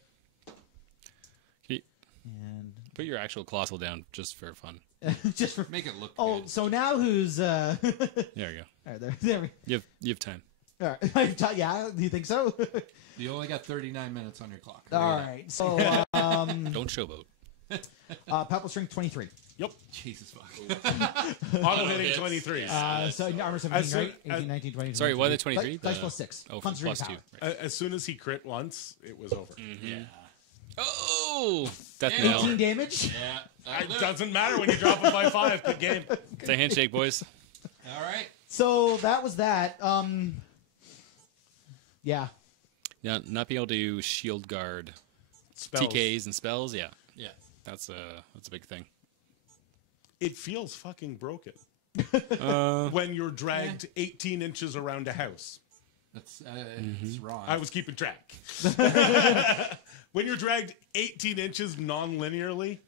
and Put your actual colossal down just for fun. just for. Make it look Oh, good. so now who's? All There you go. right, there we. You have time. All right, yeah. Do you think so? You only got 39 minutes on your clock. All right, so Don't showboat. Purple String 23. Yep. Jesus fuck. Auto hitting hits. 23. So armor 17, as soon- right? 18, 19, 20. Sorry, why the 23? Dice The- plus 6. Oh, Concentrated plus power. 2. Right. As soon as he crit once, it was over. Yeah. Oh! Death Yeah. 18 nail. damage. Yeah. It doesn't matter when you drop it by 5. Good game. It's a handshake, boys. All right. So that was that. Yeah. Yeah, not being able to do shield guard, Spells. TKs and spells. Yeah, Yeah. that's a big thing. It feels fucking broken when you're dragged 18 inches around a house. That's it's wrong. I was keeping track. When you're dragged 18 inches non-linearly,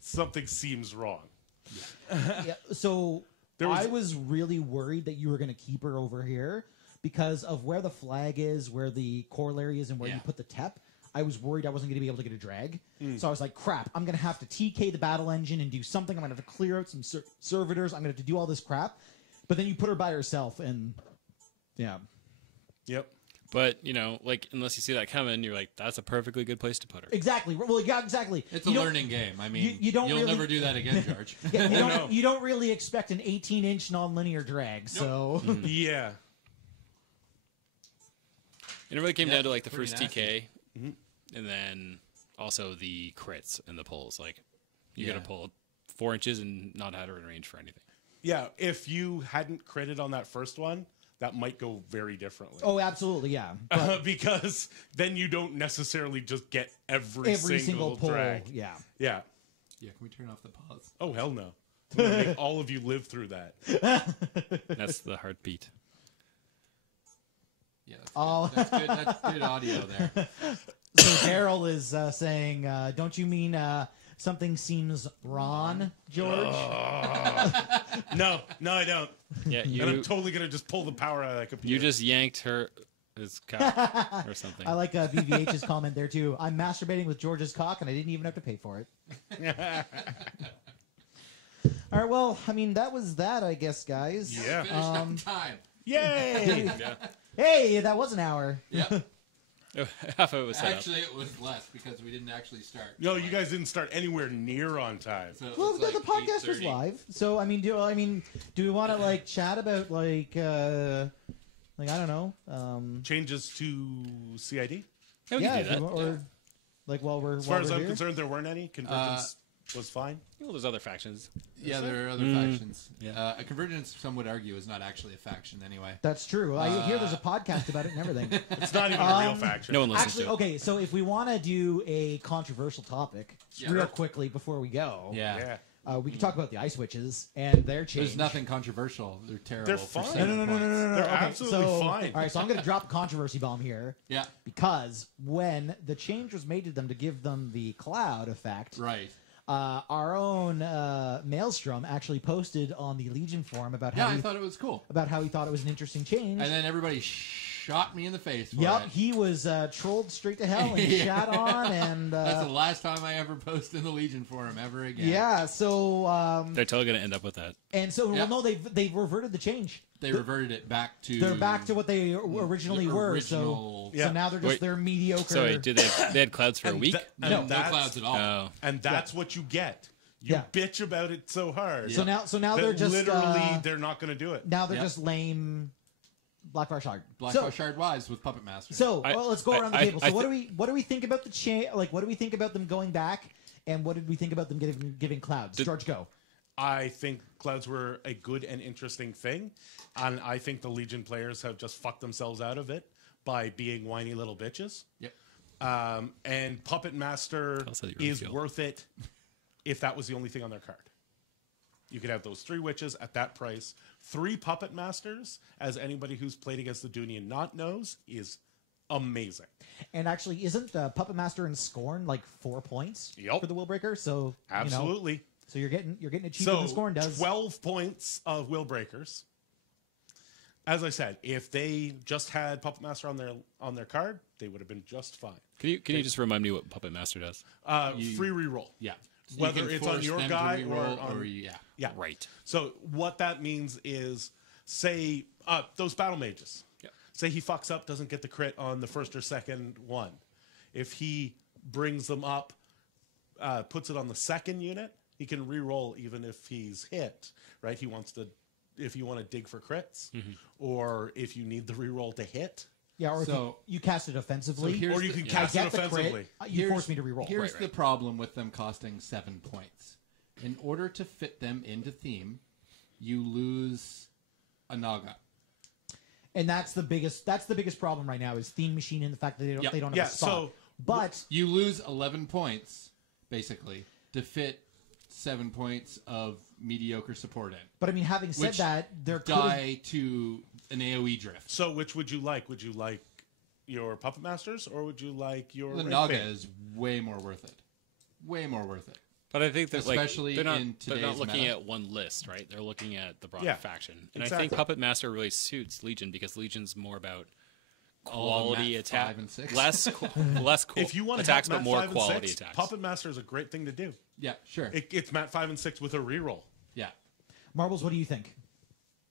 something seems wrong. Yeah, so There was- I was really worried that you were going to keep her over here because of where the flag is, where the corollary is, and where you put the TEP. I was worried I wasn't going to be able to get a drag. So I was like, crap, I'm going to have to TK the battle engine and do something. I'm going to have to clear out some servitors. I'm going to have to do all this crap. But then you put her by herself, and yeah. Yep. But, unless you see that coming, you're like, that's a perfectly good place to put her. Exactly. Well, yeah, exactly. It's a learning game. I mean, you don't you'll really- never do that again, George. Yeah, you don't really expect an 18-inch non-linear drag, so... Yeah. And it really came down to, like, the pretty first TK, and then also the crits and the pulls. Like, you got to pull 4 inches and not have her in range for anything. Yeah, if you hadn't critted on that first one, that might go very differently. Oh, absolutely, yeah. But Because then you don't necessarily just get every every single pull, drag. yeah. Yeah. Yeah, can we turn off the pause? Oh, hell no. I'm going to make all of you live through that. That's the heartbeat. Yeah, that's good. That's good audio there. So Daryl is saying, don't you mean something seems wrong, George? No, I don't. Yeah, And I'm totally going to just pull the power out of that computer. you just yanked his cock or something. I like BVH's comment there, too. I'm masturbating with George's cock, and I didn't even have to pay for it. All right, well, I mean, that was that, I guess, guys. Yeah. Finish on time. Yay! Yeah. Hey, that was an hour. Yeah. Half of it was set up. Actually, it was less because we didn't actually start. No, you guys didn't start anywhere near on time. So it Well, was because like the podcast was 8:30. live. So, I mean, do we want to, chat about, I don't know, Changes to CID? Yeah, we can do that. or, while we're As far as I'm here? concerned, there weren't any. Convergence was fine. Well, there's other factions. Yeah, there are other factions. Yeah. A convergence, some would argue, is not actually a faction anyway. That's true. I hear there's a podcast about it and everything. It's not even a real faction. No one listens Actually, to it. okay, so if we want to do a controversial topic Yeah. real quickly before we go, Yeah. Yeah. we can talk about the ice witches and their change. There's nothing controversial. They're terrible. They're for fine. 7 No. They're Okay, absolutely so, fine. All right, so I'm going to drop a controversy bomb here Yeah, because when the change was made to them to give them the cloud effect, right. our own Maelstrom actually posted on the Legion forum about Yeah, how I thought it was cool. he thought it was an interesting change. And then everybody shot me in the face for Yep, it. he was trolled straight to hell and Yeah. shat on, and That's the last time I ever post in the Legion forum ever again. yeah. So They're totally going to end up with that. and so Yeah. well, no, they've reverted the change. They reverted it back to... They're back to what they originally the were. original- So Yeah. now they're just Wait. they're mediocre. So wait, they had clouds for a week? And No. No that's, clouds at all. Oh. And that's what you get. You Yeah. bitch about it so hard. So now that they're just literally they're not going to do it. now they're Yep. just lame Blackfire Shard. Blackfire Shard Wise with Puppet Master. So I- well, let's go around the I- table. I So what do we think about the change? What do we think about them going back? And what did we think about them giving clouds? George, go. I think clouds were a good and interesting thing, and I think the Legion players have just fucked themselves out of it by being whiny little bitches. Yep. And Puppet Master Tell us how you really is feel. worth it if that was the only thing on their card. You could have those 3 witches at that price. 3 Puppet Masters, as anybody who's played against the Dunian not knows, is amazing. And actually, isn't Puppet Master and Scorn like 4 points Yep. for the Willbreaker? So Absolutely. so you're getting it cheaper So than Scorn does. 12 points of will breakers. As I said, if they just had Puppet Master on their card, they would have been just fine. Can you just remind me what Puppet Master does? Free reroll. Yeah. You Whether can it's on force your them to guy reroll or on, yeah. yeah. Right. So what that means is, say those battle mages. Yep. Say he fucks up, doesn't get the crit on the first or second one. If he brings them up, puts it on the second unit, he can reroll even if he's hit. Right? If you want to dig for crits, or if you need the reroll to hit, Yeah, or So- if you cast it offensively. so here's or you the- can yeah. cast I it get the offensively. crit. You force me to reroll. Here's Right, the right. problem with them costing 7 points. In order to fit them into theme, you lose a Naga. And that's the biggest problem right now is Theme Machine and the fact that they don't Yep. they don't have Yeah, a spot. so- but You lose 11 points, basically, to fit 7 points of mediocre support in. I mean, having said Which that, there could die to an AoE drift. So which would you like? Would you like your Puppet Masters or would you like your The Red Naga Bait? is way more worth it. Way more worth it. But I think that Especially they're not, in they're not today's looking meta. at one list, right? They're looking at the broader Yeah, faction. And I exactly. think Puppet Master really suits Legion because Legion's more about All the quality map attack, 5 and 6. less cool If you want to attacks, have but Mat more 5 and quality 6, attacks. Puppet Master is a great thing to do. Yeah, sure. It's Mat 5 and 6 with a reroll. Yeah. Marbles, what do you think?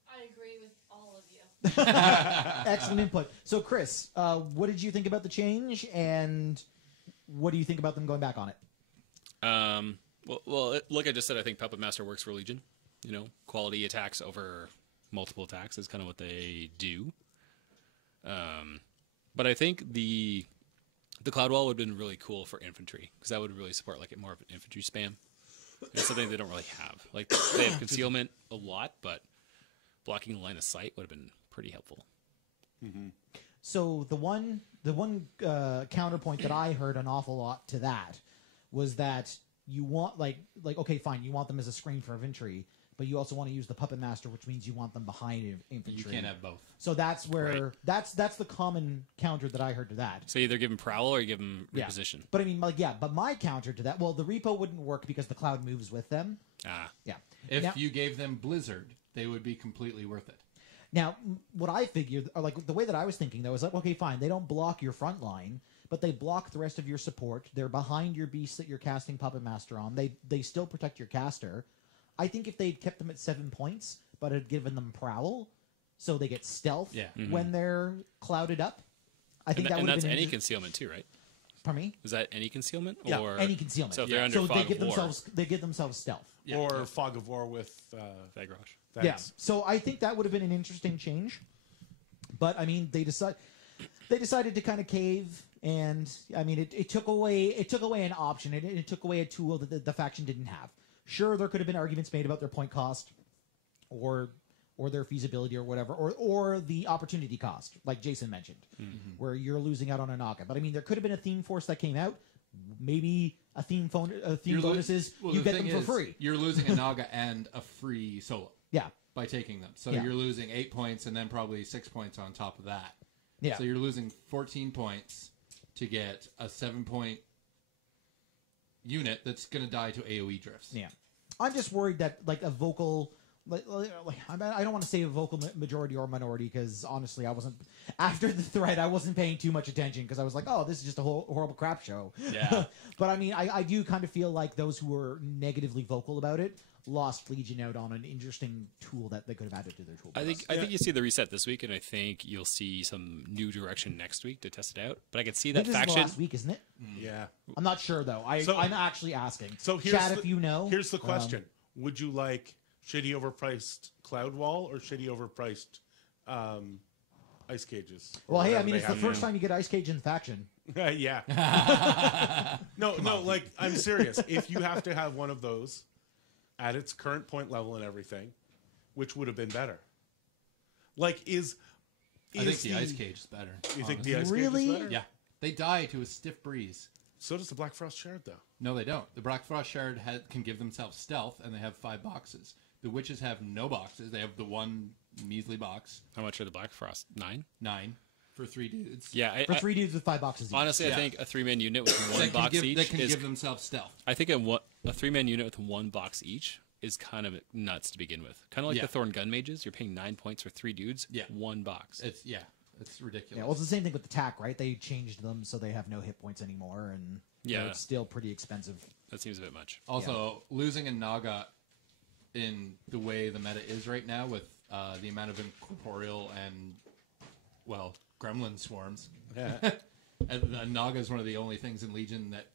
I agree with all of you. Excellent input. So, Chris, what did you think about the change, and what do you think about them going back on it? Like I just said, I think Puppet Master works for Legion. You know, quality attacks over multiple attacks is kind of what they do. But I think the Cloud Wall would have been really cool for infantry because that would really support like more of an infantry spam. It's something they don't really have. Like they have concealment a lot, but blocking line of sight would have been pretty helpful. So the one counterpoint that I heard an awful lot to that was that you want like okay, fine, you want them as a screen for infantry, but you also want to use the Puppet Master, which means you want them behind infantry. You can't have both. So that's where Right. that's the common counter that I heard to that. So either give them Prowl or you give them Yeah. Reposition. But I mean, but my counter to that, well, the repo wouldn't work because the cloud moves with them. Ah, Yeah. If Now- you gave them Blizzard, they would be completely worth it. Now, what I figured, or like the way that I was thinking though, is like, okay, fine, they don't block your front line, but they block the rest of your support. They're behind your beast that you're casting Puppet Master on. They still protect your caster. I think if they'd kept them at 7 points, but had given them Prowl, so they get stealth Yeah. when they're clouded up, I think that and would have that's been any inter- concealment too, right? Pardon me? Is that any concealment? Yeah, or Any concealment. So if they're under so fog they give of war, themselves stealth. Yeah. Or Fog of War with Vagrosh. Vags. Yeah. So I think that would have been an interesting change. But I mean, they decided to kind of cave, and I mean, it took away an option. It took away a tool that the faction didn't have. Sure, there could have been arguments made about their point cost, or their feasibility, or whatever, or the opportunity cost, like Jason mentioned, where you're losing out on a Naga. But I mean, there could have been a theme force that came out. Maybe a theme bonus is you get them for free. You're losing a Naga and a free solo Yeah. by taking them. So Yeah. you're losing 8 points and then probably 6 points on top of that. Yeah. So you're losing 14 points to get a 7-point unit that's going to die to AoE drifts. Yeah, I'm just worried that like a vocal, I don't want to say a vocal majority or minority because honestly, I wasn't after the thread. I wasn't paying too much attention because I was like, oh, this is just a horrible crap show. Yeah. But I mean, I do kind of feel like those who were negatively vocal about it lost Legion out on an interesting tool that they could have added to their toolbox. I think you see the reset this week, and I think you'll see some new direction next week to test it out. But I can see that This is faction. last week, isn't it? Yeah. I'm not sure though. So- I'm actually asking. So here's Chat the, if you know. Here's the question: would you like shitty overpriced Cloud Wall or shitty overpriced ice cages? Well, hey, I Whatever mean, they it's the have first now. time you get Ice Cage in the faction. Yeah. no, like I'm serious. If you have to have one of those at its current point level and everything, which would have been better? Like, I think the Ice Cage is better. You think honestly. the Ice Really? Cage is better? Yeah. They die to a stiff breeze. So does the Black Frost Shard, though. No, they don't. The Black Frost Shard can give themselves stealth, and they have 5 boxes. The Witches have no boxes. They have the one measly box, How much are the Black Frost? 9? 9, for 3 dudes. Yeah, For 3 dudes with 5 boxes each. honestly, Yeah. I think a 3-man unit with one That can box give, each that can is. give themselves stealth. I think a 3-man unit with 1 box each is kind of nuts to begin with. Kind of like Yeah. the Thorn Gun Mages. You're paying 9 points for 3 dudes. Yeah. 1 box. It's ridiculous. Yeah, well, it's the same thing with the tack, right? They changed them so they have no hit points anymore, and Yeah. it's still pretty expensive. That seems a bit much. Also, losing a Naga in the way the meta is right now with the amount of incorporeal and, well, gremlin swarms. Yeah. And the Naga is one of the only things in Legion that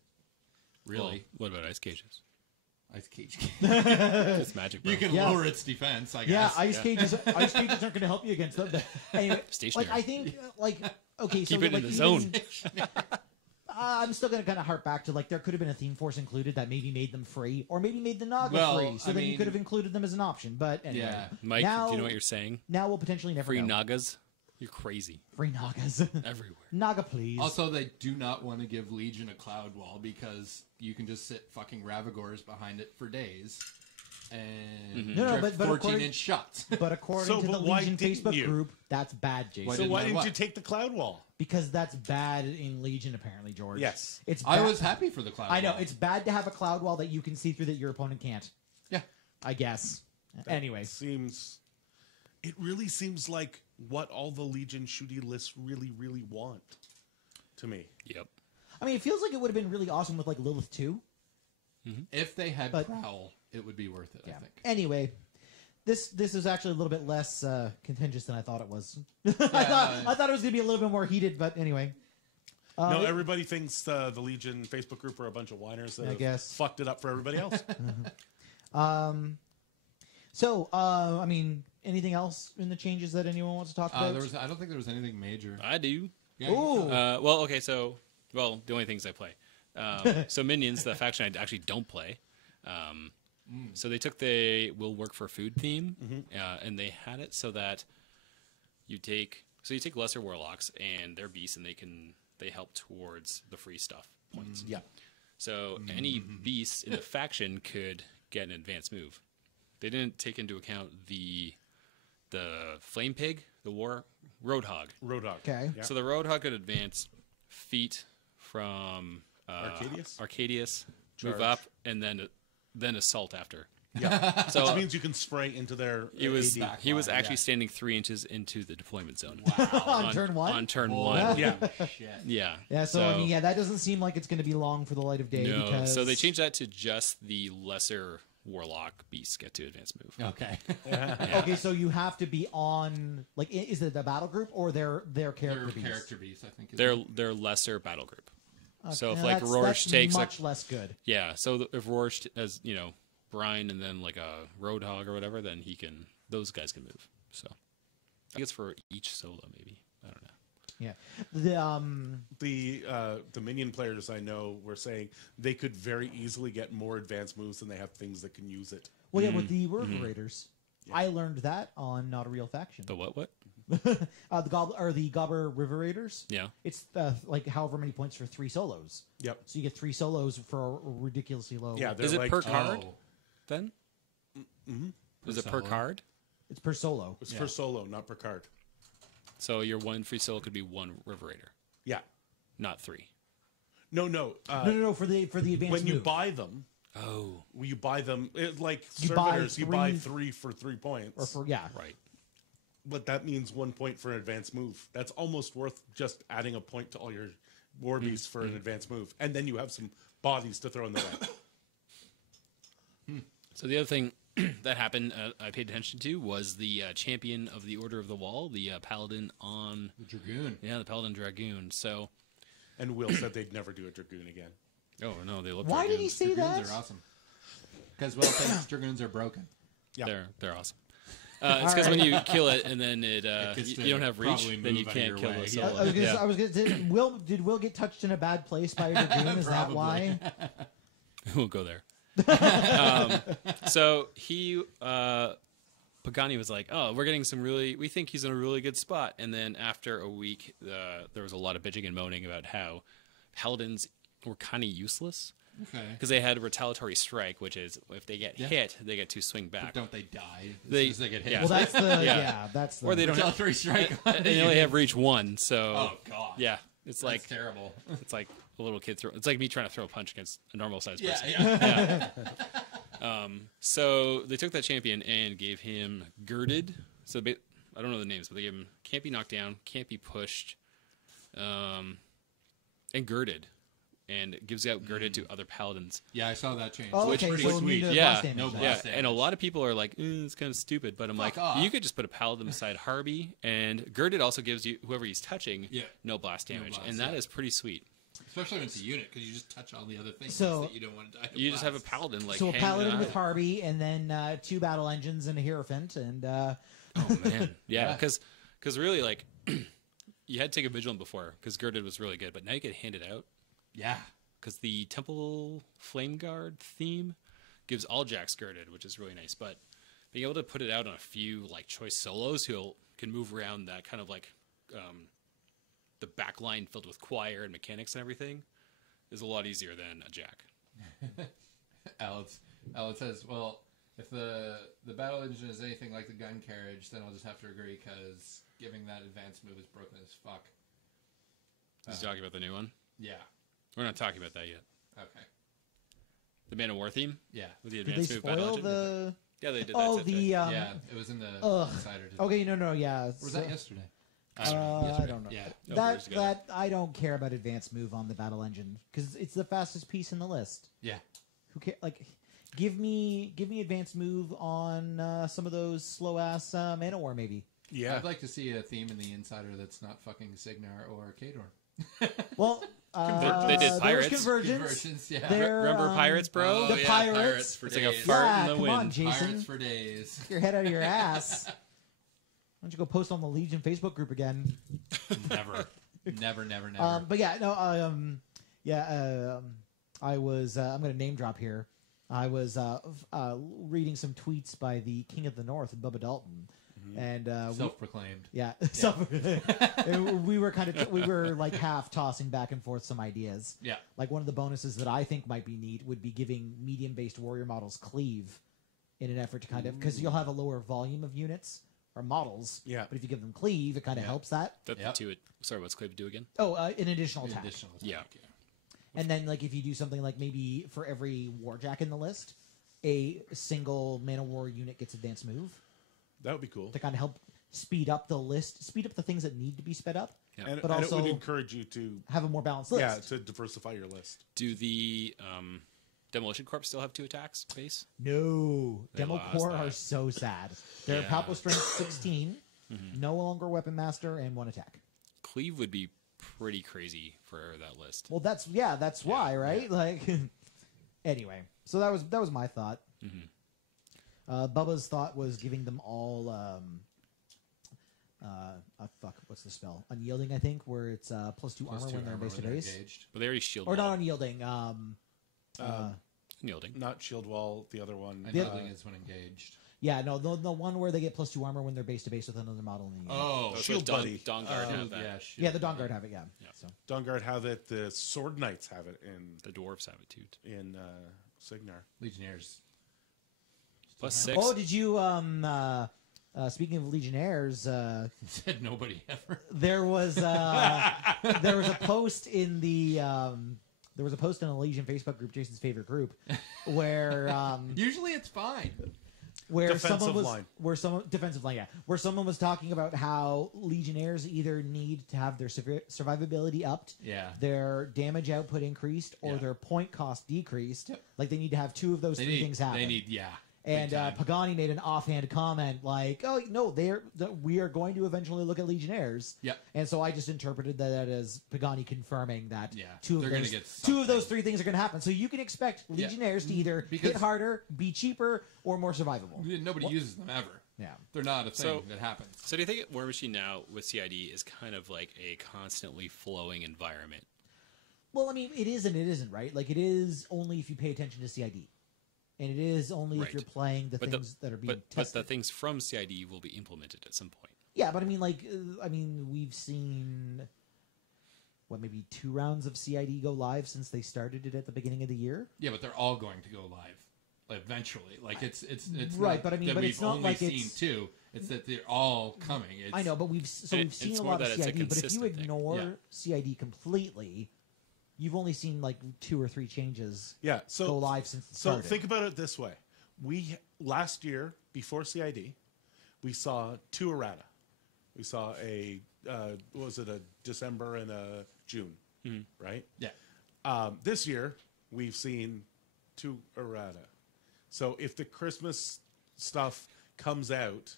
really... Well, what about Ice Cages? Ice Cage. It's magic, bro. You can Yeah. lower its defense, I Yeah, guess. ice cages. Ice cages aren't going to help you against them. Anyway, Stationary. like I think, okay, so Keep it in like, the even- zone. I'm still going to kind of harp back to like there could have been a theme force included that maybe made them free, or maybe made the Naga Well, free, so I then you mean- could have included them as an option. But anyway, Yeah. Mike, now, do you know what you're saying? now we'll potentially never Free know. Nagas? You're crazy. Free Nagas. Everywhere. Naga, please. Also, they do not want to give Legion a cloud wall because you can just sit fucking Ravagors behind it for days and No, drift but 14-inch shots. But according So, to the but why Legion didn't Facebook you? group, that's bad, Jason. Why So why I didn't what? you take the cloud wall? Because that's bad in Legion, apparently, George. Yes. It's I bad- was happy for the cloud. I know wall. it's bad to have a cloud wall that you can see through that your opponent can't. Yeah. I guess. Anyway, It really seems like what all the Legion shooty lists really, really want to me. Yep. I mean, it feels like it would have been really awesome with like Lilith 2. If they had But- Prowl, it would be worth it. Yeah. I think. Anyway, this is actually a little bit less contentious than I thought it was. I thought it was going to be a little bit more heated, but anyway. No, everybody thinks the Legion Facebook group are a bunch of whiners that I have guess. fucked it up for everybody else. So, I mean, anything else in the changes that anyone wants to talk about? I don't think there was anything major. I do. Yeah, Ooh. Well, okay, so, the only things I play. So Minions, the faction I actually don't play. So they took the will work for food theme, and they had it so that you take lesser warlocks and their beasts, and they help towards the free stuff points. Yeah. So any beast in the faction could get an advanced move. They didn't take into account the flame pig, the roadhog. Roadhog. Okay. Yeah. So the roadhog could advance feet from Arcadius, move Charge. up, and then assault after. Yeah. So Which means you can spray into their he was AD. he was line, actually yeah. standing 3 inches into the deployment zone. on turn one? On turn Oh, 1. Yeah. Shit. Yeah. Yeah, so, I mean, yeah, that doesn't seem like it's going to be long for the light of day. No. Because... So they changed that to just the lesser warlock beasts get to advance move. Okay. Okay, so you have to be on, like, is it the battle group or their character Their beast? character beast, I think. Is They're lesser battle group. Okay, So if now like that's Rorsch takes much less good. yeah, so if Rorsch has Brian and then like a Roadhog or whatever, then those guys can move. So I guess for each solo maybe. I don't know. Yeah. The minion players I know were saying they could very easily get more advanced moves than they have things that can use it. Well, yeah, with the Reverators. I learned that on Not a Real Faction. The what? The Gobber Reverators. Yeah. It's like however many points for 3 solos. Yep. So you get 3 solos for a ridiculously low. Yeah. They're Is it like, per card Oh. then? Is it per solo. card? It's per solo. It's for solo, not per card. So your one free solo could be 1 Reverator, Yeah. not 3. No. No, for the advanced When you move. buy them, Oh, you buy them like You buy servitors. You buy 3 3 for 3 points. or for yeah. right. But that means 1 point for an advanced move. That's almost worth just adding a point to all your war beasts for an advanced move, and then you have some bodies to throw in the way. So the other thing that happened I paid attention to was the champion of the Order of the Wall, the Paladin on the Dragoon. the Paladin Dragoon. So And Will said they'd never do a dragoon again. oh no, they look. Why did he Dragoons. say that? Dragoons are awesome. Because Will thinks Dragoons are broken. Yeah. They're awesome. It's because when you kill it and then it gets you to don't have reach, probably then you move out of can't your kill way. the Yeah. solo. I was gonna did Will get touched in a bad place by a dragoon? Is that Probably. why? We'll go there. So he Pagani was like, "Oh, we're getting we think he's in a really good spot." And then after a week, there was a lot of bitching and moaning about how paladins were kind of useless Okay. because they had retaliatory strike, which is if they get hit, they get to swing But back, don't they die as They- soon as they get hit? yeah. Well, that's the Yeah. that's the or they don't have, Retaliatory strike. and they only have reach 1. So Oh God. yeah, it's That's like terrible. it's like a little kid it's like me trying to throw a punch against a normal sized Yeah, person. yeah. So they took that champion and gave him girded. So I don't know the names, but they gave him can't be knocked down, can't be pushed, and girded, and it gives out girded to other paladins. Yeah, I saw that change. Oh, Which okay, pretty so sweet. immune to Yeah, blast damage no then. Yeah, blast and a lot of people are like, it's kind of stupid, but I'm like, off. you could just put a paladin beside Harby, and girded also gives you whoever he's touching no blast damage, blast, and that yeah. is pretty sweet. Especially when it's a unit, because you just touch all the other things So- that you don't want to die. to You just have a blast. paladin like So a hanging paladin out. with Harvey, and then 2 battle engines and a Hierophant, and Oh man, yeah, because really like you had to take a vigilant before because girded was really good, but now you get handed out Yeah. because the Temple Flame Guard theme gives all jacks girded, which is really nice. But being able to put it out on a few like choice solos who can move around that kind of like the back line filled with choir and mechanics and everything is a lot easier than a jack. Alex says, well, If the battle engine is anything like the gun carriage, then I'll just have to agree because giving that advanced move is broken as fuck. He's talking about the new one. Yeah. We're not talking about that yet. Okay. The Man of War theme Yeah. with the Did they advanced move battle spoil engine. the? Yeah, they did. Oh, that the yeah, it was in the insider. Today. Okay, no, yeah. Or was that yesterday? I don't know. Yeah. That I don't care about advanced move on the battle engine because it's the fastest piece in the list. Yeah. Who cares? Like, give me advanced move on some of those slow ass Man of War maybe. Yeah. I'd like to see a theme in the insider that's not fucking Signar or Kador. Well, They did there was Pirates. Conversions, yeah. There, Remember Pirates, bro? The Pirates. It's like a days. fart Yeah, in the come wind. on, Jason. Pirates for days. Get your head out of your ass. Why don't you go post on the Legion Facebook group again? Never. But yeah, no, I was. I'm going to name drop here. I was reading some tweets by the King of the North, Bubba Dalton, and Self-proclaimed. so we were like half tossing back and forth some ideas. Yeah. Like one of the bonuses that I think might be neat would be giving medium-based warrior models cleave in an effort to kind of because you'll have a lower volume of units or models. Yeah. But if you give them cleave, it kind of helps that. Sorry, what's Clave do again? Oh, an additional attack. Additional attack, Yeah. And then, like, if you do something like maybe for every Warjack in the list, a single Man of War unit gets advanced move That would be cool. to kind of help speed up the list, speed up the things that need to be sped up, Yeah. And, but and also it would encourage you to, have a more balanced list. yeah, to diversify your list. Do the Demolition Corps still have 2 attacks base? No, They Demo lost Corps that. are so sad. They're Yeah. Palpable Strength 16, no longer Weapon Master, and 1 attack. Cleave would be pretty crazy for that list. Well, that's why, right? Like, anyway, so that was my thought. Bubba's thought was giving them all. What's the spell? Unyielding, I think, where it's +2 armor when they're base to base, engaged. But they already shield or wall. not unyielding. Unyielding. Not shield wall, the other one. Unyielding is when engaged. Yeah, no, the one where they get +2 armor when they're base to base with another model in the unit. Oh, Shield Buddy. Dawn Guard have that. yeah. Yeah, the Dawn Guard have it. Yeah. So Dawnguard have it. The Sword Knights have it The Dwarves have it too. in Signar. Legionnaires. +6. oh, did you speaking of Legionnaires, Said nobody ever. there was a post in the there was a post in a Legion Facebook group, Jason's favorite group, where Usually it's fine. Defensive line. Defensive line, yeah, where someone was talking about how Legionnaires either need to have their survivability upped, Yeah. their damage output increased, or Yeah. their point cost decreased. Like they need to have 2 of those three things happen. They need, yeah. And big time. Pagani made an offhand comment like, "Oh no, we are going to eventually look at Legionnaires." Yep. And so I just interpreted that as Pagani confirming that Yeah, 2 they're of gonna those get 2 of those something. 3 things are going to happen. So you can expect Yeah. Legionnaires to either Because- hit harder, be cheaper, or more survivable. Nobody uses them ever. Yeah. They're not a thing So- that happens. So do you think War Machine now with CID is kind of like a constantly flowing environment? Well, I mean, it is and it isn't, right? Like it is only if you pay attention to CID, and it is only if Right. you're playing the But things that are being but tested. the things from CID will be implemented at some point. Yeah, but I mean, like, we've seen maybe 2 rounds of CID go live since they started it at the beginning of the year. Yeah, but they're all going to go live eventually. Like it's Right, not but I mean, that but we've it's not only like seen it's- 2. It's that they're all coming. It's, I know, but we've seen it's a more lot of that it's a CID. But if you consistent thing. ignore Yeah. CID completely, you've only seen like 2 or 3 changes Yeah. So go live since it So started. think about it this way: last year before CID, we saw 2 errata. We saw a what was it, a December and a June, right? Yeah. This year we've seen 2 errata. So if the Christmas stuff comes out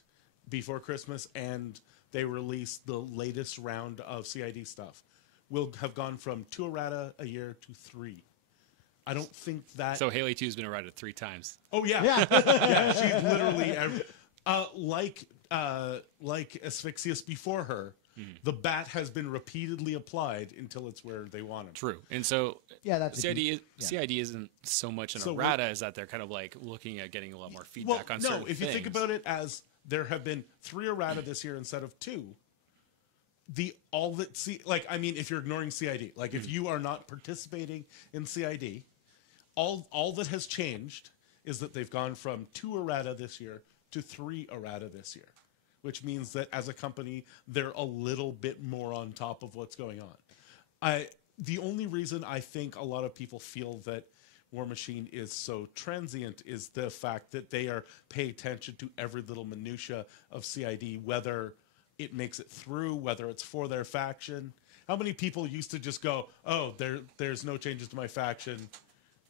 before Christmas and they release the latest round of CID stuff, we'll have gone from 2 errata a year to 3. I don't think that. So Haley 2 has been eroded 3 times. Oh yeah, Yeah. yeah. She's literally like Asphyxius before her. The bat has been repeatedly applied until it's where they want it. True. And so Yeah, that's a CID, deep- CID isn't so much an So errata as that they're kind of like looking at getting a lot more feedback on no, certain if you think things. about it as there have been 3 errata this year instead of 2. If you're ignoring CID, like if you are not participating in CID, all that has changed is that they've gone from 2 errata this year to 3 errata this year, which means that as a company, they're a little bit more on top of what's going on. The only reason I think a lot of people feel that War Machine is so transient is the fact that they are pay attention to every little minutia of CID, whether it makes it through, whether it's for their faction. How many people used to just go, oh, there's no changes to my faction,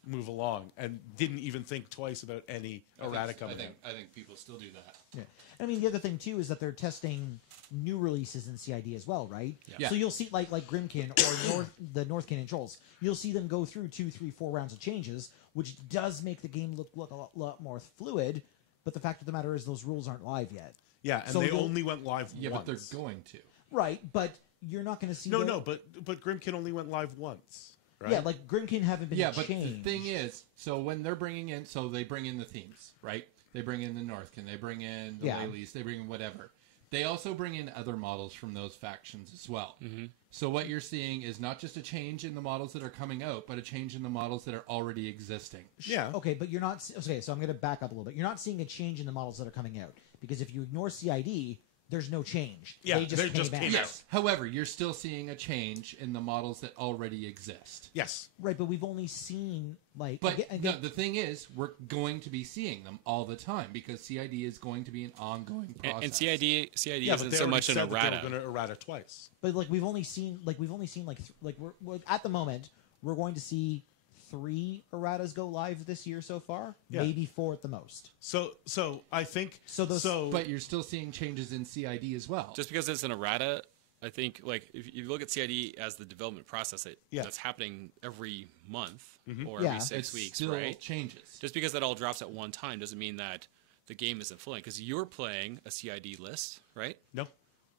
move along, and didn't even think twice about any errata coming in? I think people still do that. Yeah. I mean, the other thing too is that they're testing new releases in CID as well, right? Yeah. So you'll see like Grimkin or the Northkin and Trolls. You'll see them go through 2, 3, 4 rounds of changes, which does make the game look a lot more fluid. But the fact of the matter is, those rules aren't live yet. Yeah, and So they you'll- only went live Yeah, once. but they're going to. Right, but you're not going to see. No, but Grimkin only went live once, right? Yeah, like Grimkin haven't been Yeah, but changed. the thing is, so when they're bringing in, so they bring in the themes, right? They bring in the Northkin, they bring in the Yeah. Leyleys, they bring in whatever. They also bring in other models from those factions as well. Mm-hmm. So what you're seeing is not just a change in the models that are coming out, but a change in the models that are already existing. Yeah. Okay, but you're not. Okay, so I'm going to back up a little bit. You're not seeing a change in the models that are coming out, because if you ignore CID, there's no change. Yeah, they just came out. Yes. However, you're still seeing a change in the models that already exist. Yes. Right, but we've only seen like. But again, no, the thing is, we're going to be seeing them all the time because CID is going to be an ongoing process. And CID Yeah, but isn't they so already much an said that they errata. were going to errata twice. but like we've only seen we're at the moment we're going to see 3 erratas go live this year so far, Yeah. maybe 4 at the most. So I think So But you're still seeing changes in CID as well. Just because it's an errata, I think, like, if you look at CID as the development process, Yeah. that's happening every month or Yeah. every 6 It's weeks, still right? changes. Just because that all drops at one time doesn't mean that the game isn't flowing. Because you're playing a CID list, right? no.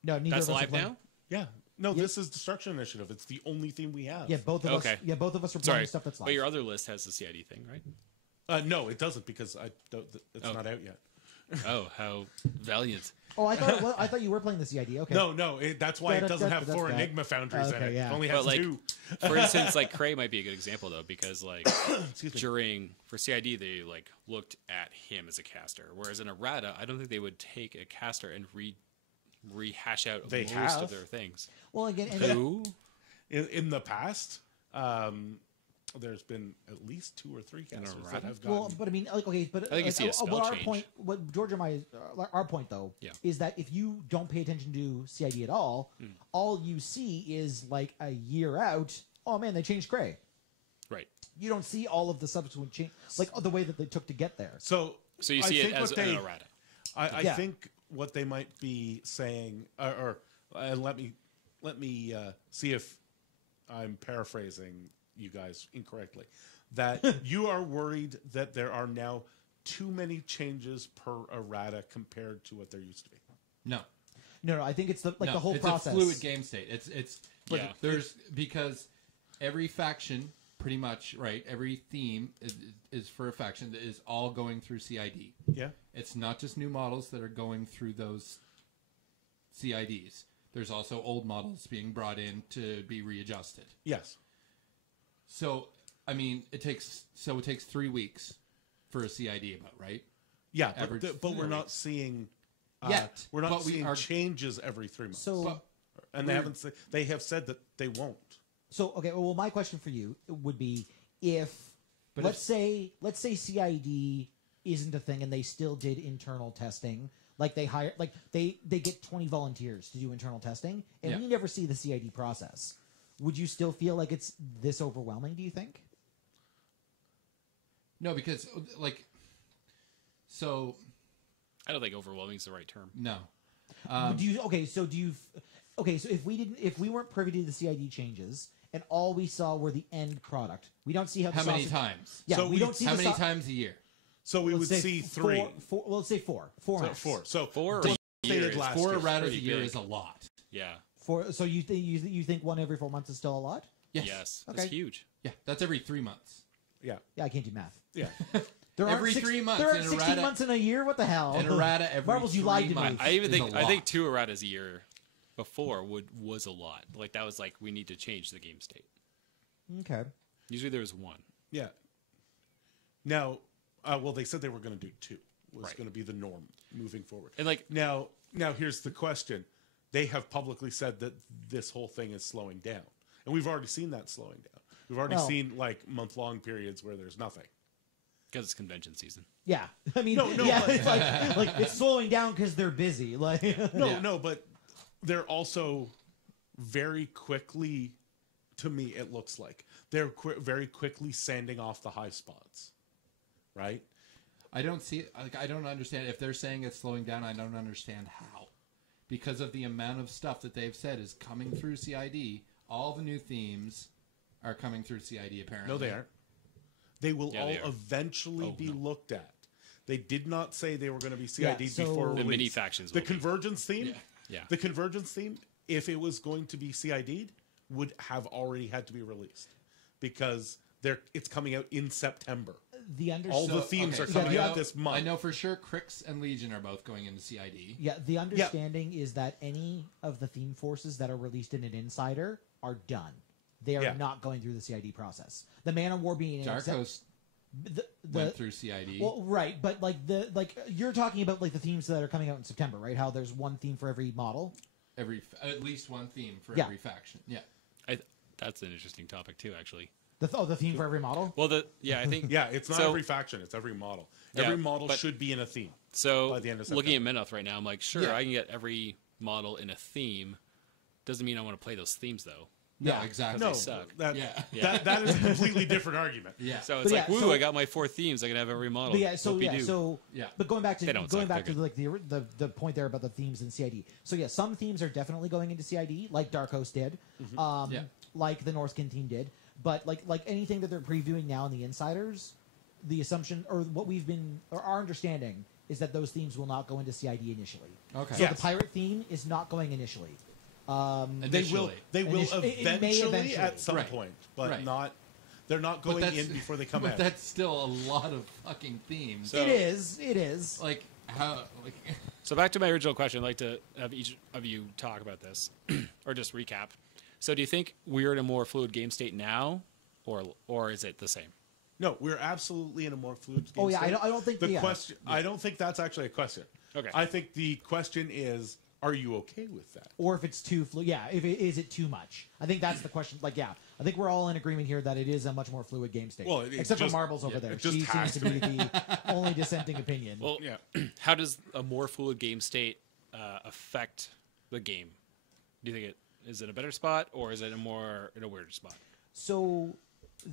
no, neither That's of us are live playing- now? Yeah. No, this is Destruction Initiative. It's the only theme we have. Yeah, both of us. Okay. Yeah, both of us are playing Sorry, stuff that's live. but your other list has the CID thing, right? No, it doesn't because it's Oh. not out yet. Oh, how valiant! Oh, I thought I thought you were playing the CID. Okay. No, that's why it doesn't have 4 That's that. Enigma Foundries in Okay, it. yeah. It only But has like, 2. for instance, like Cray might be a good example though, because like Excuse me. during for CID they like looked at him as a caster, whereas in errata I don't think they would take a caster and rehash out They most have. of their things. Well, again, and Who? In the past, there's been at least 2 or 3 casters that errata? have gotten. well, but I mean, like, okay, but I think you see a spell what our change. point, what George and our point though, Yeah. is that if you don't pay attention to CID at all, Hmm. all you see is like a year out. Oh man, they changed Cray. Right. You don't see all of the subsequent change, like the way that they took to get there. So So you I see it think as what an they- errata. I Yeah. think what they might be saying, or let me see if I'm paraphrasing you guys incorrectly. That you are worried that there are now too many changes per errata compared to what there used to be. No. No, I think it's the no, whole it's process. a fluid game state. It's Yeah. there's because every faction pretty much right. Every theme is for a faction that is all going through CID. Yeah. It's not just new models that are going through those CIDs. There's also old models being brought in to be readjusted. Yes. So I mean, it takes 3 weeks for a CID about right. Yeah, Average but we're 3 not weeks. seeing Yet, We're not but we seeing are- changes every 3 months. So, But- and they have said that they won't. okay. Well, my question for you would be if But let's say CID isn't a thing and they still did internal testing. Like they get 20 volunteers to do internal testing, and Yeah. we never see the CID process. Would you still feel like it's this overwhelming? Do you think? No, because so I don't think overwhelming is the right term. no. Do you? Okay, so do you? Okay, so if we weren't privy to the CID changes and all we saw were the end product, we don't see how. How the many sausage- times? Yeah, So we don't see How the many sau- times a year? So we would let's say see 3. Four, well, let's say four. Four. So max. 4. So 4 they a year stated is last 4 year. erratas a pretty year big. is a lot. Yeah. So you think 1 every 4 months is still a lot? Yes. That's Okay. huge. Yeah, that's every 3 months. Yeah. Yeah, I can't do math. Yeah. There Every aren't 3 months There in aren't a 16 errata- months in a year. What the hell? An errata every Marbles, you 3 lied to me. months. I even is think a I think lot. 2 erratas a year before was a lot. Like that was like we need to change the game state. Okay. Usually there was 1. Yeah. Now, Well, they said they were going to do 2. Was Right. going to be the norm moving forward. And like, Now here's the question. They have publicly said that this whole thing is slowing down. And we've already seen that slowing down. We've already Well- seen like month-long periods where there's nothing. because it's convention season. Yeah, I mean, No, yeah, but- it's like it's slowing down because they're busy. Like, No, but they're also very quickly, to me, it looks like, they're very quickly sanding off the high spots. Right? I don't see. Like, I don't understand if they're saying it's slowing down. I don't understand how, because of the amount of stuff that they've said is coming through CID. All the new themes are coming through CID. Apparently, No, they aren't. They will Yeah, all they are. eventually be looked at. They did not say they were going to be CID Yeah, so- before The release. mini factions The will be. convergence theme. Yeah. The convergence theme, if it was going to be CID'd, would have already had to be released because it's coming out in September. the All the themes are coming out this month. I know for sure Crix and Legion are both going into CID. Yeah, the understanding is that any of the theme forces that are released in an Insider are done. They are Yeah. not going through the CID process. The Man of War being an Dark Host the went through CID. well, right, but like you're talking about like the themes that are coming out in September, right? How there's one theme for every model. At least one theme for Yeah. every faction. Yeah. That's an interesting topic too, actually. The theme for every model. Well, I think Yeah, it's not So- every faction; it's every model. Yeah, Every model but- should be in a theme. so. by the end of Looking at September. Menoth right now, I'm like, sure, Yeah. I can get every model in a theme. Doesn't mean I want to play those themes though. No, Yeah. exactly. No, suck. Yeah. that is a completely different argument. Yeah. So it's But like, yeah, woo, so- I got my 4 themes. I can have every model. But yeah, so Whoopie-doo. Yeah. But going back to They don't going suck, back they're to like the point there about the themes in CID. So yeah, some themes are definitely going into CID, like Dark Host did, Yeah. like the Northkin team did. But like anything that they're previewing now in the Insiders, the assumption or what we've been or our understanding is that those themes will not go into CID initially. Okay. So Yes. the pirate theme is not going initially. They will Initially. they will It may eventually eventually. at some Right. point, but Right. not. They're not But going that's- in before they come But out. that's still a lot of fucking themes. So- It is. Like how? Like, So back to my original question, I'd like to have each of you talk about this, or just recap. So do you think we're in a more fluid game state now, or is it the same? No, we're absolutely in a more fluid game Oh, yeah, state. I don't think the yeah. question. I don't think that's actually a question. Okay. I think the question is, are you okay with that? Or if it's too fluid. Yeah, is it too much? I think that's the question. Like, yeah, I think we're all in agreement here that it is a much more fluid game state. Well, it's except just- for Marbles over yeah, there. it just She seems has to to be the only dissenting opinion. Well, Yeah. how does a more fluid game state affect the game? Do you think is it a better spot, or is it in a weirder spot? So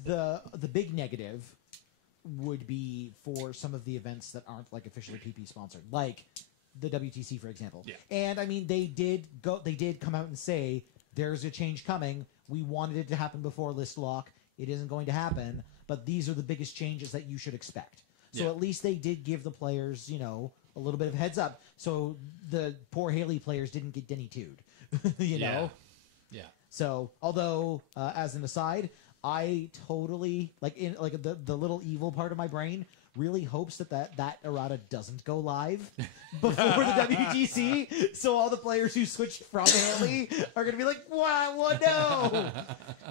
the big negative would be for some of the events that aren't like officially PP sponsored, like the WTC, for example. Yeah. And I mean, they did come out and say there's a change coming. We wanted it to happen before list lock. It isn't going to happen, but these are the biggest changes that you should expect. So Yeah. at least they did give the players, a little bit of heads up. So the poor Haley players didn't get Denny 2'd, you know? Yeah. So, although as an aside, I totally like the little evil part of my brain really hopes that errata doesn't go live before the WTC. So all the players who switched from Haley are going to be like, "What? No!"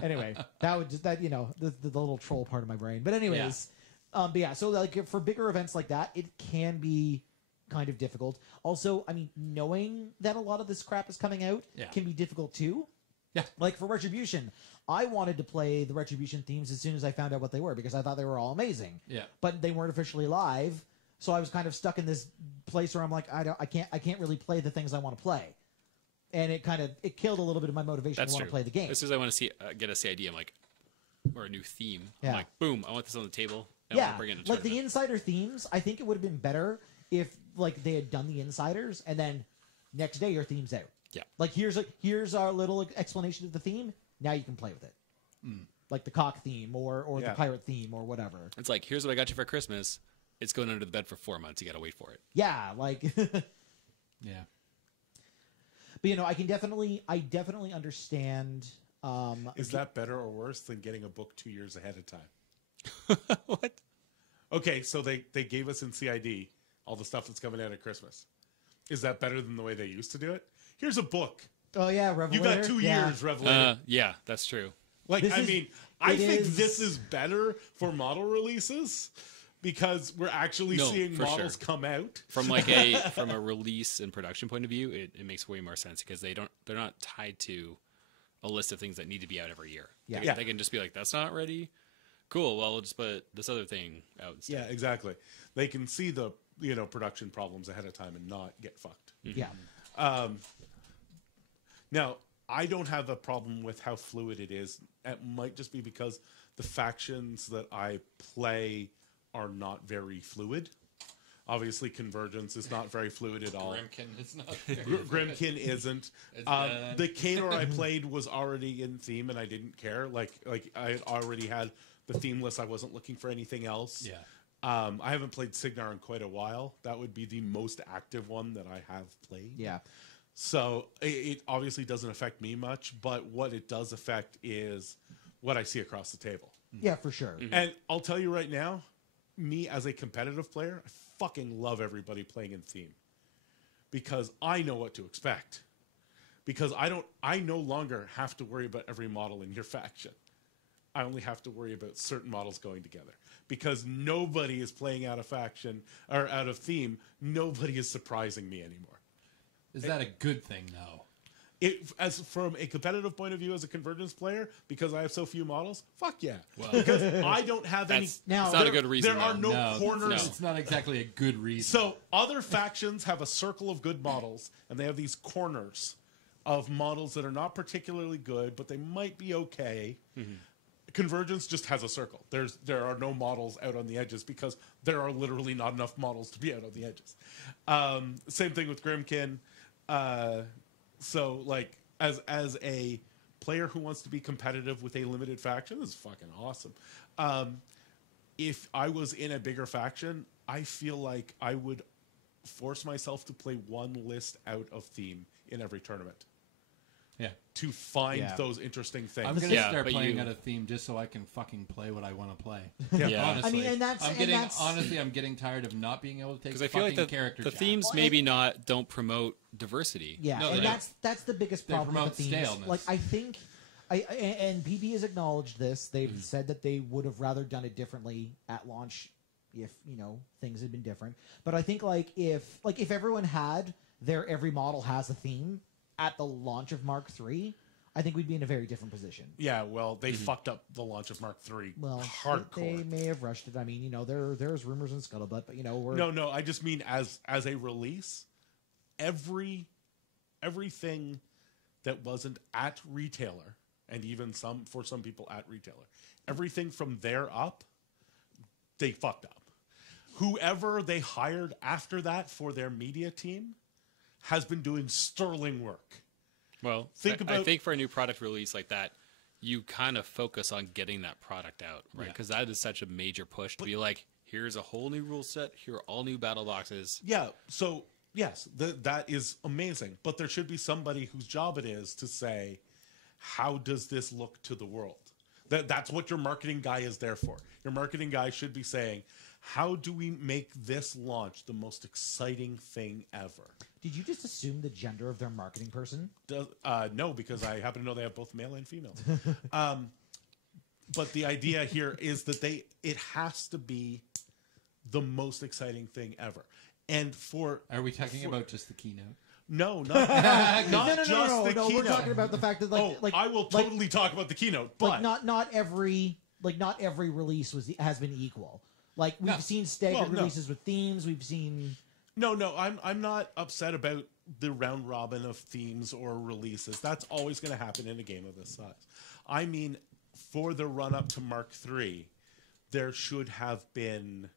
Anyway, that would just the little troll part of my brain. But anyways, but yeah. So like for bigger events like that, it can be kind of difficult. Also, I mean, knowing that a lot of this crap is coming out Yeah. can be difficult too. Yeah. Like for Retribution, I wanted to play the Retribution themes as soon as I found out what they were because I thought they were all amazing. Yeah. But they weren't officially live, so I was kind of stuck in this place where I'm like, I can't really play the things I want to play, and it killed a little bit of my motivation That's to want true. to play the game. As soon as I want to see get a CID, I'm like, or a new theme. Yeah. I'm like, boom, I want this on the table. And I Yeah, want to bring it in a like the tournament. insider themes, I think it would have been better if like they had done the insiders and then next day your theme's out. Yeah. Like here's our little explanation of the theme. Now you can play with it. Like the cock theme or the Yeah. pirate theme or whatever. It's like, here's what I got you for Christmas. It's going under the bed for 4 months. You got to wait for it. Yeah, like Yeah. but I definitely understand Is that better or worse than getting a book 2 years ahead of time? What? Okay, so they gave us in CID all the stuff that's coming out at Christmas. Is that better than the way they used to do it? Here's a book. Oh yeah, Revelator. You got 2 Yeah. years, Revelator. Yeah, that's true. Like, This I is- mean, I it think is- this is better for model releases, because we're actually No, seeing for models sure. come out. From from a release and production point of view, it makes way more sense because they're not tied to a list of things that need to be out every year. Yeah. They can just be like, that's not ready. Cool. Well, we'll just put this other thing out instead. Yeah, exactly. They can see the production problems ahead of time and not get fucked. Yeah. Now, I don't have a problem with how fluid it is. It might just be because the factions that I play are not very fluid. Obviously, Convergence is not very fluid at all. Grimkin is not. Grimkin isn't. The Kador I played was already in theme, and I didn't care. Like I had already had the theme list. I wasn't looking for anything else. Yeah. I haven't played Signar in quite a while. That would be the most active one that I have played. Yeah. So it obviously doesn't affect me much, but what it does affect is what I see across the table. Yeah, for sure. And I'll tell you right now, me as a competitive player, I fucking love everybody playing in theme because I know what to expect. Because I no longer have to worry about every model in your faction. I only have to worry about certain models going together. Because nobody is playing out of faction or out of theme, nobody is surprising me anymore. Is that a good thing, though? As from a competitive point of view, as a Convergence player, because I have so few models, fuck yeah. Well, Because I don't have any. that's Now- it's not a good reason. There are though. no corners. It's not exactly a good reason. So other factions have a circle of good models, and they have these corners of models that are not particularly good, but they might be okay. Convergence just has a circle. There are no models out on the edges because there are literally not enough models to be out on the edges. Same thing with Grimkin. So like as a player who wants to be competitive with a limited faction, this is fucking awesome. If I was in a bigger faction, I feel like I would force myself to play one list out of theme in every tournament yeah. to find Yeah. those interesting things. I'm gonna Yeah, start but playing you- out of theme just so I can fucking play what I want to play. Yeah. Honestly, I mean, and that's- honestly, I'm getting tired of not being able to take Because I feel fucking like character the chat. themes Well, maybe don't promote diversity. Yeah, No, and they that's the biggest They problem with promote the themes. staleness. Like I think, and PB has acknowledged this. They've said that they would have rather done it differently at launch if things had been different. But I think if everyone had their every model has a theme at the launch of Mark III, I think we'd be in a very different position. Yeah, well, they fucked up the launch of Mark III Well, hardcore. they may have rushed it. I mean, there's rumors and scuttlebutt, but we're No, I just mean as a release, everything that wasn't at retailer, and even for some people at retailer, everything from there up, they fucked up. Whoever they hired after that for their media team has been doing sterling work. Well, I think for a new product release like that, you kind of focus on getting that product out, right? Because that is such a major push to be like, here's a whole new rule set, here are all new battle boxes. Yeah, so yes, that is amazing. But there should be somebody whose job it is to say, how does this look to the world? That's what your marketing guy is there for. Your marketing guy should be saying, how do we make this launch the most exciting thing ever? Did you just assume the gender of their marketing person? No, because I happen to know they have both male and female. But the idea here is that it has to be the most exciting thing ever. And Are we talking about just the keynote? no, not just the no. keynote. We're talking about the fact that I will totally talk about the keynote, but not every release has been equal. Like we've seen staggered releases with themes. We've seen. No, I'm not upset about the round robin of themes or releases. That's always going to happen in a game of this size. I mean, for the run up to Mark III, there should have been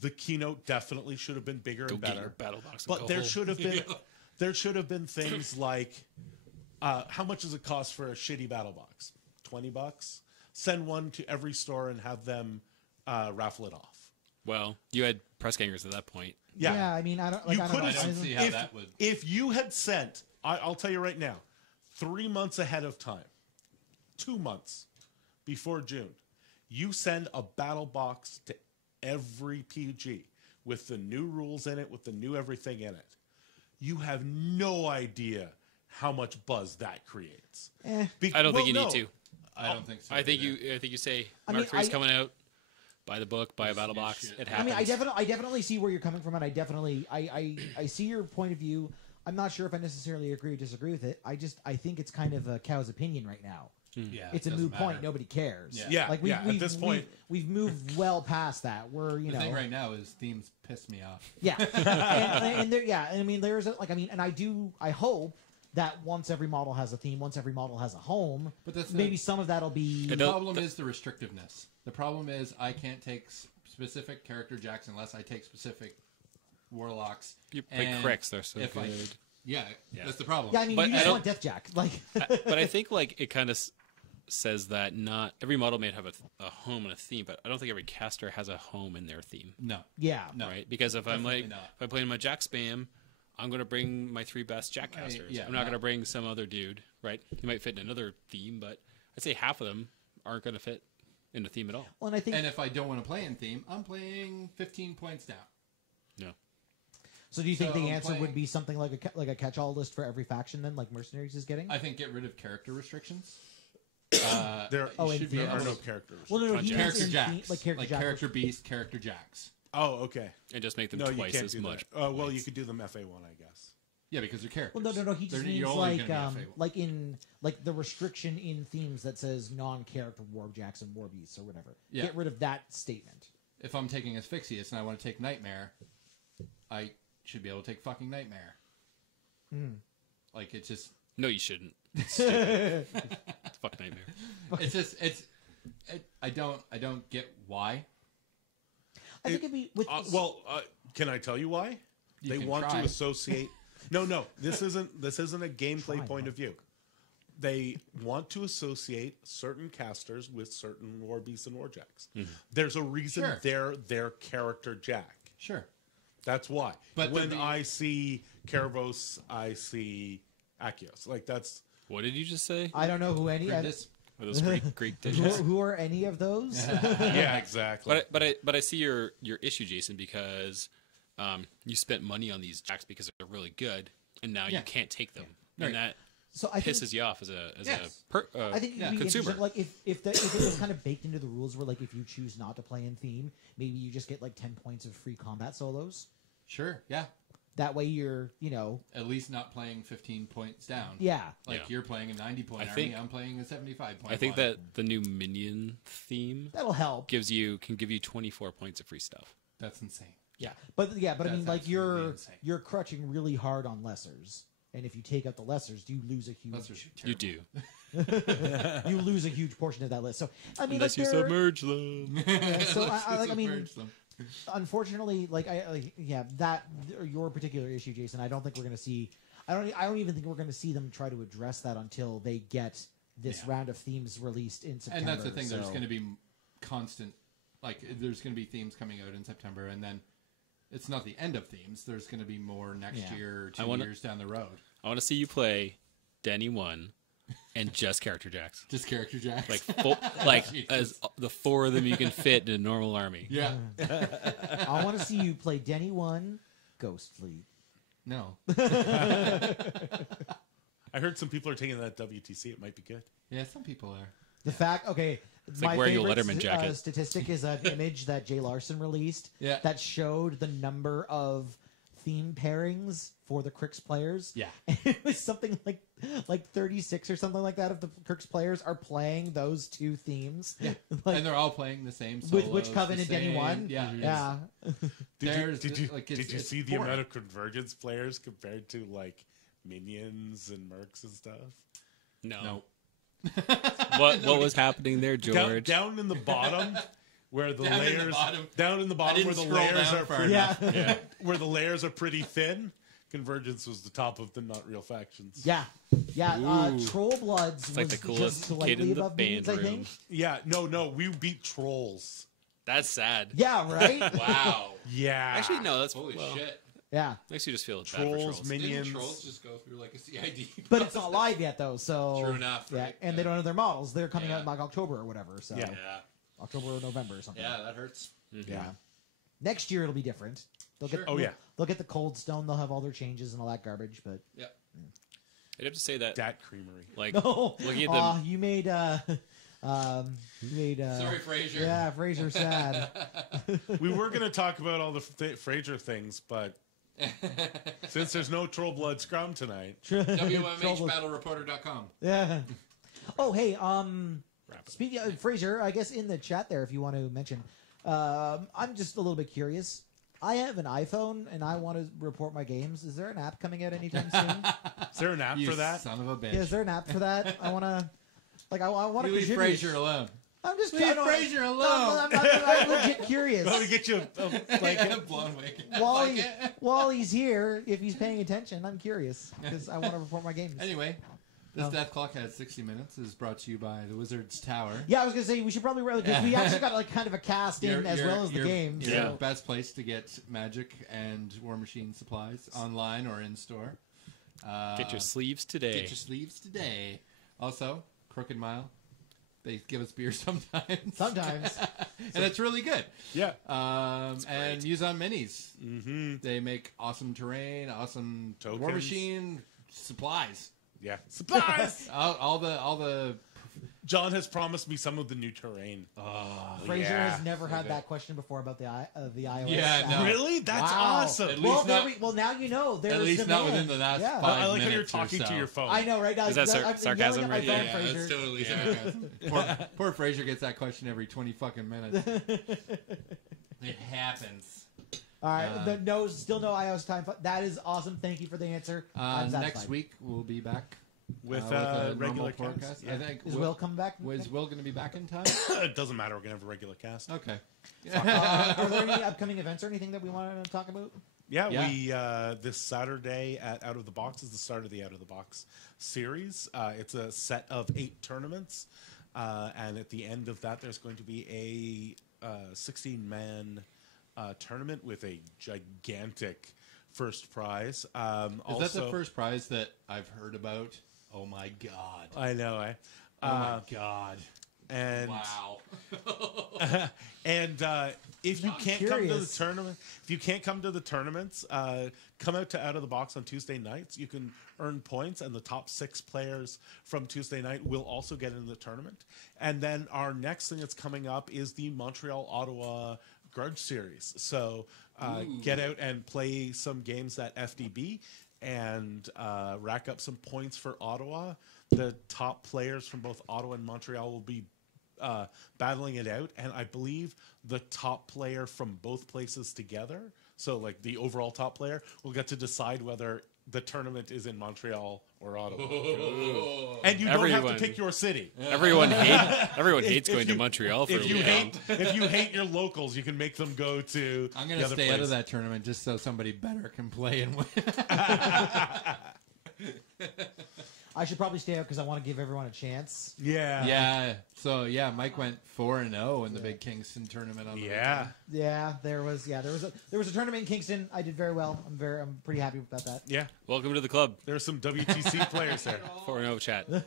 the keynote definitely should have been bigger and Get better. your battle box and But go there home. should have been things like how much does it cost for a shitty battle box? $20? Send one to every store and have them raffle it off. Well, you had press gangers at that point. Yeah. I mean, I don't. You I could don't have- know. I don't see how that would. If you had sent, I'll tell you right now, 3 months ahead of time, 2 months before June, you send a battle box to every PG with the new rules in it, with the new everything in it. You have no idea how much buzz that creates. I don't think you need to. I don't think so. I think either. you say I Mark mean, III's coming out. buy the book, buy a battle box. shit. It I happens. mean, I definitely see where you're coming from, and I see your point of view. I'm not sure if I necessarily agree or disagree with it. I think it's kind of a cow's opinion right now. Yeah, It's a doesn't moot point. matter. Nobody cares. Yeah. Yeah, Like at this point, we've moved well past that. We're The thing right now is themes piss me off. yeah, and there, yeah. And I mean, there's I hope that once every model has a theme, once every model has a home, But that's maybe some of that'll be. The don't- problem is the restrictiveness. The problem is I can't take specific character jacks unless I take specific warlocks. You play And Cricks, they're so if I- good. yeah, Yeah. that's the problem. Yeah, I mean, But you I just don't- want Deathjack. Like, But I think like it kind of says that not every model may have a home and a theme, but I don't think every caster has a home in their theme, no. yeah, No. right? Because if I'm Definitely like not. if I'm playing my Jack spam, I'm going to bring my 3 best Jack casters. yeah, I'm not no. going to bring some other dude, right? He might fit in another theme, but I'd say half of them aren't going to fit in the theme at all. well, and I think And if I don't want to play in theme, I'm playing 15 points down. No. so. Do you think so the answer playing- would be something like a catch-all list for every faction, then, like Mercenaries is getting? I think get rid of character restrictions. there, Oh, should in be there able are no to- characters. well, no, on he Jacks. means character in jacks, like character jack. character beast, character jacks. Oh, okay. And just make them No, you twice can't as do much. that. Oh, well, you could do them FA1, I guess. Yeah, because they're characters. Well, no. He just means you're only like gonna be FA1. like in like the restriction in themes that says non-character war jacks and war beasts or whatever. Yeah. Get rid of that statement. If I'm taking Asphyxious and I want to take Nightmare, I should be able to take fucking Nightmare. Like it's just, No, you shouldn't. Fuck nightmare. it's just, I don't get why. I think it'd be with Can I tell you why? You They can want try. to associate. No. This isn't a gameplay Try, point of view. They want to associate certain casters with certain war beasts and war jacks. There's a reason Sure. they're their character jack. Sure. That's why. But when the- I see Caravos, I see Akios. Like that's What did you just say? I don't know who any For this, Are those Greek dishes? who are any of those. yeah, exactly. But I see your issue, Jason, because you spent money on these jacks because they're really good, and now Yeah. you can't take them, Right. and that So I pisses think you off as a Yes. I think it'd be consumer. interesting. Like if it was kind of baked into the rules, where like if you choose not to play in theme, maybe you just get like 10 points of free combat solos. sure, yeah. That way you're At least not playing 15 points down. yeah. Yeah. Like you're playing a 90-point I army, think- I'm playing a 75-point I think one. that the new minion theme That'll help. can give you 24 points of free stuff. That's insane. But I That's mean, like absolutely insane. you're crutching really hard on lessers, and if you take out the lessers, you lose a huge That's what You do, you lose a huge portion of that list. So I mean, unless you like, there- submerge them. so I mean, Submerge them. unfortunately, that your particular issue, Jason. I don't think we're going to see. I don't even think we're going to see them try to address that until they get this Yeah. round of themes released in September. And that's the thing. There's so- going to be constant, like there's going to be themes coming out in September, and then it's not the end of themes. There's going to be more next Yeah. year, I 2 wanna- years down the road. I want to see you play Denny 1 and just character jacks. Just character jacks. Like Jesus. as the 4 of them you can fit in a normal army. yeah. I want to see you play Denny 1, Ghost Fleet. No. I heard some people are taking that WTC. It might be good. Yeah, some people are. The fact, okay, like my wearing a favorite Letterman jacket. statistic is an image that Jay Larson released Yeah. that showed the number of theme pairings for the Crix players. Yeah. And it was something like 36 or something like that of the Crix players are playing those two themes. Yeah. Like, And they're all playing the same with solos, Witch Coven the and Denny same- 1. Yeah. Yeah. Did you It's see the boring. amount of convergence players compared to like minions and mercs and stuff? No. No. What was happening there, George? Down in the bottom where the Down in the layers bottom. down in the bottom where didn't the scroll layers down are far pretty Yeah. where the layers are pretty thin. Convergence was the top of the not real factions. Yeah. Yeah. Troll Bloods like was the coolest just kid slightly in the above band minions, I room. think. Yeah, no, we beat trolls. That's sad. Yeah, right? Wow. Yeah. Actually, no. That's Holy well, shit. Yeah. Makes you just feel bad for Trolls, trolls. minions. Didn't trolls just go through like a CID? But it's not live yet, though, so... True enough, Yeah, right? and Yeah. they don't have their models. They're coming out Yeah. in like October or whatever, so... Yeah. Yeah. October or November or something. Yeah, that hurts. Yeah. Next year it'll be different. They'll Sure. get, Oh, yeah. They'll get the Cold Stone. They'll have all their changes and all that garbage. But Yeah. I'd have to say that, Dat Creamery. like, no, looking at Aw, them, you made Made, Sorry, Fraser. Yeah, Fraser sad. We were going to talk about all the Fraser things, but since there's no Troll Blood Scrum tonight, WMHBattleReporter.com. Yeah. Oh, hey, wrap it. speaking of Fraser, I guess in the chat there, if you want to mention, I'm just a little bit curious. I have an iPhone and I want to report my games. Is there an app coming out anytime soon? Is there an app You for that? son of a bitch. Yeah, is there an app for that? I want to, I want to You leave contribute. Fraser alone. I'm just Leave I don't- Fraser No, alone. I'm legit curious. Let me get you Blown away. While he's here, if he's paying attention, I'm curious because I want to report my games. Anyway, this Oh. Death Clock has 60 minutes is brought to you by the Wizard's Tower. Yeah, I was gonna say we should probably because we actually got like kind of a cast in as well as the game. Your So. best place to get Magic and War Machine supplies online or in store. Get your sleeves today. Get your sleeves today. Also, Crooked Mile. They give us beer sometimes. Sometimes. And it's really good. Yeah. And Muson Minis. Mm-hmm. They make awesome terrain, awesome War Tokens. Machine supplies. Yeah. Supplies! all the John has promised me some of the new terrain. Fraser yeah. has never had that question before about the iOS. Yeah, app. no. Really? That's Wow. awesome. At Well, least not- well, now you know. There's at least not demand. within the last Yeah. 5 I like how you're minutes or talking to so. your phone. I know, right? Is that I'm sarcasm yelling at my right phone, there? Yeah, Fraser. it's totally sarcasm. Poor Fraser gets that question every 20 fucking minutes. It happens. All right, still no iOS time. That is awesome. Thank you for the answer. I'm Next satisfied. week we'll be back With a regular normal cast. forecast. Yeah. I think Is Will come back? Was Will going to be back in time? It doesn't matter. We're going to have a regular cast. Okay. Are there any upcoming events or anything that we want to talk about? Yeah, Yeah. we this Saturday at Out of the Box is the start of the Out of the Box series. It's a set of 8 tournaments, and at the end of that, there's going to be a 16-man tournament with a gigantic first prize. Is that the first prize that I've heard about? Oh my god! I know, eh? Oh my god! And Wow. and if you I'm can't come to the curious. tournament, if you can't come to the tournaments, come out to Out of the Box on Tuesday nights. You can earn points, and the top 6 players from Tuesday night will also get into the tournament. And then our next thing that's coming up is the Montreal-Ottawa Grudge Series. So get out and play some games at FDB and rack up some points for Ottawa. The top players from both Ottawa and Montreal will be battling it out, and I believe the top player from both places together, so like the overall top player, will get to decide whether the tournament is in Montreal or Ottawa. And you don't have Everyone. to pick your city. Everyone hates If going to you- Montreal for a If you weekend. hate your locals, you can make them go to. I'm the going to other stay out of place. that tournament just so somebody better can play and win. I should probably stay out because I want to give everyone a chance. Yeah. Yeah. So yeah, Mike went 4-0 in the big Kingston tournament on the Yeah. weekend. Yeah, there was a tournament in Kingston. I did very well. I'm pretty happy about that. Yeah. Welcome to the club. There's some WTC players there. 4-0 chat. You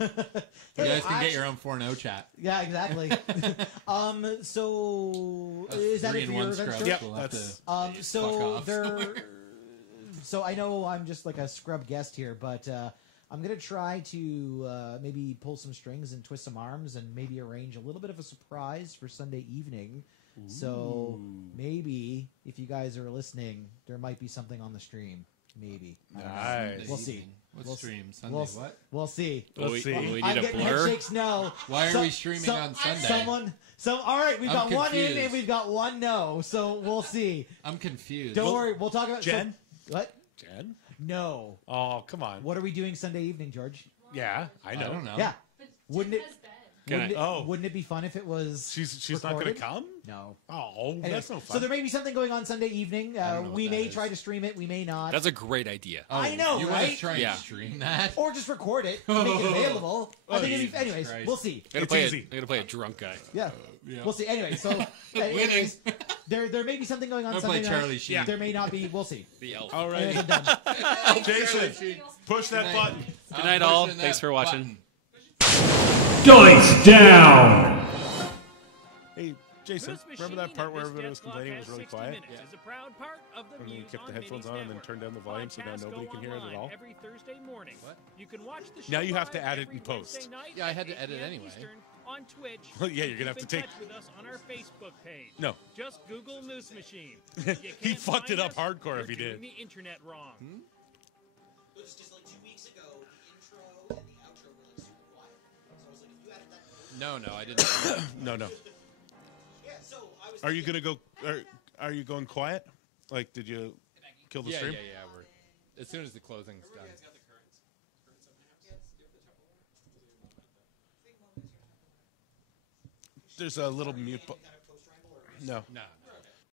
guys can get your own 4-0 chat. Yeah, exactly. So is that it for 3-1 your event, scrubs. Stuart? Yep, We'll have that's- to- So Fuck off. there. So I know I'm just like a scrub guest here, but I'm gonna try to maybe pull some strings and twist some arms and maybe arrange a little bit of a surprise for Sunday evening. So maybe if you guys are listening, there might be something on the stream. Maybe. I don't know. Nice. We'll see. What We'll stream? Sunday? We'll, what? We'll see. Will we, see. will we I'm need a getting blur? headshakes no. Why are we streaming on Sunday? All right, we've I'm got one in confused. and we've got one no. So we'll see. I'm confused. Don't worry, we'll talk about Jen? what? Jen? No. Oh, come on. What are we doing Sunday evening, George? Yeah, I know. I don't know. Yeah. But Wouldn't Jen it- has bed. Wouldn't it be fun if it was? She's not going to recorded? come? No. Oh, Anyways, that's no fun. so there may be something going on Sunday evening. don't know We what may that is. try to stream it. We may not. That's a great idea. Oh, I know, you want right? to try Yeah. and stream that? or just record it, and make it available. I think it'd be, Jesus anyways, Christ. we'll see. I'm It's gonna easy. play a drunk guy. Yeah. Yeah. We'll see. Anyway, so anyways, there may be something going on I'll Sunday play night. Charlie Sheen. There may not be. We'll see. The elf. All Anyways, right. I'm done. Jason, push that button. Good night, all. Thanks for watching. Dice down. Hey, Jason, Moose remember that Machine part at where this everybody was Death Clock complaining it has was really 60 quiet? Minutes is a proud part of the And then you Muse kept the on headphones Minis on and then Network. turned down the volume so now Podcasts nobody go can hear it at online all? Every Thursday morning. What? You can watch the show Now you have to live add it every in post. Wednesday night Yeah, I at had to 8 edit p.m. anyway. Eastern on Twitch. Well, yeah, you're gonna have Keep to in take- touch with us on our Facebook page. No. Just Google Moose Machine. He fucked it up hardcore if he You're did. doing the internet wrong. It was just like 2 weeks ago, the intro and the outro were like super quiet. So I was like, if you added that. No, I didn't. No. Yeah, so I was. Are you gonna go? Are you going quiet? Like, did you kill the yeah. stream? As soon as the closing's done. got the currents? Currents up in the house? Do you have the Tupperware? There's a little mute. Any kind of post ramble or No. Nah.